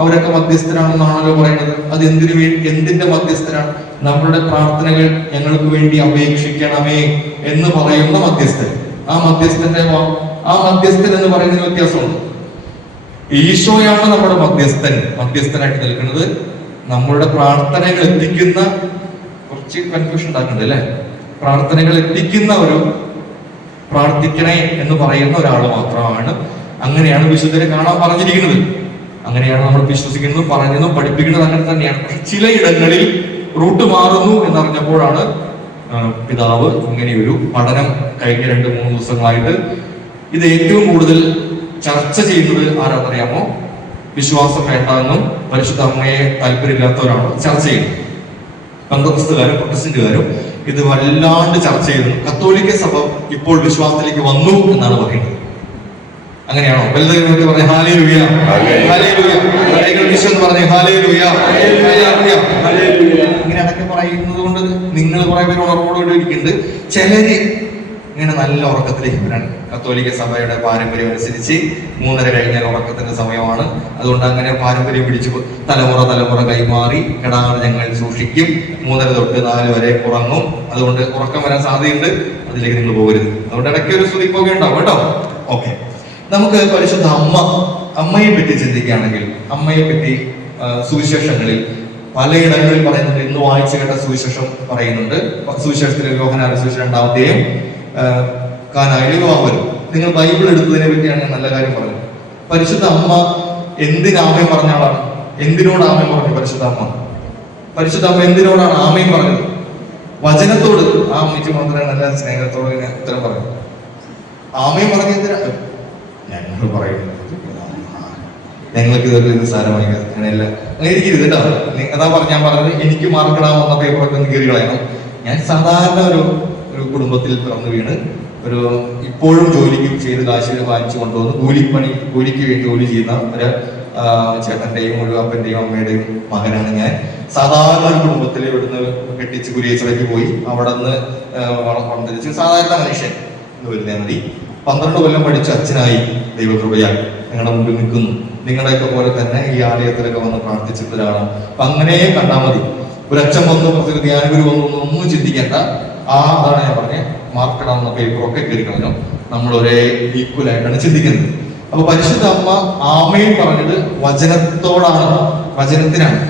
അവരൊക്കെ മധ്യസ്ഥരാണെന്നാണല്ലോ പറയുന്നത്. അത് എന്തിന്റെ മധ്യസ്ഥരാണ്? നമ്മളുടെ പ്രാർത്ഥനകൾ ഞങ്ങൾക്ക് വേണ്ടി അപേക്ഷിക്കണമേ എന്ന് പറയുന്ന മധ്യസ്ഥൻ. ആ മധ്യസ്ഥൻ എന്ന് പറയുന്നതിന് വ്യത്യാസമുണ്ട്. ഈശോയാണ് നമ്മുടെ മധ്യസ്ഥനായിട്ട് നിൽക്കുന്നത്. നമ്മളുടെ പ്രാർത്ഥനകൾ എത്തിക്കുന്ന, കുറച്ച് കൺഫ്യൂഷൻ ഉണ്ടാക്കുന്നുണ്ട് അല്ലെ, പ്രാർത്ഥനകൾ എത്തിക്കുന്ന ഒരു പ്രാർത്ഥിക്കണേ എന്ന് പറയുന്ന ഒരാൾ മാത്രമാണ്. അങ്ങനെയാണ് വിശുദ്ധരെ കാണാൻ പറഞ്ഞിരിക്കുന്നത്. അങ്ങനെയാണ് നമ്മൾ വിശ്വസിക്കുന്നത്, പറഞ്ഞതും പഠിപ്പിക്കുന്നത് അങ്ങനെ തന്നെയാണ്. പക്ഷെ ചിലയിടങ്ങളിൽ റൂട്ട് മാറുന്നു എന്നറിഞ്ഞപ്പോഴാണ് പിതാവ് ഇങ്ങനെയൊരു പഠനം കഴിഞ്ഞ 2-3 ദിവസങ്ങളായിട്ട് ഇത് ഏറ്റവും കൂടുതൽ ചർച്ച ചെയ്യുന്നത് ആരാന്നറിയാമോ? വിശ്വാസം വേണ്ടെന്നും പരിശുദ്ധ അമ്മയെ താല്പര്യമില്ലാത്തവരാണ് ചർച്ച ചെയ്യുന്നത്. പെന്തക്കോസ്തുകാരും പ്രൊട്ടസ്റ്റന്റുകാരും ഇത് വല്ലാണ്ട് ചർച്ച ചെയ്യുന്നു. കത്തോലിക്ക സഭ ഇപ്പോൾ വിശ്വാസത്തിലേക്ക് വന്നു എന്നാണ് പറയുന്നത്. അങ്ങനെയാണോ? വലുതൊക്കെ പറഞ്ഞ ഹല്ലേലൂയ, ഹല്ലേലൂയ, പറഞ്ഞ ഹല്ലേലൂയ, ഇങ്ങനെ അടക്കം പറയുന്നത് കൊണ്ട് നിങ്ങൾ കുറെ പേര് ഉണർവോടുകൂടി ഇരിക്കുന്നുണ്ട്. ചിലര് ഇങ്ങനെ നല്ല ഉറക്കത്തിലേക്ക് വരാണ്. കത്തോലിക്ക സഭയുടെ പാരമ്പര്യം അനുസരിച്ച് 3:30 കഴിഞ്ഞാൽ ഉറക്കത്തിന്റെ സമയമാണ്. അതുകൊണ്ട് അങ്ങനെ പാരമ്പര്യം പിടിച്ച് തലമുറ കൈമാറി കിടാങ്ങൾ ഞങ്ങൾ സൂക്ഷിക്കും. 3:30 തൊട്ട് 4 വരെ ഉറങ്ങും. അതുകൊണ്ട് ഉറക്കം വരാൻ സാധ്യതയുണ്ട്. അതിലേക്ക് നിങ്ങൾ പോകരുത്. അതുകൊണ്ട് ഇടയ്ക്ക് ഒരു സ്തുതിപ്പൊക്കെ ഉണ്ടാവും കേട്ടോ. ഓക്കെ, നമുക്ക് പരിശുദ്ധ അമ്മയെ പറ്റി ചിന്തിക്കുകയാണെങ്കിൽ, അമ്മയെ പറ്റി സുവിശേഷങ്ങളിൽ പലയിടങ്ങളിൽ പറയുന്നുണ്ട്. ഇന്ന് വായിച്ചു കേട്ട സുവിശേഷം പറയുന്നുണ്ട്. സുവിശേഷത്തിലെ യോഹന്നാന്റെ സുവിശേഷം 2-ാം കാനായിലെ വിവാഹം. നിങ്ങൾ ബൈബിൾ എടുത്തതിനെ പറ്റിയാണ് ഞാൻ നല്ല കാര്യം പറഞ്ഞത്. പരിശുദ്ധ അമ്മ എന്തിനാമയം പറഞ്ഞ ആളാണ്? എന്തിനോട് ആമയം പറഞ്ഞു പരിശുദ്ധ അമ്മ എന്തിനോടാണ് ആമയം പറഞ്ഞത്? വചനത്തോട്. ആ അമ്മയ്ക്ക് മാത്രമേ നല്ല സ്നേഹത്തോട് ഉത്തരം പറഞ്ഞു. ആമയം പറഞ്ഞ എന്തിനാണ്? ഞങ്ങൾ പറയുന്നത് ഞങ്ങൾക്ക് ഇതൊക്കെ നിസ്സാരമായി അങ്ങനെയല്ല, അങ്ങനെ ഇരിക്കരുത് കേട്ടോ. അതാ ഞാൻ പറഞ്ഞത്, എനിക്ക് മാർക്കിടാൻ വന്ന പേപ്പറൊക്കെ ഒന്ന് കയറി കളയണം. ഞാൻ സാധാരണ ഒരു കുടുംബത്തിൽ പിറന്നു വീണ് ഒരു ഇപ്പോഴും ജോലിക്ക് ചെയ്ത് കാശ് വാങ്ങിച്ചു കൊണ്ടുവന്ന് കൂലിക്ക് വേണ്ടി ജോലി ചെയ്യുന്ന ഒരു ചേട്ടന്റെയും ഒരു അപ്പന്റെയും അമ്മയുടെയും മകനാണ് ഞാൻ. സാധാരണ ഒരു കുടുംബത്തിൽ ഇവിടുന്ന് കെട്ടിച്ച് കുരിയച്ചിലേക്ക് പോയി അവിടെ നിന്ന് വളർന്നിരിച്ച് സാധാരണ മനുഷ്യൻ എന്ന് വരുന്നേ മതി. 12 കൊല്ലം പഠിച്ച അച്ഛനായി ദൈവകൃപയാൽ ഞങ്ങളുടെ മുമ്പിൽ നിൽക്കുന്നു. നിങ്ങളുടെയൊക്കെ പോലെ തന്നെ ഈ ആലയത്തിലൊക്കെ വന്ന് പ്രാർത്ഥിച്ചിട്ടൊരാളാണ്. അപ്പൊ അങ്ങനെ കണ്ടാൽ മതി. ഒരു അച്ഛൻ വന്നു, പ്രത്യേക ധ്യാനഗുരു വന്നു, ഒന്നും ചിന്തിക്കേണ്ട. അതാണ് ഞാൻ പറഞ്ഞത്, മാർക്കിടാവുന്ന പേപ്പറൊക്കെ കയറി കളഞ്ഞു. നമ്മൾ ഒരേ ഈക്വൽ ആയിട്ടാണ് ചിന്തിക്കുന്നത്. അപ്പൊ പരിശുദ്ധ അമ്മ ആമേൻ പറഞ്ഞത് വചനത്തോടാണ്, വചനത്തിനാണ്.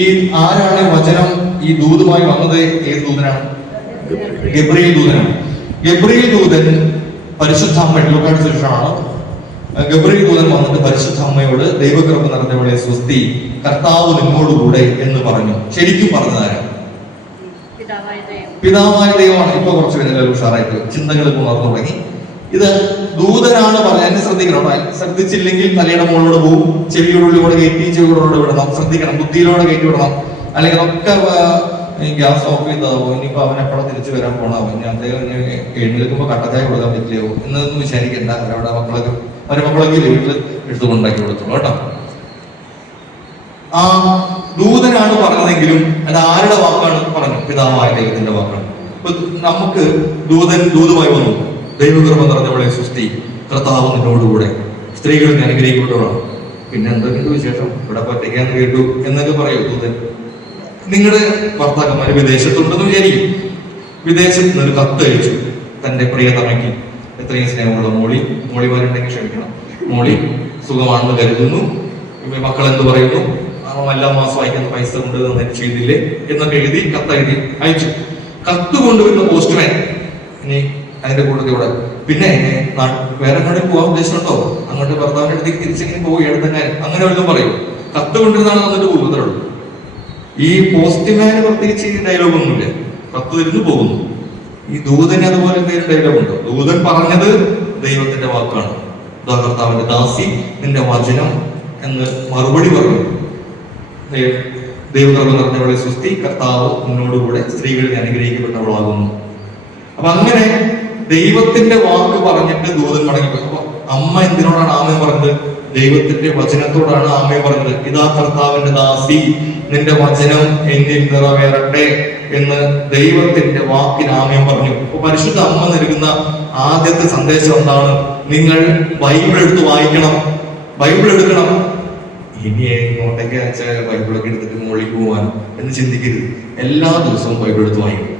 ഈ ആരാണ് വചനം ഈ ദൂതുമായി വന്നത്? ഏത് ദൂതനാണ്? ഗബ്രിയേൽ ദൂതനാണ്. ഗബ്രിയേൽ ദൂതൻ പരിശുദ്ധ അമ്മ, ലൂക്കായുടെ സുവിശേഷമാണ്. ഗബ്രിയേൽ ദൂതൻ വന്നിട്ട് പരിശുദ്ധ അമ്മയോട് ദൈവകൃപ നിറഞ്ഞവളെ സ്വസ്തി, കർത്താവ് നിന്നോടുകൂടെ എന്ന് പറഞ്ഞു. ശരിക്കും പറഞ്ഞതാരാണ്? പിതാവായ ദൈവമാണ്. ഇപ്പൊ കുറച്ച് പേര് ഉഷാറായിട്ട് ചിന്തകൾ ഉണർന്നു തുടങ്ങി. ഇത് ദൂതനാണ് പറഞ്ഞത്. എന്നെ ശ്രദ്ധിക്കണം, ശ്രദ്ധിച്ചില്ലെങ്കിൽ തലയുടെ മുകളിലൂടെ പോകും, ചെവിയോടുള്ളിലൂടെ കയറ്റി ചെവിയോടെ വിടണം. ശ്രദ്ധിക്കണം, ബുദ്ധിയിലൂടെ കയറ്റി വിടണം. അല്ലെങ്കിൽ ഒക്കെ ഗ്യാസ് ഓഫ് ചെയ്താവോ, ഇനിയിപ്പോ അവൻ എപ്പോഴും തിരിച്ചു വരാൻ പോണാവോ, ഇനി അദ്ദേഹം എഴുന്നേൽക്കുമ്പോ കട്ടച്ചായ കൊടുക്കാൻ പറ്റില്ലയോ എന്നൊന്നും വിചാരിക്കണ്ട. അവരവിടെ മക്കളൊക്കെ മരുമക്കളൊക്കെ വീട്ടിൽ എടുത്തുകൊണ്ടാക്കി കൊടുത്തോളൂ കേട്ടോ. ആ ദൂതനാണ് പറഞ്ഞതെങ്കിലും അത് ആരുടെ വാക്കാണ്? പറഞ്ഞു, പിതാവായ ദൈവത്തിന്റെ വാക്കാണ്. അപ്പൊ നമുക്ക് ദൂതുമായി വന്നു, ദൈവകൃപ നിറഞ്ഞവളെ സൃഷ്ടി, കർത്താവ് നിന്നോടുകൂടെ, സ്ത്രീകൾ അനുഗ്രഹിക്കപ്പെട്ടവളാണ്. പിന്നെ എന്തൊക്കെയുണ്ട് വിശേഷം, ഇവിടെ പറ്റിക്കാന്ന് കേട്ടു എന്നൊക്കെ പറയൂ ദൂതൻ. നിങ്ങളുടെ ഭർത്താക്കന്മാര് വിദേശത്തുണ്ടെന്ന് വിചാരിക്കും. വിദേശത്ത് നിന്നൊരു കത്ത് അയച്ചു തന്റെ പ്രിയതമയ്ക്ക്. എത്രയും സ്നേഹമുള്ള മോളിമാരുണ്ടെങ്കിൽ ക്ഷമിക്കണം, മോളി സുഖമാണെന്ന് കരുതുന്നു, മക്കൾ എന്ത് പറയുന്നു, എല്ലാ മാസം അയക്കുന്ന പൈസ കൊണ്ട് തന്നെ ചെയ്തില്ലേ എന്നൊക്കെ എഴുതി കത്തെഴുതി അയച്ചു. കത്ത് കൊണ്ടുവരുന്ന പോസ്റ്റ്മാൻ ഇനി അതിന്റെ കൂട്ടത്തിൽ ഇവിടെ പിന്നെ വേറെ എങ്ങോട്ടും പോകാൻ ഉദ്ദേശമുണ്ടോ, അങ്ങോട്ട് ഭർത്താവിന്റെ അടുത്തേക്ക് തിരിച്ചെങ്ങനെ പോയി എഴുതങ്ങാൻ അങ്ങനെ വല്ലതും പറയും. കത്ത് കൊണ്ടിരുന്നാണ് വന്നിട്ട് പോകുന്നതേ. ഈ പോസ്റ്റ്മാന് പ്രത്യേകിച്ച് ഈ ഡയലോഗ് ഒന്നുമില്ല, കത്ത് തിരിഞ്ഞു പോകുന്നു. ഈ ദൂതന് അതുപോലെ എന്തെങ്കിലും ഡയലോഗ് ഉണ്ടോ? ദൂതൻ പറഞ്ഞത് ദൈവത്തിന്റെ വാക്കാണ്. കർത്താവിന്റെ ദാസി നിന്റെ വചനം എന്ന് മറുപടി പറഞ്ഞു. ദൈവകൃപ നിറഞ്ഞവളെ സൃഷ്ടി, കർത്താവ് നിന്നോടുകൂടെ, സ്ത്രീകളിൽ അനുഗ്രഹിക്കപ്പെട്ടവളാകുന്നു. അപ്പൊ അങ്ങനെ ദൈവത്തിന്റെ വാക്ക് പറഞ്ഞിട്ട് ദൂതൻ മടങ്ങിപ്പോയി. അപ്പൊ അമ്മ എന്തിനോടാണ് ആമേൻ പറഞ്ഞത്? ദൈവത്തിന്റെ വചനത്തോടാണ് ആമേൻ പറഞ്ഞത്. ഇതാ കർത്താവിന്റെ ദാസി, നിന്റെ വചനം എന്നിൽ നിറവേറട്ടെ എന്ന് ദൈവത്തിന്റെ വാക്കിന് ആമേൻ പറഞ്ഞു. അപ്പൊ പരിശുദ്ധ അമ്മ നൽകുന്ന ആദ്യത്തെ സന്ദേശം എന്താണ്? നിങ്ങൾ ബൈബിൾ എടുത്ത് വായിക്കണം, ബൈബിൾ എടുക്കണം. ഇനി ഇങ്ങോട്ടേക്ക് അയച്ചാൽ ബൈബിളൊക്കെ എടുത്തിട്ട് മുകളിൽ പോവാൻ എന്ന് ചിന്തിക്കരുത്. എല്ലാ ദിവസവും ബൈബിൾ എടുത്ത് വായിക്കണം.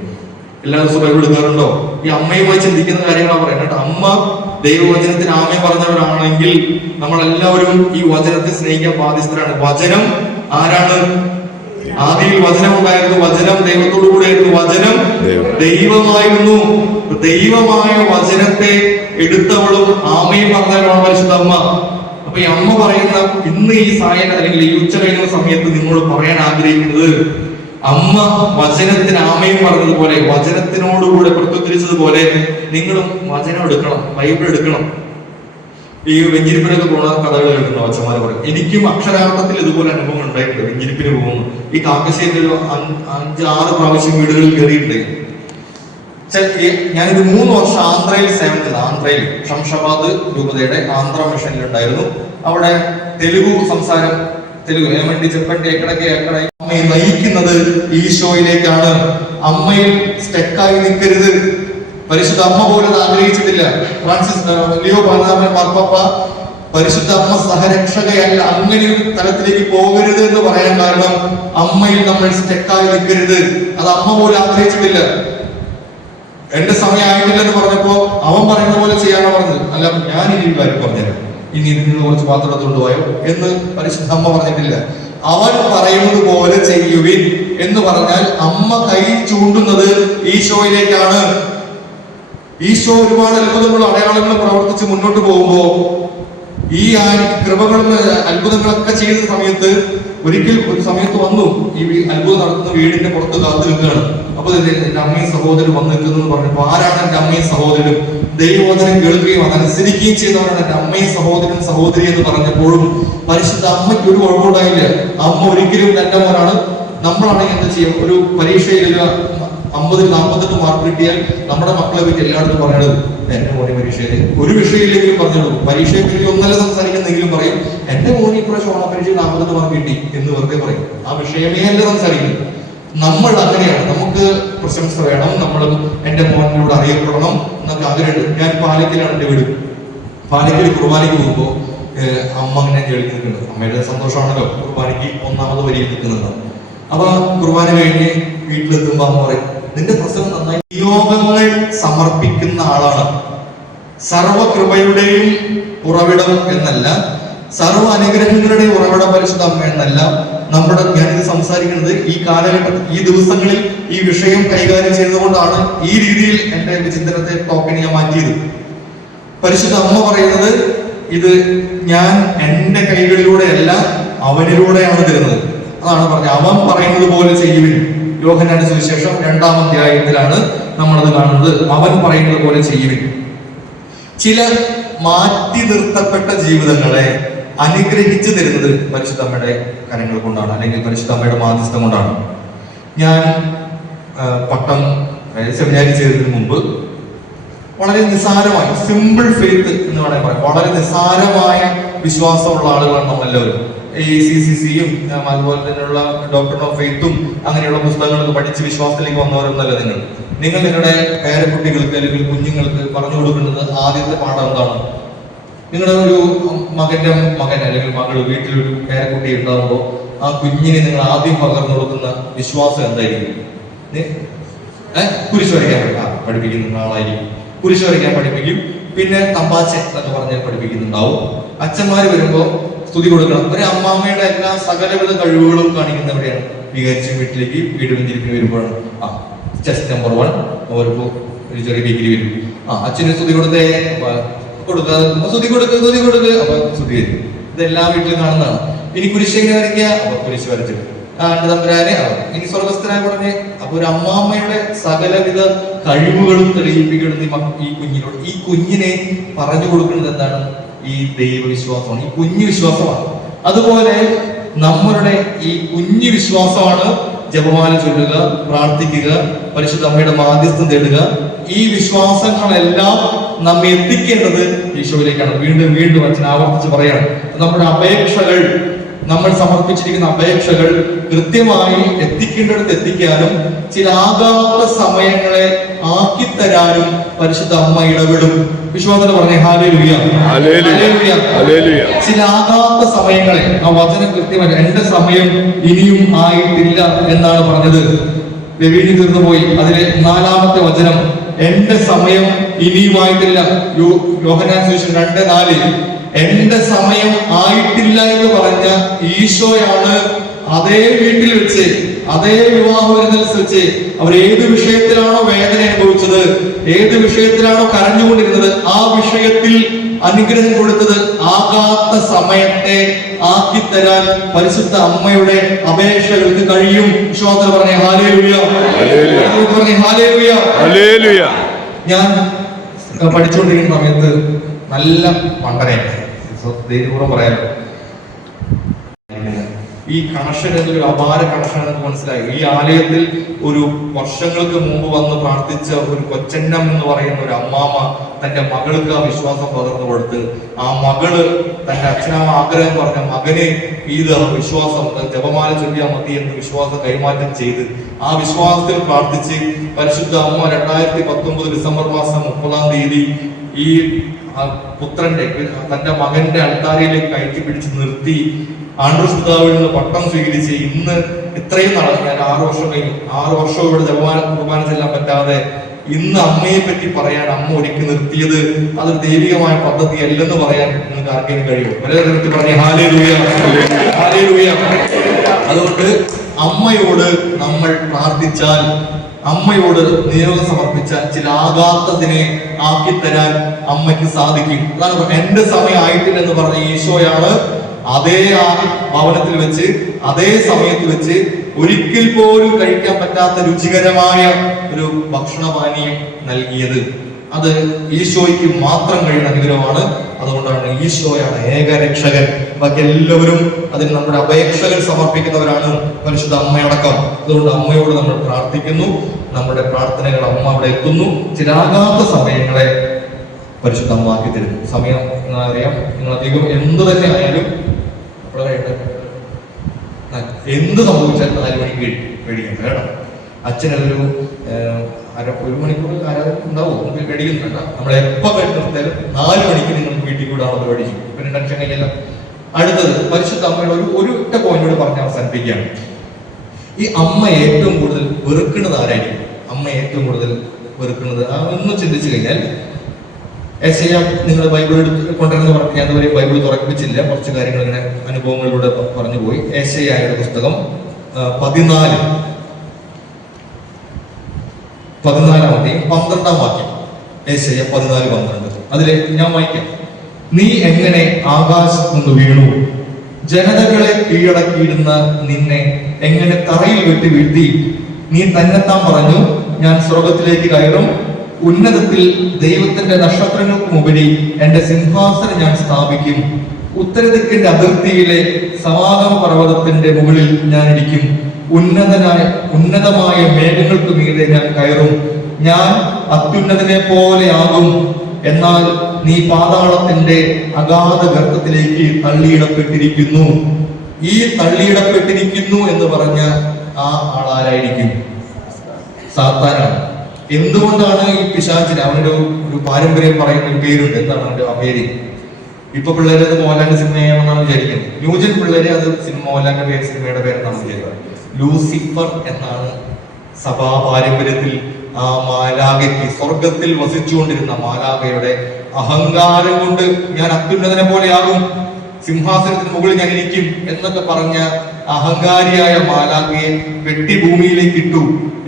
എല്ലാ ദിവസവും ബൈബിൾ എടുക്കാറുണ്ടോ? ഈ അമ്മയുമായി ചിന്തിക്കുന്ന കാര്യങ്ങളാണ് പറയുന്നത്. അമ്മ ദൈവവചനത്തിന് ആമേ പറഞ്ഞവരാണെങ്കിൽ നമ്മളെല്ലാവരും ഈ വചനത്തെ സ്നേഹിക്കാൻ ബാധ്യസ്ഥരാണ്. വചനം ആരാണ്? ആദിയിൽ വചനം ഉണ്ടായിരുന്നു, വചനം ദൈവത്തോടു കൂടെയായിരുന്നു, വചനം ദൈവമായിരുന്നു. ദൈവമായ വചനത്തെ എടുത്തവളും ആമയും പറഞ്ഞവരാണ് പരിശുദ്ധ അമ്മ. അപ്പൊ ഈ അമ്മ പറയുന്ന ഇന്ന് ഈ സായന അല്ലെങ്കിൽ ഈ ഉച്ച കഴിയുന്ന സമയത്ത് നിങ്ങളോട് പറയാൻ ആഗ്രഹിക്കുന്നത്, അമ്മ വചനത്തിന് ആമയും പറഞ്ഞതുപോലെ, വചനത്തിനോടുകൂടെ പ്രത്യുദ്ധരിച്ചതുപോലെ നിങ്ങളും വചനം എടുക്കണം, ബൈബിൾ എടുക്കണം. ഈ വെഞ്ചിരിപ്പിനൊക്കെ പോണ കഥകൾ കേൾക്കുന്ന അച്ഛന്മാര് പറയും. എനിക്കും അക്ഷരാർത്ഥത്തിൽ ഇതുപോലെ അനുഭവം ഉണ്ടായിട്ടുണ്ട്. വെഞ്ചിരിപ്പിന് പോകുന്നു, ഈ കാക്കശ്ശേരിയിൽ 5-6 പ്രാവശ്യം വീടുകളിൽ കയറിയിട്ടുണ്ട്. ഞാനിത് 3 വർഷം ആന്ധ്രയിൽ സേവനത്തിൽ, ആന്ധ്രയിൽ ശംഷാബാദ് രൂപതയുടെ ആന്ധ്ര മിഷനിൽ ഉണ്ടായിരുന്നു. അവിടെ തെലുഗു സംസാരം, തെലുഗു ഏമണ്ടി ചെപ്പണ്ടി എക്കടക്കെ എക്കടെ അമ്മയെ നയിക്കുന്നത് ഈശോയിലേക്കാണ്. അമ്മയിൽ സ്റ്റെക്കായി നിൽക്കരുത്. പരിശുദ്ധ അമ്മ പോലും ആഗ്രഹിച്ചിട്ടില്ല. ഫ്രാൻസിസ് ലിയോ 14 മാർപ്പാപ്പ പരിശുദ്ധ അമ്മ സഹരക്ഷകയല്ല, അങ്ങനെ ഒരു തലത്തിലേക്ക് പോകരുത് എന്ന് പറയാൻ കാരണം അമ്മയിൽ നമ്മൾ സ്റ്റെക്കായി നിൽക്കരുത്. അത് അമ്മ പോലും ആഗ്രഹിച്ചിട്ടില്ല. എന്റെ സമയമായിട്ടില്ലെന്ന് പറഞ്ഞപ്പോ അവൻ പറയുന്ന പോലെ ചെയ്യാനാണ് പറഞ്ഞത്. അല്ല, ഞാൻ ഇനി കാര്യം പറഞ്ഞുതരാം, ഇനി ഇതിൽ നിന്ന് കുറച്ച് പാത്രം എടുത്തുകൊണ്ട് പോയോ എന്ന് പരിശുദ്ധ അമ്മ പറഞ്ഞിട്ടില്ല. അവൻ പറയുന്നത് പോലെ ചെയ്യുവിൻ എന്ന് പറഞ്ഞാൽ അമ്മ കൈ ചൂണ്ടുന്നത് ഈശോയിലേക്കാണ്. ഈശോ ഒരുപാട് അത്ഭുതങ്ങളും അടയാളങ്ങളും പ്രവർത്തിച്ച് മുന്നോട്ട് പോകുമ്പോ ഈ കൃപകളും അത്ഭുതങ്ങളൊക്കെ ചെയ്യുന്ന സമയത്ത് ഒരിക്കൽ ഒരു സമയത്ത് വന്നു, ഈ അത്ഭുതം നടത്തുന്ന വീടിന്റെ പുറത്ത് കാത്തു നിൽക്കുകയാണ്. അപ്പൊ എന്റെ അമ്മയും സഹോദരൻ വന്നു നിൽക്കുന്നു പറഞ്ഞപ്പോ, ആരാണ് എന്റെ അമ്മയും സഹോദരനും? ദൈവവചനം കേൾക്കുകയും അതനുസരിക്കുകയും ചെയ്തവരാണ് എന്റെ അമ്മയും സഹോദരൻ സഹോദരി എന്ന് പറഞ്ഞപ്പോഴും പരിശുദ്ധ അമ്മയ്ക്ക് ഒരു കുഴപ്പമുണ്ടായില്ല. അമ്മ ഒരിക്കലും തന്റെ മോനാണ്. നമ്മളാണെങ്കിൽ എന്താ ചെയ്യും? ഒരു പരീക്ഷയിൽ 50-48 മാർക്ക് കിട്ടിയാൽ നമ്മുടെ മക്കളെ പറ്റി എല്ലായിടത്തും പറയണത് എന്റെ മോനി പരീക്ഷയിൽ ഒരു വിഷയമില്ലെങ്കിലും പറഞ്ഞോളൂ. പരീക്ഷയെ പറ്റി ഒന്നല്ല സംസാരിക്കുന്നെങ്കിലും പറയും എന്റെ മോനി ഇപ്രാവശ്യം ഓണപരീക്ഷയിൽ 48 മാർക്ക് കിട്ടി എന്ന് വെറുതെ പറയും. ആ വിഷയമേ അല്ല സംസാരിക്കുന്നത്. നമ്മൾ അങ്ങനെയാണ്, നമുക്ക് പ്രശംസ വേണം, നമ്മൾ എന്റെ മോനിലൂടെ അറിയപ്പെടണം എന്നൊക്കെ ആഗ്രഹമുണ്ട്. ഞാൻ പാലക്കിലാണ് എന്റെ വീട്. പാലക്കിൽ കുർബാനയ്ക്ക് പോകുമ്പോ അമ്മ അങ്ങനെ കേൾക്കി നിൽക്കുന്നത്. അമ്മയുടെ സന്തോഷമാണല്ലോ കുർബാനയ്ക്ക് 1ാമത് വരിയിൽ നിൽക്കുന്നുണ്ട്. അപ്പൊ കുർബാന കഴിഞ്ഞ് വീട്ടിലെത്തുമ്പോ അമ്മ പറയും, നിന്റെ പ്രസംഗം നന്നായി. നിയോഗങ്ങൾ സമർപ്പിക്കുന്ന ആളാണ്. സർവകൃപയുടെയും ഉറവിടം എന്നല്ല, സർവ്വ അനുഗ്രഹങ്ങളുടെ ഉറവിടം പരിശുദ്ധ അമ്മ എന്നല്ല. ഞാനിത് സംസാരിക്കുന്നത് ഈ കാലഘട്ടത്തിൽ, ഈ ദിവസങ്ങളിൽ ഈ വിഷയം കൈകാര്യം ചെയ്തുകൊണ്ടാണ് ഈ രീതിയിൽ എന്റെ വിചിന്തനത്തെ ടോക്കൺ ഞാൻ മാറ്റിയത്. പരിശുദ്ധ അമ്മ പറയുന്നത്, ഇത് ഞാൻ എന്റെ കൈകളിലൂടെയല്ല അവനിലൂടെയാണ് തരുന്നത്. അതാണ് പറഞ്ഞത്, അവൻ പറയുന്നത് പോലെ ചെയ്യുവിൻ. യോഹന്നാന്റെ സുവിശേഷം 2-ാം അധ്യായത്തിലാണ് നമ്മളത് കാണുന്നത്. അവൻ പറയുന്നത് പോലെ ചെയ്യുവിൻ. ചില മാറ്റി നിർത്തപ്പെട്ട ജീവിതങ്ങളെ അനുഗ്രഹിച്ചു തരുന്നത് പരിശുദ്ധ അമ്മയുടെ കരങ്ങൾ കൊണ്ടാണ്, അല്ലെങ്കിൽ പരിശുദ്ധ അമ്മയുടെ മാധ്യസ്ഥം കൊണ്ടാണ്. ഞാൻ പട്ടം സെമിനാരി ചെയ്തതിന് മുമ്പ് വളരെ നിസ്സാരമായ, സിമ്പിൾ ഫെയ്ത്ത് എന്ന് വേണമെങ്കിൽ പറയാം, വളരെ നിസ്സാരമായ വിശ്വാസമുള്ള ആളുകളാണ് നമ്മളെല്ലാവരും. ഈ CCCയും അതുപോലെ തന്നെയുള്ള ഡോക്ടർ ഓഫ് ഫെയ്ത്തും അങ്ങനെയുള്ള പുസ്തകങ്ങളൊക്കെ പഠിച്ച് വിശ്വാസത്തിലേക്ക് വന്നവരൊന്നല്ല നിങ്ങൾ. നിങ്ങളുടെ പേരക്കുട്ടികൾക്ക് അല്ലെങ്കിൽ കുഞ്ഞുങ്ങൾക്ക് പറഞ്ഞു കൊടുക്കേണ്ടത് ആദ്യത്തെ പാഠം എന്താണ്? നിങ്ങളുടെ ഒരു മകന്റെ മകൻ അല്ലെങ്കിൽ മകള് വീട്ടിലൊരു പേരക്കുട്ടി ഉണ്ടാകുമ്പോൾ ആ കുഞ്ഞിനെ നിങ്ങൾ ആദ്യം പകർന്നു കൊടുക്കുന്ന വിശ്വാസം എന്തായിരിക്കും? കുരിശ് വരയ്ക്കാൻ പഠിപ്പിക്കുന്ന ആളായിരിക്കും. കുരിശ് വരയ്ക്കാൻ പഠിപ്പിക്കും. പിന്നെ തമ്പാച്ച എന്നൊക്കെ പറഞ്ഞ് പഠിപ്പിക്കുന്നുണ്ടാവും. അച്ഛന്മാര് വരുമ്പോ സ്തുതി കൊടുക്കണം. ഒരു അമ്മാമ്മയുടെ എല്ലാ സകലവിധ കഴിവുകളും കാണിക്കുന്നവരെയാണ്. വികാരിച്ച് വീട്ടിലേക്ക് വീട് വെഞ്ചിരിപ്പിന് വരുമ്പോഴാണ് ചെസ്റ്റ് നമ്പർ 1 അവർക്ക് ഒരു ചെറിയ ഡിഗ്രി വരും. അച്ഛന് സ്തുതി കൊടുത്തേ, സ്തുതി കൊടുക്കുക, അപ്പൊ സ്തുതി വരും. ഇതെല്ലാ വീട്ടിലും കാണുന്നതാണ്. ഇനി കുരിശെങ്ങനെ വരയ്ക്കുക, അപ്പൊ കുരിശ് വരച്ചിട്ട് തമ്പുരാനെ ഇനി സ്വർഗസ്ഥനായി പറഞ്ഞ്. അപ്പൊ ഒരു അമ്മാമ്മയുടെ സകലവിധ കഴിവുകളും തെളിയിപ്പിക്കുന്നത് ഈ കുഞ്ഞിനോട്. ഈ കുഞ്ഞിനെ പറഞ്ഞു കൊടുക്കുന്നത് എന്താണ്? ഈ ദൈവവിശ്വാസമാണ്, ഈ കുഞ്ഞു വിശ്വാസമാണ്. അതുപോലെ നമ്മളുടെ ഈ കുഞ്ഞു വിശ്വാസമാണ് ജപമാല ചൊല്ലുക, പ്രാർത്ഥിക്കുക, പരിശുദ്ധ അമ്മയുടെ മാധ്യസ്ഥം തേടുക. ഈ വിശ്വാസങ്ങളെല്ലാം നമ്മെ എത്തിക്കേണ്ടത് ഈശോയിലേക്കാണ്. വീണ്ടും വീണ്ടും അച്ഛൻ ആവർത്തിച്ച് പറയാണ്, നമ്മുടെ അപേക്ഷകൾ, നമ്മൾ സമർപ്പിച്ചിരിക്കുന്ന അപേക്ഷകൾ കൃത്യമായി എത്തിക്കേണ്ടടുത്ത് എത്തിക്കാനും ചില ആകാത്ത സമയങ്ങളെ ആക്കിത്തരാനും പരിശുദ്ധ അമ്മ ഇടപെടും. വിശ്വാസത്തിന് പറഞ്ഞേ ഹല്ലേലൂയ, ഹല്ലേലൂയ, ഹല്ലേലൂയ. ചില ആകാത്ത സമയങ്ങളെ, ആ വചനം കൃത്യമായി, എന്റെ സമയം ഇനിയും ആയിട്ടില്ല എന്നാണ് പറഞ്ഞത്. വീണ്ടും തീർന്നു പോയി. അതിലെ 4-ാമത്തെ വചനം, എന്റെ സമയം ഇനിയുമായിട്ടില്ല. യോഹന്നാൻ സുവിശേഷം 2:4. എന്റെ സമയം ആയിട്ടില്ല എന്ന് പറഞ്ഞ ഈശോയാണ് അതേ വീട്ടിൽ വെച്ച്, അതേ വിവാഹത്തിൽ വെച്ച് അവർ ഏത് വിഷയത്തിലാണോ വേദന അനുഭവിച്ചത്, ഏത് വിഷയത്തിലാണോ കരഞ്ഞുകൊണ്ടിരുന്നത്, ആ വിഷയത്തിൽ അനുഗ്രഹം കൊടുത്തത് ആകാത്ത സമയത്തെ ആക്കിത്തരാൻ പരിശുദ്ധ അമ്മയുടെ അപേക്ഷകൾക്ക് കഴിയും. വിശ്വാസത്തിൽ പറഞ്ഞേ ഹല്ലേലൂയ, പറഞ്ഞേ ഹല്ലേലൂയ, ഹല്ലേലൂയ. ഞാൻ പഠിച്ചുകൊണ്ടിരിക്കുന്ന സമയത്ത് നല്ല മണ്ടനെയാണ്, ധൈര്യപൂർവ്വം പറയാം. ഈ കണക്ഷൻ എന്നൊരു അപാര കണക്ഷൻ എന്ന് മനസ്സിലായി. ഈ ആലയത്തിൽ ഒരു വർഷങ്ങൾക്ക് മുമ്പ് വന്ന് പ്രാർത്ഥിച്ച ഒരു കൊച്ചന്നം എന്ന് പറയുന്ന ഒരു അമ്മാമ്മ തന്റെ മകൾക്ക് ആ വിശ്വാസം പകർന്നു കൊടുത്ത്, ആ മകള് തന്റെ അച്ഛനമ്മ ആഗ്രഹം പറഞ്ഞ മകനെ ഇത് വിശ്വാസം ജപമാല ചൊല്ലിയാൽ മതി എന്ന് വിശ്വാസം കൈമാറ്റം ചെയ്ത് ആ വിശ്വാസത്തിൽ പ്രാർത്ഥിച്ച് പരിശുദ്ധ അമ്മ 2019 ഡിസംബർ മാസം 30-ാം തീയതി ഈ പുത്രന്റെ, തന്റെ മകന്റെ അൾത്താരയിലേക്ക് കയറ്റി പിടിച്ച് നിർത്തി ആൻഡ്രൂസ് പിതാവിൽ നിന്ന് പട്ടം സ്വീകരിച്ച് ഇന്ന് ഇത്രയും നാൾ, ഞാൻ 6 വർഷം കഴിഞ്ഞു, 6 വർഷം ഇവിടെ കുർബാന ചെല്ലാൻ പറ്റാതെ ഇന്ന് അമ്മയെ പറ്റി പറയാൻ അമ്മ ഒരുക്കി നിർത്തിയത് അതൊരു ദൈവികമായ പദ്ധതി അല്ലെന്ന് പറയാൻ നിങ്ങൾക്ക് ആർക്കെങ്കിലും കഴിയും? വളരെ പറഞ്ഞ ഹല്ലേലൂയ, ഹല്ലേലൂയ. അതുകൊണ്ട് അമ്മയോട് നമ്മൾ പ്രാർത്ഥിച്ചാൽ, അമ്മയോട് നിയോഗം സമർപ്പിച്ചാൽ ചില ആകാത്തതിനെ ആക്കിത്തരാൻ അമ്മയ്ക്ക് സാധിക്കും. അതാണ് എന്റെ സമയം ആയിട്ടില്ലെന്ന് പറഞ്ഞ ഈശോയാണ് അതേ ഭവനത്തിൽ വെച്ച്, അതേ സമയത്ത് വെച്ച് ഒരിക്കൽ പോലും കഴിക്കാൻ പറ്റാത്ത രുചികരമായ ഒരു ഭക്ഷണപാനീയം നൽകിയത്. അത് ഈശോയ്ക്ക് മാത്രം കഴിയുന്ന അനുഗ്രഹമാണ്. അതുകൊണ്ടാണ് ഈശോയാണ് ഏകരക്ഷകൻ. ബാക്കി എല്ലാവരും അതിന് നമ്മുടെ അപേക്ഷകൾ സമർപ്പിക്കുന്നവരാണ്, പരിശുദ്ധ അമ്മയടക്കം. അതുകൊണ്ട് അമ്മയോട് നമ്മൾ പ്രാർത്ഥിക്കുന്നു, നമ്മുടെ പ്രാർത്ഥനകൾ അമ്മ അവിടെ എത്തുന്നു. ചിലാകാത്ത സമയങ്ങളെ പരിശുദ്ധ അമ്മ ആക്കി തരുന്നു. സമയം അറിയാം, നിങ്ങൾ അധികം എന്ത് തന്നെ ആയാലും എന്ത് സംഭവിച്ചാലും 4 മണിക്ക് പേടിക്കണം കേട്ടോ. അച്ഛനൊരു 1 മണിക്കൂർ ആരാധന ഉണ്ടാവും, നമുക്ക് പേടിക്കുന്നുണ്ട. നമ്മൾ എപ്പോൾ നിർത്തിയാലും 4 മണിക്ക് നിങ്ങൾക്ക് വീട്ടിൽ കൂടാനുള്ള പരിപാടി ചെയ്യും. പിന്നെ ടെൻഷൻ കഴിഞ്ഞല്ല. അടുത്തത് പരിശുദ്ധ അമ്മയുടെ ഒരു ഒറ്റ പോയിന്റോട് പറഞ്ഞ് അവസാനിപ്പിക്കുകയാണ്. ഈ അമ്മ ഏറ്റവും കൂടുതൽ വെറുക്കുന്നത് ആരായിരിക്കും? അമ്മ ഏറ്റവും കൂടുതൽ വെറുക്കുന്നത് ഒന്ന് ചിന്തിച്ചു കഴിഞ്ഞാൽ യെശയ്യാ നിങ്ങൾ ബൈബിൾ കൊണ്ടുവരുന്ന പറഞ്ഞ് ഞാൻ അതുവരെ ബൈബിൾ തുറപ്പിച്ചില്ല, കുറച്ച് കാര്യങ്ങൾ ഇങ്ങനെ അനുഭവങ്ങളിലൂടെ പറഞ്ഞു പോയി. യെശയ്യായുടെ പുസ്തകം 14-ാം അധ്യായം 12-ാം വാക്യം. യെശയ്യാ 14:12. അതിലെ ഞാൻ വായിക്കാം. നീ എങ്ങനെ ആകാശത്ത് നിന്ന് വീണു, ജനതകളെ കീഴടക്കിയിരുന്ന നിന്നെ എങ്ങനെ തറയിൽ വെട്ടി വീഴ്ത്തി. നീ തന്നെത്താൻ പറഞ്ഞു, ഞാൻ സ്വർഗത്തിലേക്ക് കയറും, ഉന്നതത്തിൽ ദൈവത്തിന്റെ നക്ഷത്രങ്ങൾക്കുമുപരി എന്റെ സിംഹാസനം ഞാൻ സ്ഥാപിക്കും. ഉത്തരദിക്കിന്റെ അതിർത്തിയിലെ സമാഗമ പർവ്വതത്തിന്റെ മുകളിൽ ഞാൻ ഇരിക്കും. ഉന്നതമായ മേഘങ്ങൾക്ക് മീതെ ഞാൻ കയറും. ഞാൻ അത്യുന്നതനെ പോലെ ആകും. എന്നാൽ നീ പാതാളത്തിന്റെ അഗാധ ഗർത്തത്തിലേക്ക് തള്ളിയിടപ്പെട്ടിരിക്കുന്നു. ഈ തള്ളിയിടപ്പെട്ടിരിക്കുന്നു എന്ന് പറഞ്ഞ ആ ആളാരായിരിക്കും? സാത്താനാണ്. എന്തുകൊണ്ടാണ് ഈ പിശാചിന് അവന്റെ ഒരു പാരമ്പര്യം പറയുന്ന ഒരു പേരുണ്ട്. എന്താണ് അവന്റെ ആ പേര്? ഇപ്പൊ പിള്ളേര് അത് മോഹൻലാലിന്റെ സിനിമയാണെന്നാണ് വിചാരിക്കുന്നത്. ന്യൂജൻ പിള്ളേര് അത് മോഹൻലാലിന്റെ പേര് സിനിമയുടെ പേരെന്നാണ് വിചാരിക്കുന്നത്. ലൂസിഫർ എന്നാണ് സഭാ പാരമ്പര്യത്തിൽ ആ മാലാഖയ്ക്ക്, സ്വർഗത്തിൽ വസിച്ചുകൊണ്ടിരുന്ന മാലാഖയുടെ അഹങ്കാരം കൊണ്ട് ഞാൻ അത്യുന്നതനെ പോലെയാകും, സിംഹാസനത്തിന് മുകളിൽ ഞാൻ ഇരിക്കും എന്നൊക്കെ പറഞ്ഞ അഹങ്കാരിയായ മാലാഖയെ വെട്ടി ഭൂമിയിലേക്ക് ഇട്ടു.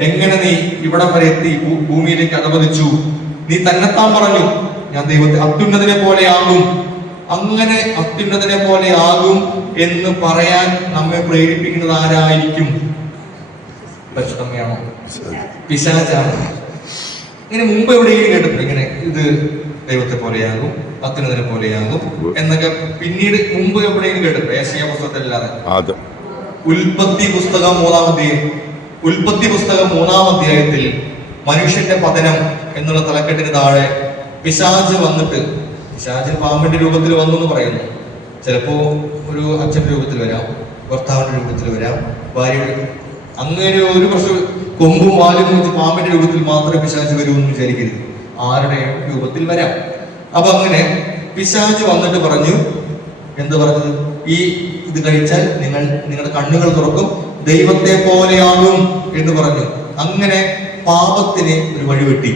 എങ്ങനെ നീ ഇവിടം വരെ എത്തി? ഭൂമിയിലേക്ക് അധപതിച്ചു. നീ തന്നെത്താൻ പറഞ്ഞു, ഞാൻ ദൈവത്തെ അത്യുന്നതനെ പോലെയാകും. അങ്ങനെ അത്യുന്നതനെ പോലെയാകും എന്ന് പറയാൻ നമ്മെ പ്രേരിപ്പിക്കുന്നത് ആരായിരിക്കും? പരിശുദ്ധമ്മയാണോ? പിശാചാണ്. ഇങ്ങനെ മുമ്പ് എവിടെയെങ്കിലും കേട്ടിട്ടുണ്ട് ഇങ്ങനെ ഇത് ദൈവത്തെ പോലെയാകും, അത്യുന്നതനെ പോലെയാകും എന്നൊക്കെ? പിന്നീട് മുമ്പ് എവിടെയെങ്കിലും കേട്ടിട്ടുണ്ട്? യെശയ്യാ പുസ്തകത്തിലല്ലാതെ. ഉൽപ്പത്തി പുസ്തകം 3-ാം അധ്യായത്തിൽ മനുഷ്യന്റെ പതനം എന്നുള്ള തലക്കെട്ടിന് താഴെ പിശാച് വന്നിട്ട്, പിശാച് പാമ്പിന്റെ രൂപത്തിൽ വന്നു എന്ന് പറയുന്നു. ചിലപ്പോ ഒരു അച്ഛന്റെ രൂപത്തിൽ വരാം, ഭർത്താവിന്റെ രൂപത്തിൽ വരാം, ഭാര്യയുടെ, അങ്ങനെ ഒരു പക്ഷെ കൊമ്പും വാലും വെച്ച് പാമ്പിന്റെ രൂപത്തിൽ മാത്രമേ പിശാച് വരൂ എന്ന് വിചാരിക്കരുത്. ആരുടെ രൂപത്തിൽ വരാം. അപ്പൊ അങ്ങനെ പിശാച് വന്നിട്ട് പറഞ്ഞു, എന്ത് പറഞ്ഞത്? ഈ ഇത് കഴിച്ചാൽ നിങ്ങളുടെ കണ്ണുകൾ തുറക്കും, ദൈവത്തെ പോലെയാകും എന്ന് പറഞ്ഞു. അങ്ങനെ പാപത്തിന് ഒരു വഴിവെട്ടി.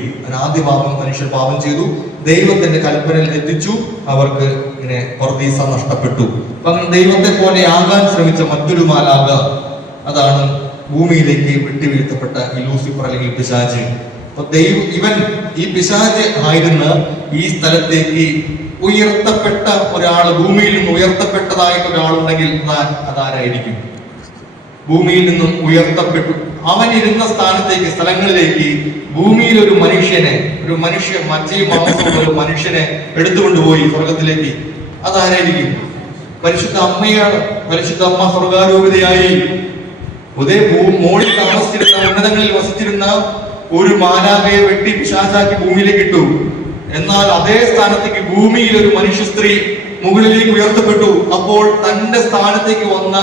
ആദ്യ പാപം, മനുഷ്യർ പാപം ചെയ്തു, ദൈവത്തിന്റെ കൽപ്പനയിൽ എത്തിച്ചു, അവർക്ക് ഇങ്ങനെ പർദീസ നഷ്ടപ്പെട്ടു. അപ്പൊ അങ്ങനെ ദൈവത്തെ പോലെ ആകാൻ ശ്രമിച്ച മറ്റൊരു മാലാഖ, അതാണ് ഭൂമിയിലേക്ക് വിട്ടുവീഴ്ത്തപ്പെട്ട ഈ ലൂസിഫർ അല്ലെങ്കിൽ പിശാച്. അപ്പൊ ഈ പിശാച് ആയിരുന്ന ഈ സ്ഥലത്തേക്ക് ഉയർത്തപ്പെട്ട ഒരാൾ, ഭൂമിയിൽ നിന്ന് ഉയർത്തപ്പെട്ടതായിട്ട് ഒരാളുണ്ടെങ്കിൽ അതാരായിരിക്കും? ഭൂമിയിൽ നിന്നും ഉയർത്തപ്പെട്ടു അവൻ ഇരുന്ന സ്ഥാനത്തേക്ക്, സ്ഥലങ്ങളിലേക്ക് ഭൂമിയിൽ ഒരു മനുഷ്യനെ, മജ്ജയും മാംസവും ഒരു മനുഷ്യനെ എടുത്തുകൊണ്ടുപോയി സ്വർഗത്തിലേക്ക്. അതാരായിരിക്കും? പരിശുദ്ധ അമ്മയാണ്. പരിശുദ്ധ അമ്മ സ്വർഗാരൂപിതയായി മോളിൽ താമസിച്ചിരുന്ന, ഉന്നതങ്ങളിൽ വസിച്ചിരുന്ന ഒരു മാലാഖയെ വെട്ടി പിശാചാക്കി ഭൂമിയിലേക്ക് ഇട്ടു. എന്നാൽ അതേ സ്ഥാനത്തേക്ക് ഭൂമിയിൽ ഒരു മനുഷ്യ സ്ത്രീ മുകളിലേക്ക് ഉയർത്തപ്പെട്ടു. അപ്പോൾ തന്റെ സ്ഥാനത്തേക്ക് വന്ന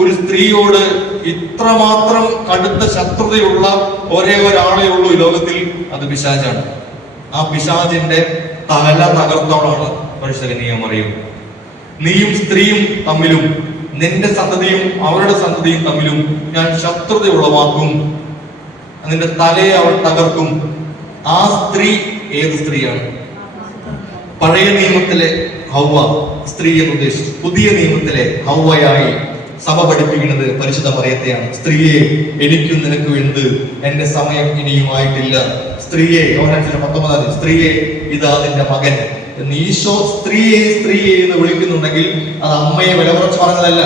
ഒരു സ്ത്രീയോട് ഇത്രമാത്രം കടുത്ത ശത്രുതയുള്ള ഒരേ ഒരാളേ ഉള്ളൂ ഈ ലോകത്തിൽ, അത് പിശാചാണ്. ആ പിശാചിന്റെ തല തകർത്തോളാണ് പരിശുദ്ധ കന്യകമറിയം. നീയും സ്ത്രീയും തമ്മിലും നിന്റെ സന്തതിയും അവരുടെ സന്തതിയും തമ്മിലും ഞാൻ ശത്രുത ഉളവാക്കും, നിന്റെ തലയെ അവൾ തകർക്കും. ആ സ്ത്രീ ഏത് സ്ത്രീയാണ്? പഴയ നിയമത്തിലെ ഹൗവ സ്ത്രീ എന്ന് ഉദ്ദേശിച്ചു. പുതിയ നിയമത്തിലെ ഹൗവയായി സഭ പഠിപ്പിക്കുന്നത് പരിശുദ്ധ മറിയത്തെയാണ്. സ്ത്രീയെ, എനിക്കും നിനക്കും എന്ത്, എന്റെ സമയം ഇനിയുമായിട്ടില്ല. സ്ത്രീയെ, യോഹന്നാൻ 19, സ്ത്രീയെ ഇതാ നിന്റെ മകൻ എന്ന് ഈശോ സ്ത്രീയെ എന്ന് വിളിക്കുന്നുണ്ടെങ്കിൽ അത് അമ്മയെ വില കുറച്ച് പറഞ്ഞതല്ല.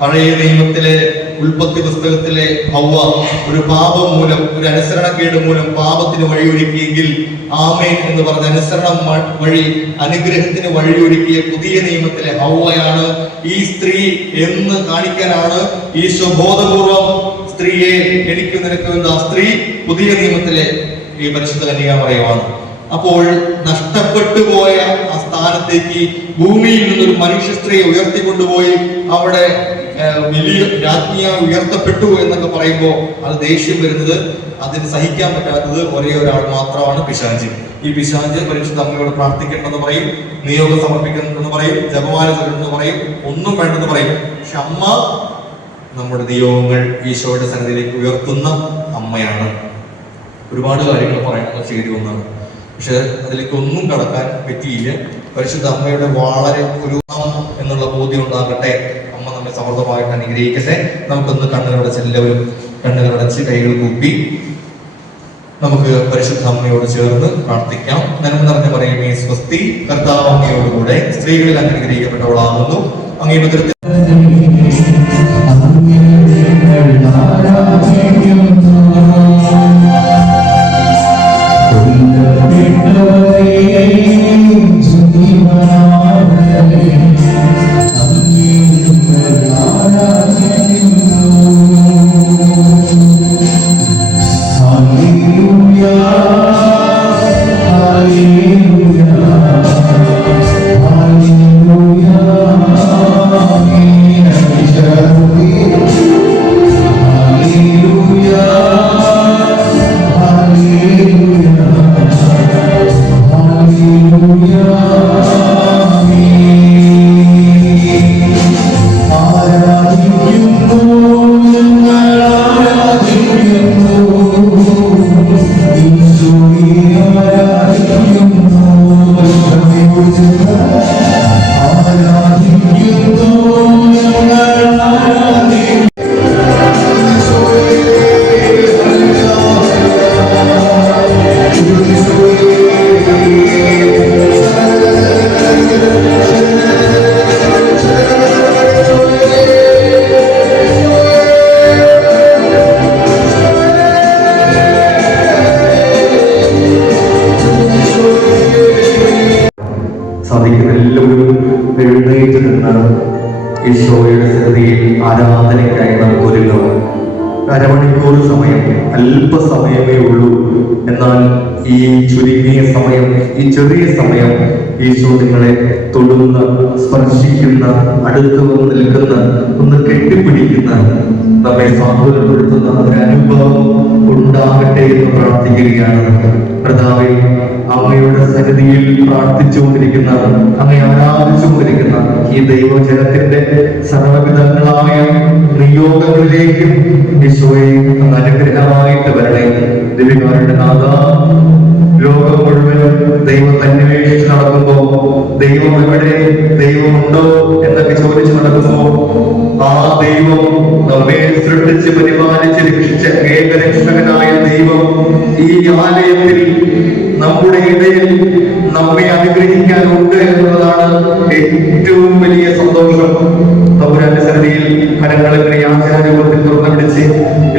പഴയ നിയമത്തിലെ ഉൽപ്പത്തി പുസ്തകത്തിലെ ഹൗവ ഒരു പാപം മൂലം, ഒരു അനുസരണക്കേട് മൂലം പാപത്തിന് വഴിയൊരുക്കിയെങ്കിൽ ആമേൻ എന്ന് പറഞ്ഞ അനുസരണം വഴി അനുഗ്രഹത്തിന് വഴിയൊരുക്കിയ പുതിയ നിയമത്തിലെ ഹൗവയാണ് ഈ സ്ത്രീ എന്ന് കാണിക്കാനാണ് ഈശോ ബോധപൂർവം സ്ത്രീയെ, എനിക്ക് നിനക്ക് എന്താ, സ്ത്രീ പുതിയ നിയമത്തിലെ ഈ പരിശുദ്ധ കന്യകാമറിയമാണ്. അപ്പോൾ നഷ്ടപ്പെട്ടു പോയ ആ സ്ഥാനത്തേക്ക് ഭൂമിയിൽ നിന്നൊരു മനുഷ്യ സ്ത്രീയെ ഉയർത്തിക്കൊണ്ടുപോയി അവിടെ വലിയ രാജ്ഞിയായി ഉയർത്തപ്പെട്ടു എന്നൊക്കെ പറയുമ്പോൾ അത് ദേഷ്യം വരുന്നത്, അതിന് സഹിക്കാൻ പറ്റാത്തത് ഒരേ ഒരാൾ മാത്രമാണ്, പിശാച്. ഈ പിശാച് പരിശുദ്ധ അമ്മയോട് പ്രാർത്ഥിക്കേണ്ടെന്ന് പറയും, നിയോഗം സമർപ്പിക്കണമെന്ന് പറയും, ജപമാല ചൊല്ലണമെന്ന് പറയും, ഒന്നും വേണ്ടെന്ന് പറയും. പക്ഷെ അമ്മ നമ്മുടെ നിയോഗങ്ങൾ ഈശോയുടെ സന്നിധിയിലേക്ക് ഉയർത്തുന്ന അമ്മയാണ്. ഒരുപാട് കാര്യങ്ങൾ പറയാനുള്ള ശരി ഒന്നാണ്. പക്ഷെ അതിലേക്ക് ഒന്നും കടക്കാൻ പറ്റിയില്ല. പരിശുദ്ധ അമ്മയുടെ വളരെ ഒരു എന്നുള്ള ബോധ്യം ഉണ്ടാകട്ടെ. അമ്മ നമ്മെ സമൃദ്ധമായിട്ട് അനുഗ്രഹിക്കട്ടെ. നമുക്കൊന്ന് കണ്ണുകളടച്ച്, എല്ലാവരും കണ്ണുകളടച്ച് കൈകൾ കൂപ്പി നമുക്ക് പരിശുദ്ധ അമ്മയോട് ചേർന്ന് പ്രാർത്ഥിക്കാം. നന്മ നിറഞ്ഞ മറിയമേ സ്വസ്തി, കർത്താവ് അങ്ങയോടുകൂടെ സ്ത്രീകളിൽ അനുഗ്രഹിക്കപ്പെട്ടവളാകുന്നു. അങ്ങയുടെ ഉദരത്തിൽ എഴുന്നേറ്റ് നിന്ന് ഈശോയുടെ സന്നിധിയിൽ ആരാധനയ്ക്കായി നമുക്ക് ഒരുങ്ങും. അരമണിക്കൂർ സമയം, അല്പസമയമേ ഉള്ളൂ. എന്നാൽ ഈ ചുരുങ്ങിയ സമയം, ഈ ചെറിയ സമയം ഈശോ നിങ്ങളെ തൊടുന്ന, സ്പർശിക്കുന്ന, അടുത്ത് വന്ന് നിൽക്കുന്ന, ഒന്ന് കെട്ടിപ്പിടിക്കുന്ന, നമ്മെ സാന്ത്വനപ്പെടുത്തുന്ന ഒരു അനുഭവം ഉണ്ടാകട്ടെ എന്ന് പ്രാർത്ഥിക്കുകയാണ്. കർത്താവേ, അമ്മയുടെ സന്നിധിയിൽ പ്രാർത്ഥിച്ചുകൊണ്ടിരിക്കുന്ന, അങ്ങയെ ആരാധിച്ചുകൊണ്ടിരിക്കുന്ന ഈ ദൈവജനത്തിന്റെ സർവവിധങ്ങളായ നിയോഗങ്ങളിലേക്ക് ഈശോയെ അനുഗ്രഹമായിട്ട് വരണേ. ദിവ്യകാരുടെ നാഥ, ലോകം മുഴുവൻ ദൈവം അന്വേഷിച്ച് നടക്കുമ്പോ, ദൈവം എവിടെ, ദൈവമുണ്ടോ എന്നൊക്കെ ചോദിച്ചു നടക്കുമ്പോ, ആ ദൈവം നമ്മെ സൃഷ്ടിച്ച് പരിപാലിച്ച് രക്ഷിച്ച ഏകരക്ഷകനായ ദൈവം ഈ ആലയത്തിൽ നമ്മുടെ ഇടയിൽ നമ്മെ അനുഗ്രഹിക്കാനുണ്ട് എന്നുള്ളതാണ് ഏറ്റവും വലിയ സന്തോഷം. തമ്പുരാന്റെ സന്നിധിയിൽ കരങ്ങളിങ്ങനെ യാചനാരൂപത്തിൽ തുറന്നു പിടിച്ച്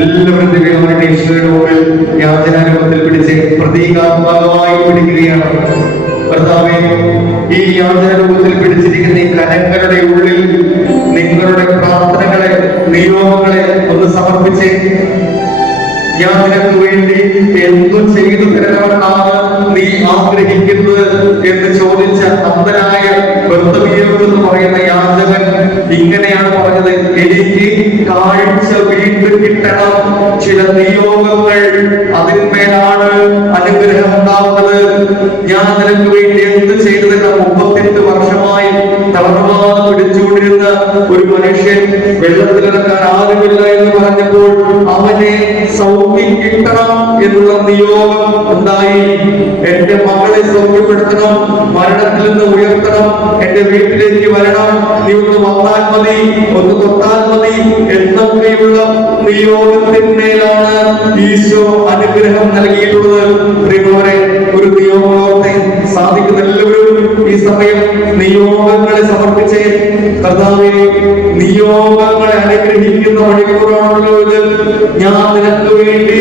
എല്ലാവരും ദിവ്യകാരുടെ ഈശോയുടെ മുമ്പിൽ യാചനാരൂപത്തിൽ പിടിച്ച് പ്രതീകാത്മകമായി പിടിക്കുകയാണ്. കർത്താവേ, ഈ യാചനാരൂപത്തിൽ പിടിച്ചിരിക്കുന്ന ഈ കരങ്ങളുടെ ഉള്ളിൽ നിങ്ങളുടെ പ്രാർത്ഥനകളെ, നിയോഗങ്ങളെ ഒന്ന് സമർപ്പിച്ച്, ഞാൻ നിനക്ക് വേണ്ടി എന്തു ചെയ്തു തരണമെന്നാണ് നീ ആഗ്രഹിക്കുന്നത് എന്ന് ചോദിച്ച അന്ധനായ ബർത്തമിയോസ് എന്ന് പറയുന്ന യാചകൻ ഇങ്ങനെയാണ് പറഞ്ഞത്: എനിക്ക് കാഴ്ച വീണ്ടും കിട്ടണം. ചില നിയോഗങ്ങൾ, അതിന്മേലാണ് അനുഗ്രഹം ഉണ്ടാവുന്നത്. ഞാൻ നിനക്ക് വേണ്ടി എന്ത് ചെയ്തു തരണം? 38 വർഷമായി തളർവാദം പിടിച്ചുകൊണ്ടിരുന്ന ഒരു മനുഷ്യൻ വെള്ളത്തിലിറക്കാൻ ആരുമില്ല എന്ന് പറഞ്ഞപ്പോൾ അവനെ സൗഖ്യം കിട്ടണം എന്നുള്ള നിയോഗം ഉണ്ടായി. എന്റെ മകളെ സൗഖ്യപ്പെടുത്തണം, മരണത്തിൽ നിന്ന് ഉയർത്തണം, എന്റെ വീട്ടിലേക്ക് വരണം, നീ ഒന്ന് വന്നാൽ മതി, ഒന്ന് തൊട്ടാൽ മതി എന്നൊക്കെയുള്ള നിയോഗത്തിന്മേലാണ് ഈശോ അനുഗ്രഹം നൽകിയിട്ടുള്ളത്. പ്രിയമുള്ളവരെ, ഒരു നിയോഗത്തെ സാധിക്കുന്ന എല്ലാവരും ഈ സമയം നിയോഗങ്ങളെ സമർപ്പിച്ച്, കർത്താവേ, നിയോഗങ്ങളെ അനുഗ്രഹിക്കുന്ന മണിക്കൂറാണല്ലോ ഇത്. ഞാൻ നിനക്ക് വേണ്ടി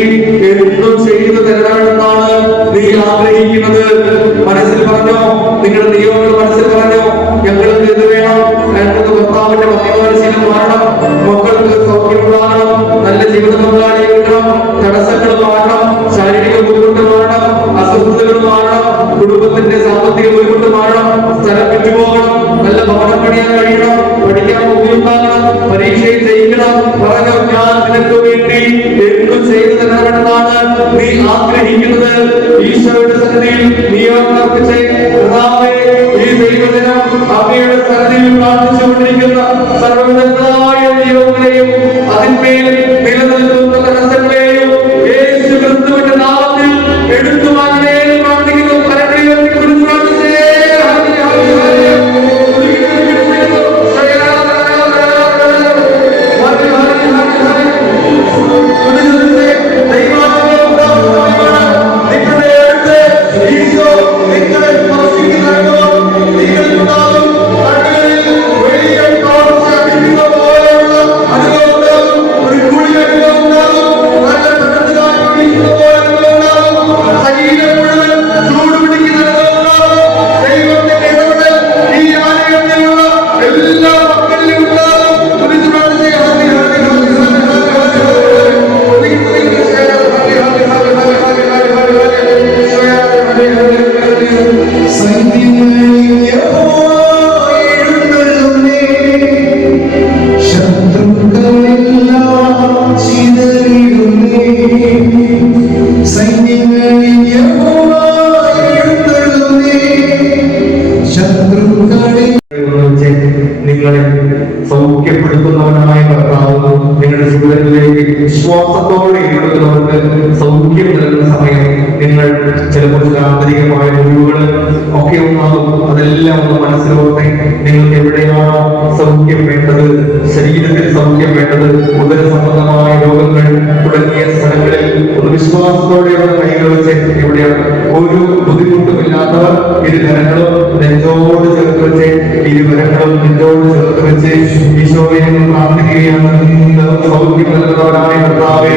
എന്തും ചെയ്തു തരണമെന്നാണ് നീ ആഗ്രഹിക്കുന്നത്. മനസ്സിൽ പറഞ്ഞോ, നിങ്ങളുടെ നിയോഗങ്ങൾ മനസ്സിൽ പറഞ്ഞോ. ഞങ്ങൾക്ക് ഇത് വേണം, ഞങ്ങൾക്ക് ഭർത്താവിന്റെ മദ്യപാനശീലം മാറണം, മക്കൾക്ക് സൗഖ്യമുണ്ടാകണം, നല്ല ജീവിത പങ്കാളിയെ കിട്ടണം, തടസ്സങ്ങൾ മാറണം, ശാരീരിക ബുദ്ധിമുട്ട് മാറണം, അസ്വസ്ഥതകൾ മാറണം, കുടുംബത്തിന്റെ സാമ്പത്തിക ബുദ്ധിമുട്ട് മാറണം, സ്ഥലം വിട്ടുപോകണം, നല്ല ഭവനം പണിയാൻ കഴിയണം, പഠിക്കാൻ ബുദ്ധിമുട്ടാകണം, പരീക്ഷയിൽ ജയിക്കണം. പറഞ്ഞോ, ഞാൻ നിനക്ക് വേണ്ടി എന്തും ചെയ്തു തരണമെന്നാണ് നീ ആഗ്രഹിക്കുന്നത്. ഈശോയുടെ സന്നിധിയിൽ നിയോഗമർപ്പിച്ച്, കർത്താവേ, ഈ ദൈവദിനം അങ്ങയുടെ സന്നിധിയിൽ പ്രാർത്ഥിച്ചുകൊണ്ടിരിക്കുന്ന സർവ്വവിധങ്ങളായ നിയോഗങ്ങളെയും അതിന്മേൽ നിലനിൽക്കുന്ന തടസ്സങ്ങളെയും യേശു ക്രിസ്തുവിന്റെ നാമത്തിൽ എടുത്തു മാറ്റണേ എന്ന് പ്രാർത്ഥിക്കുന്നു. വിശ്വാസത്തോടെ ഇടപെടുന്നവർക്ക് സൗഖ്യം നൽകുന്ന സമയം നിങ്ങൾ ചിലപ്പോൾ ചില ആന്തരികമായ മുറിവുകൾ ഒക്കെ ഉണ്ടാകും. അതെല്ലാം ഒന്ന് മനസ്സിലോട്ടെ. നിങ്ങൾക്ക് എവിടെയാണോ സൗഖ്യം വേണ്ടത്, ശരീരത്തിൽ സൗഖ്യം വേണ്ടത്, ഉദര സംബന്ധമായ രോഗങ്ങൾ തുടങ്ങിയ സ്ഥലങ്ങളിൽ ഒരു വിശ്വാസത്തോടെ കൈകൾ വെച്ച് എവിടെയാണ് ഒരു ബുദ്ധിമുട്ടുമില്ലാത്തവർ ഇരുകരങ്ങളും നെഞ്ചോട് ചേർത്ത് വെച്ച് ഇരുകരങ്ങളും നെഞ്ചോട് ചേർത്ത് വെച്ച് ഈശോയെ പ്രാർത്ഥിക്കുകയാണ്. സൗഖ്യം നൽകുന്നവരായ കർത്താവേ,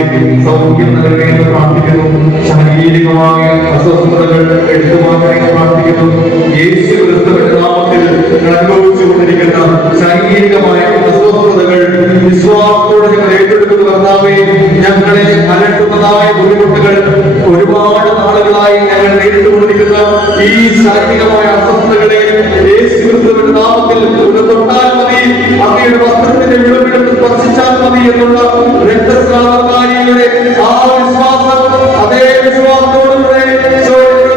സൗഖ്യം നൽകണമെന്ന് പ്രാർത്ഥിക്കുന്നു. ശാരീരികമായ അസ്വസ്ഥതകൾ എടുത്തുമാറ്റാൻ പ്രാർത്ഥിക്കുന്നു. യേശു ക്രിസ്തുവിന്റെ നാമത്തിൽ അനുഭവിച്ചുകൊണ്ടിരിക്കുന്ന ശാരീരികമായ അസ്വസ്ഥതകൾ വിശ്വാസത്തോടെ ഞങ്ങൾ ഏറ്റെടുക്കുന്ന കർത്താവേ, ഞങ്ങളെ അലട്ടുന്നതായ ബുദ്ധിമുട്ടുകൾ ഒരുപാട് നാളുകളായി ഞങ്ങൾ നേരിട്ടുകൊണ്ടിരിക്കുന്ന ഈ ശാരീരികമായ അസ്വസ്ഥതകളെ യേശു ക്രിസ്തുവിന്റെ നാമത്തിൽ ഒന്ന് തൊട്ടാൽ മതി, അങ്ങയുടെ വസ്ത്രത്തിന്റെ വിളവെടുത്ത് സ്പർശിച്ചാൽ മതി എന്നുള്ള രക്തസ്രാവകാരിയുടെ ആ വിശ്വാസം, അതേ വിശ്വാസത്തോടുകൂടെ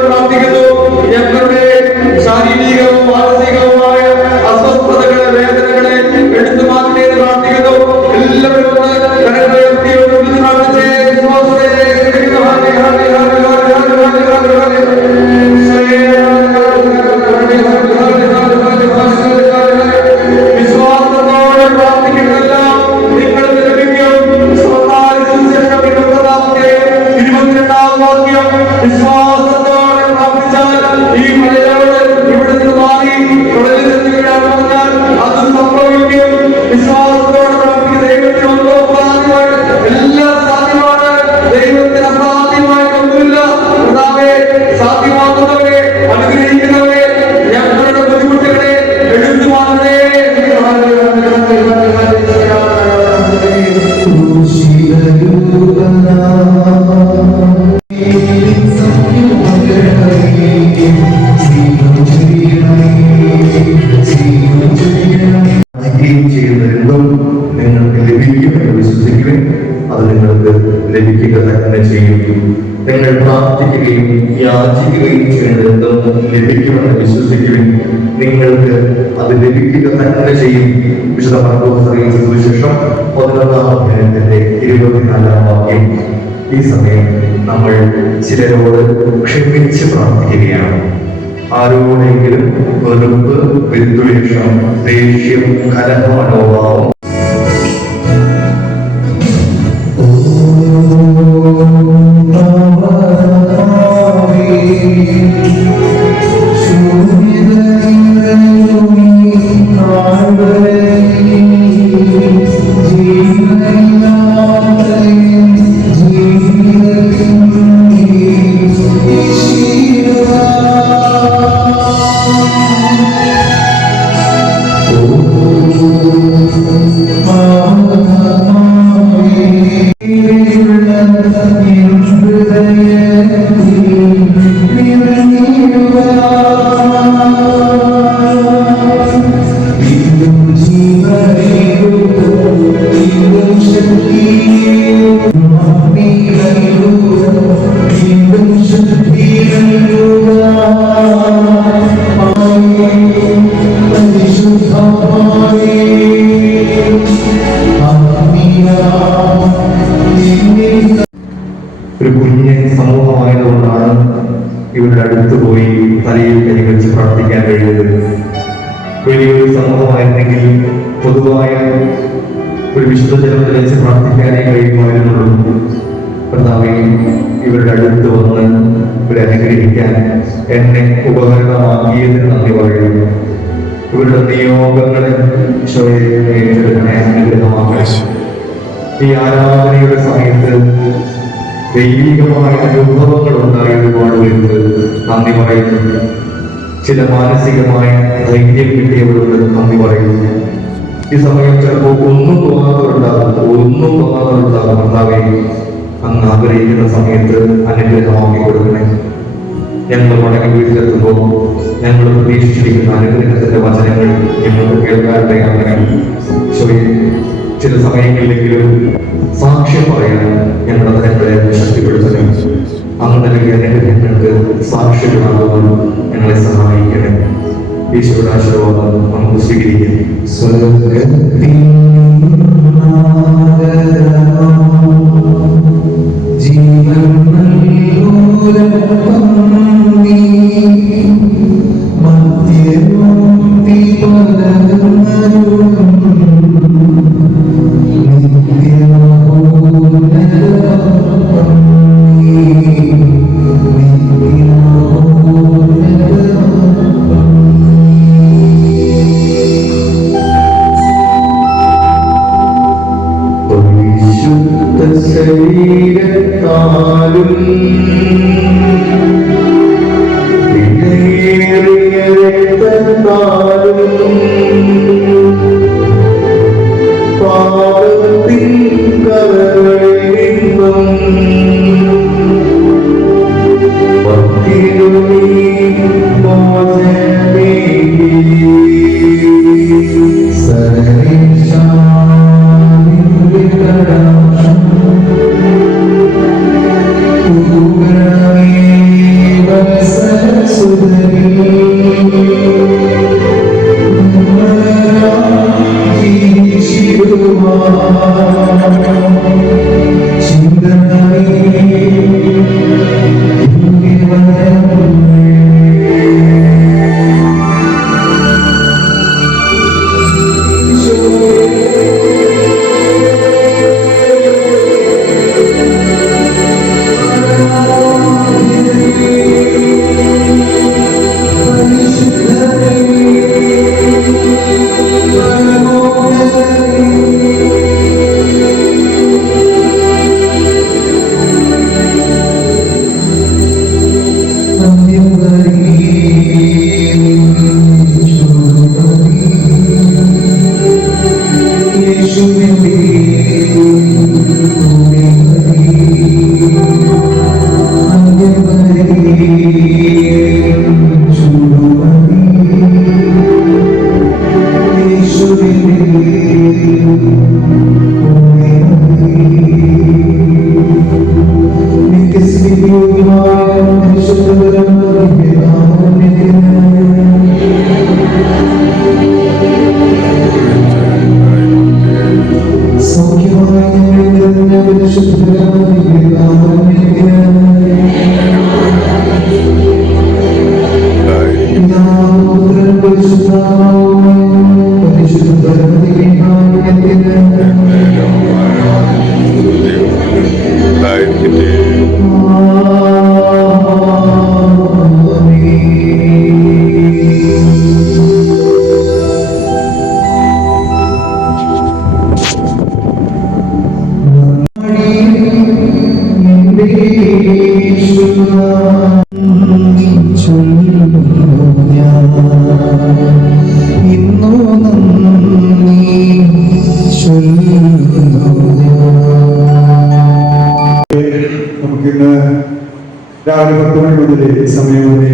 പ്രാർത്ഥിക്കുന്നു. ഞങ്ങളുടെ ശാരീരികവും മാനസികവുമായ അസ്വസ്ഥതകളെ, വേദനകളെ എടുത്തു മാറ്റേ പ്രാർത്ഥിക്കുന്നു. എല്ലാവരും പ്രാർത്ഥിച്ചേ വിശ്വാസത്തോടെ പ്രാർത്ഥിക്കുന്നതല്ല നിങ്ങൾ ലഭിക്കും. 22-ാം വാക്യം വിശ്വാസത്തോടെ പ്രാർത്ഥിച്ചാൽ ഈ മലയോട് ഇവിടെ നിന്ന് മാറി കടലിൽ നിന്ന് വീഴാൻ പറഞ്ഞാൽ അത് സംഭവിക്കും. വിശ്വാസത്തോടെ പ്രാർത്ഥിക്കുന്ന ദൈവത്തിനൊന്നും അസാധ്യമാണ്. എല്ലാം സാധ്യമാണ്. ദൈവത്തിന് അസാധ്യമായിട്ടൊന്നുമില്ല. സാധ്യമാക്കുന്നവരെ, അനുഗ്രഹിക്കുന്നവരെ, ഞങ്ങളുടെ ബുദ്ധിമുട്ടുകളെ എടുത്തു മാറ്റണേ. ചെയ്യുന്നതെന്തും നിങ്ങൾക്ക് ലഭിക്കുമെന്ന് വിശ്വസിക്കുവിൻ. അത് നിങ്ങൾക്ക് ലഭിക്കുക തന്നെ ചെയ്യും. നിങ്ങൾ പ്രാർത്ഥിക്കുകയും യാചിക്കുകയും ചെയ്യുന്നതെന്തും ലഭിക്കുമെന്ന് വിശ്വസിക്കുവിൻ. നിങ്ങൾക്ക് അത് ലഭിക്കുക തന്നെ ചെയ്യും. വിശുദ്ധ മർക്കോസ് അറിയിച്ച സുവിശേഷം 11-ാം അധ്യായത്തിന്റെ 24-ാം വാക്യം. ഈ സമയം നമ്മൾ ചിലരോട് ക്ഷമിച്ച് പ്രാർത്ഥിക്കുകയാണ്. ആരോടെങ്കിലും വെറുപ്പ്, വിദ്വേഷം, ദേഷ്യം, കലഹമനോഭാവം ഒരു കുഞ്ഞ് സമൂഹമായതുകൊണ്ടാണ് ഇവരുടെ അടുത്ത് പോയി തലയിൽ കൈവച്ച് പ്രാർത്ഥിക്കാൻ കഴിയുന്നത്. വലിയൊരു സമൂഹമായിരുന്നെങ്കിൽ പൊതുവായ ഒരു വിശുദ്ധ ജലത്തിൽ വെച്ച് പ്രാർത്ഥിക്കാനേ കഴിയുമായിരുന്നുള്ളൂ. കർത്താവേ, ഇവരുടെ അടുത്ത് വന്ന് ഇവരെ അനുഗ്രഹിക്കാൻ എന്നെ ഉപകരണമാക്കിയതിന് നന്ദി പറയുന്നു. ഇവരുടെ നിയോഗങ്ങളെ അനുഗ്രഹമാക്കാൻ ഈ ആരാധനയുടെ സമയത്ത് ദൈവികമായ അനുഭവങ്ങൾ ഉണ്ടായതുകൊണ്ട് നന്ദി പറയുന്നു. ചില മാനസികമായ ധൈര്യം കിട്ടിയവരോട് നന്ദി പറയുന്നു. ഈ സമയം ചിലപ്പോൾ ഒന്നും തോന്നാത്തവരുണ്ടാകും. കർത്താവേ, അങ്ങ് ആഗ്രഹിക്കുന്ന സമയത്ത് അനുഗ്രഹമാക്കി കൊടുക്കണേ. ഞങ്ങൾ മടങ്ങി വീട്ടിലെത്തുമ്പോൾ ഞങ്ങൾ പ്രതീക്ഷിച്ചിരിക്കുന്ന അനുഗ്രഹത്തിന്റെ വചനങ്ങൾ ഞങ്ങൾക്ക് കേൾക്കാനിടയാകണം. ചില സമയങ്ങളിലെങ്കിലും സാക്ഷ്യം പറയാൻ ഞങ്ങളുടെ തലങ്ങളെ ശക്തിപ്പെടുത്തണം. അങ്ങ് നൽകിയ അനുഗ്രഹങ്ങൾക്ക് സാക്ഷികളാകുവാൻ ഞങ്ങളെ സഹായിക്കണം. ഈശോയുടെ ആശീർവാദം നമുക്ക് സ്വീകരിക്കാം. ശരീരത്താലും വിലയേറിയ രക്തത്താലും പാപത്തിൻ കരകളിൽ നിന്നും ഭക്തിയിൽ നീ മോചനമേകി. നമുക്കിന്ന് രാവിലെ 10 മണി മുതൽ സമയം വരെ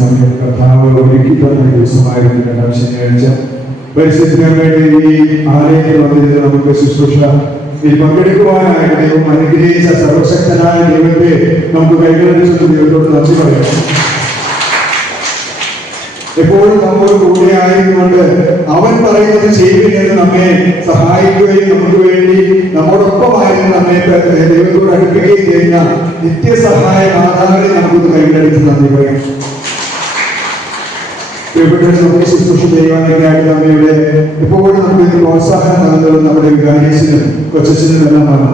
സമയം കർത്താവ് ഒരുക്കി തന്ന ദിവസമായിരുന്നു രണ്ടാം ശനിയാഴ്ച. പരിശുദ്ധത്തിന് വേണ്ടി ഈ ആലയത്തിൽ വന്നിരുന്ന് നമുക്ക് ശുശ്രൂഷ പങ്കെടുക്കുവാനായ ദൈവം അനുഗ്രഹിച്ച സർവശക്തനായ ദൈവത്തെ നമുക്ക് കൈകളിൽ ദൈവത്തോട് നന്ദി പറയാം. എപ്പോഴും നമ്മോട് കൂടെ ആയതുകൊണ്ട് അവൻ പറയുന്നത് ചെയ്യുകയെന്ന് നമ്മെ സഹായിക്കുകയും നമുക്ക് വേണ്ടി നമ്മോടൊപ്പമായിരുന്നു നമ്മെ ദൈവത്തോട് അടുപ്പിക്കുകയും ചെയ്യുന്ന നിത്യസഹായ മാതാവിനെ നമുക്കൊന്ന് കൈകളിൽ നന്ദി പറയാം. നമുക്ക് ശുശ്രൂഷ ചെയ്യുവാനൊക്കെയായിട്ട് നമ്മയുടെ എപ്പോഴും നമുക്ക് പ്രോത്സാഹനം നൽകുന്നത് നമ്മുടെ വികാരീസിനും കൊച്ചച്ഛനും എല്ലാമാണ്.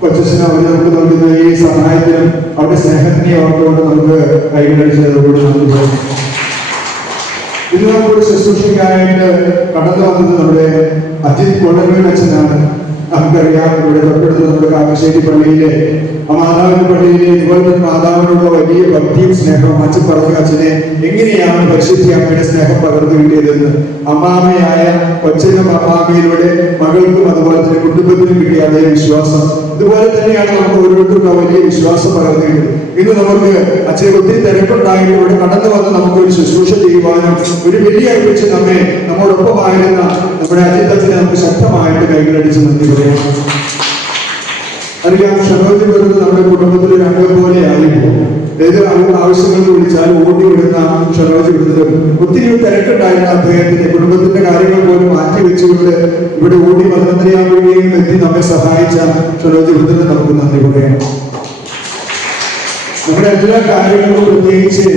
കൊച്ചച്ഛനും അവർ നമുക്ക് നൽകുന്ന ഈ സഹായത്തിനും അവരുടെ സ്നേഹത്തിനെയും ഓർത്തുകൊണ്ട് നമുക്ക് കൈകളിച്ചതോട് നന്ദി പറയാം. ഇന്ന് നമുക്കൊരു ശുശ്രൂഷയ്ക്കായിട്ട് കടന്നു വന്നത് നമ്മുടെ അജിത് കൊള്ളവീട് അച്ഛനാണ്. നമുക്കറിയാം ഇവിടെ തൊട്ടടുത്ത് നമ്മുടെ കാക്കശ്ശേരി പള്ളിയിലെ മാതാവിന്റെ പള്ളിയിലെ ഇതുപോലെ തന്നെ മാതാവിനുള്ള വലിയ ഭക്തിയും സ്നേഹവും അച്ഛൻ പറഞ്ഞ അച്ഛനെ എങ്ങനെയാണ് പരിശുദ്ധി അമ്മയുടെ സ്നേഹം പകർന്നു കിട്ടിയതെന്ന്. അമ്മാമയായ കൊച്ചനും അമ്മാമയിലൂടെ മകൾക്കും അതുപോലെ തന്നെ കുടുംബത്തിനും കിട്ടിയ അതേ വിശ്വാസം ഇതുപോലെ തന്നെയാണ് നമുക്ക് ഓരോരുത്തർക്കും വലിയ വിശ്വാസം പകർന്നു കിട്ടുന്നത്. ഇന്ന് നമുക്ക് അച്ഛനെ ഒത്തിരി തിരക്കുണ്ടായിട്ട് ഇവിടെ കടന്നു വന്ന് നമുക്കൊരു ശുശ്രൂഷ ചെയ്യുവാനും ഒരു വലിയ അർപ്പിച്ച് നമ്മോടൊപ്പമായിരുന്ന നമ്മുടെ അജിത് അച്ഛനെ നമുക്ക് ശക്തമായിട്ട് കൈകളടിച്ച് നന്ദി പറയാം. അറിയാം, ഷനോജ് വരുന്നത് നമ്മുടെ കുടുംബത്തിലെ ഒരു അംഗം പോലെ ആയിരിക്കും. ഏത് ആവശ്യങ്ങൾക്ക് വിളിച്ചാൽ ഓടി വരുന്ന ഷനോജ് വരുന്നത് ഒത്തിരി തിരക്കുണ്ടായിരുന്ന അദ്ദേഹത്തിന്റെ കുടുംബത്തിന്റെ കാര്യങ്ങൾ പോലും മാറ്റി വെച്ചുകൊണ്ട് ഇവിടെ ഓടി 11:30 എത്തി നമ്മെ സഹായിച്ച ഷനോജ് വരുന്നത് നമുക്ക് നന്ദി പറയാം. നമ്മുടെ എല്ലാ കാര്യങ്ങളും പ്രത്യേകിച്ച്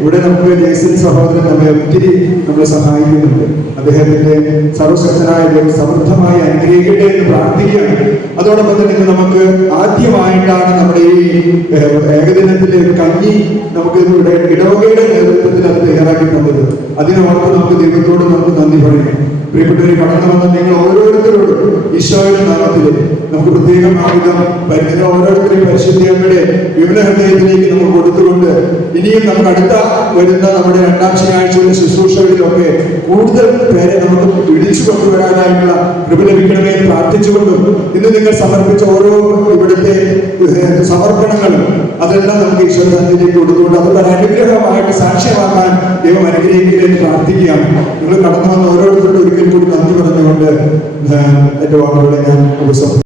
ഇവിടെ നമുക്ക് ജയ്സൺ സഹോദരൻ നമ്മെ ഒത്തിരി നമ്മളെ സഹായിക്കുന്നുണ്ട്. അദ്ദേഹത്തിന്റെ സർവശക്തനായ ദൈവം സമൃദ്ധമായി അനുഗ്രഹിക്കട്ടെ എന്ന് പ്രാർത്ഥിക്കുകയാണ്. അതോടൊപ്പം തന്നെ നമുക്ക് ആദ്യമായിട്ടാണ് നമ്മുടെ ഈ ഏകദിനത്തിലെ കഞ്ഞി നമുക്ക് ഇവിടെ ഇടവകയുടെ നേതൃത്വത്തിൽ അത് തയ്യാറാക്കി തന്നത്. അതിനോർത്ത് നമുക്ക് ദൈവത്തോട് നമുക്ക് നന്ദി പറയാം. പ്രിയപ്പെട്ടവരെ, കടന്നു വന്ന നിങ്ങൾ ഓരോരുത്തരോടും ഈശോയുടെ നാമത്തിൽ നമുക്ക് പ്രത്യേകം ആയുധം നിങ്ങൾ ഓരോരുത്തരെയും പരിശുദ്ധിയമ്മയുടെ വിമല ഹൃദയത്തിലേക്ക് നമുക്ക് കൊടുത്തുകൊണ്ട് ഇനിയും നമുക്ക് അടുത്ത വരുന്ന നമ്മുടെ 2ാം ശനിയാഴ്ചയുടെ ശുശ്രൂഷകളിലൊക്കെ കൂടുതൽ പേരെ നമുക്ക് വിളിച്ചു കൊണ്ടുവരാനായിട്ടുള്ള കൃപ ലഭിക്കണമേ എന്ന് പ്രാർത്ഥിച്ചുകൊണ്ടും ഇന്ന് നിങ്ങൾ സമർപ്പിച്ച ഓരോ ഇവിടുത്തെ സമർപ്പണങ്ങളും അതെല്ലാം നമുക്ക് ഈശോ സന്നിധിയിലേക്ക് കൊടുത്തുകൊണ്ട് അതൊരു അനുഗ്രഹമായിട്ട് സാക്ഷ്യമാക്കാൻ ദൈവം അനുഗ്രഹിക്കലേക്ക് പ്രാർത്ഥിക്കാം. നിങ്ങൾ കടന്നു വന്ന ഓരോരുത്തരോട് ഒരിക്കൽ കൂടി നന്ദി പറഞ്ഞുകൊണ്ട് എന്റെ വാക്കുകളെ ഞാൻ ഉപസംഹരിക്കുന്നു.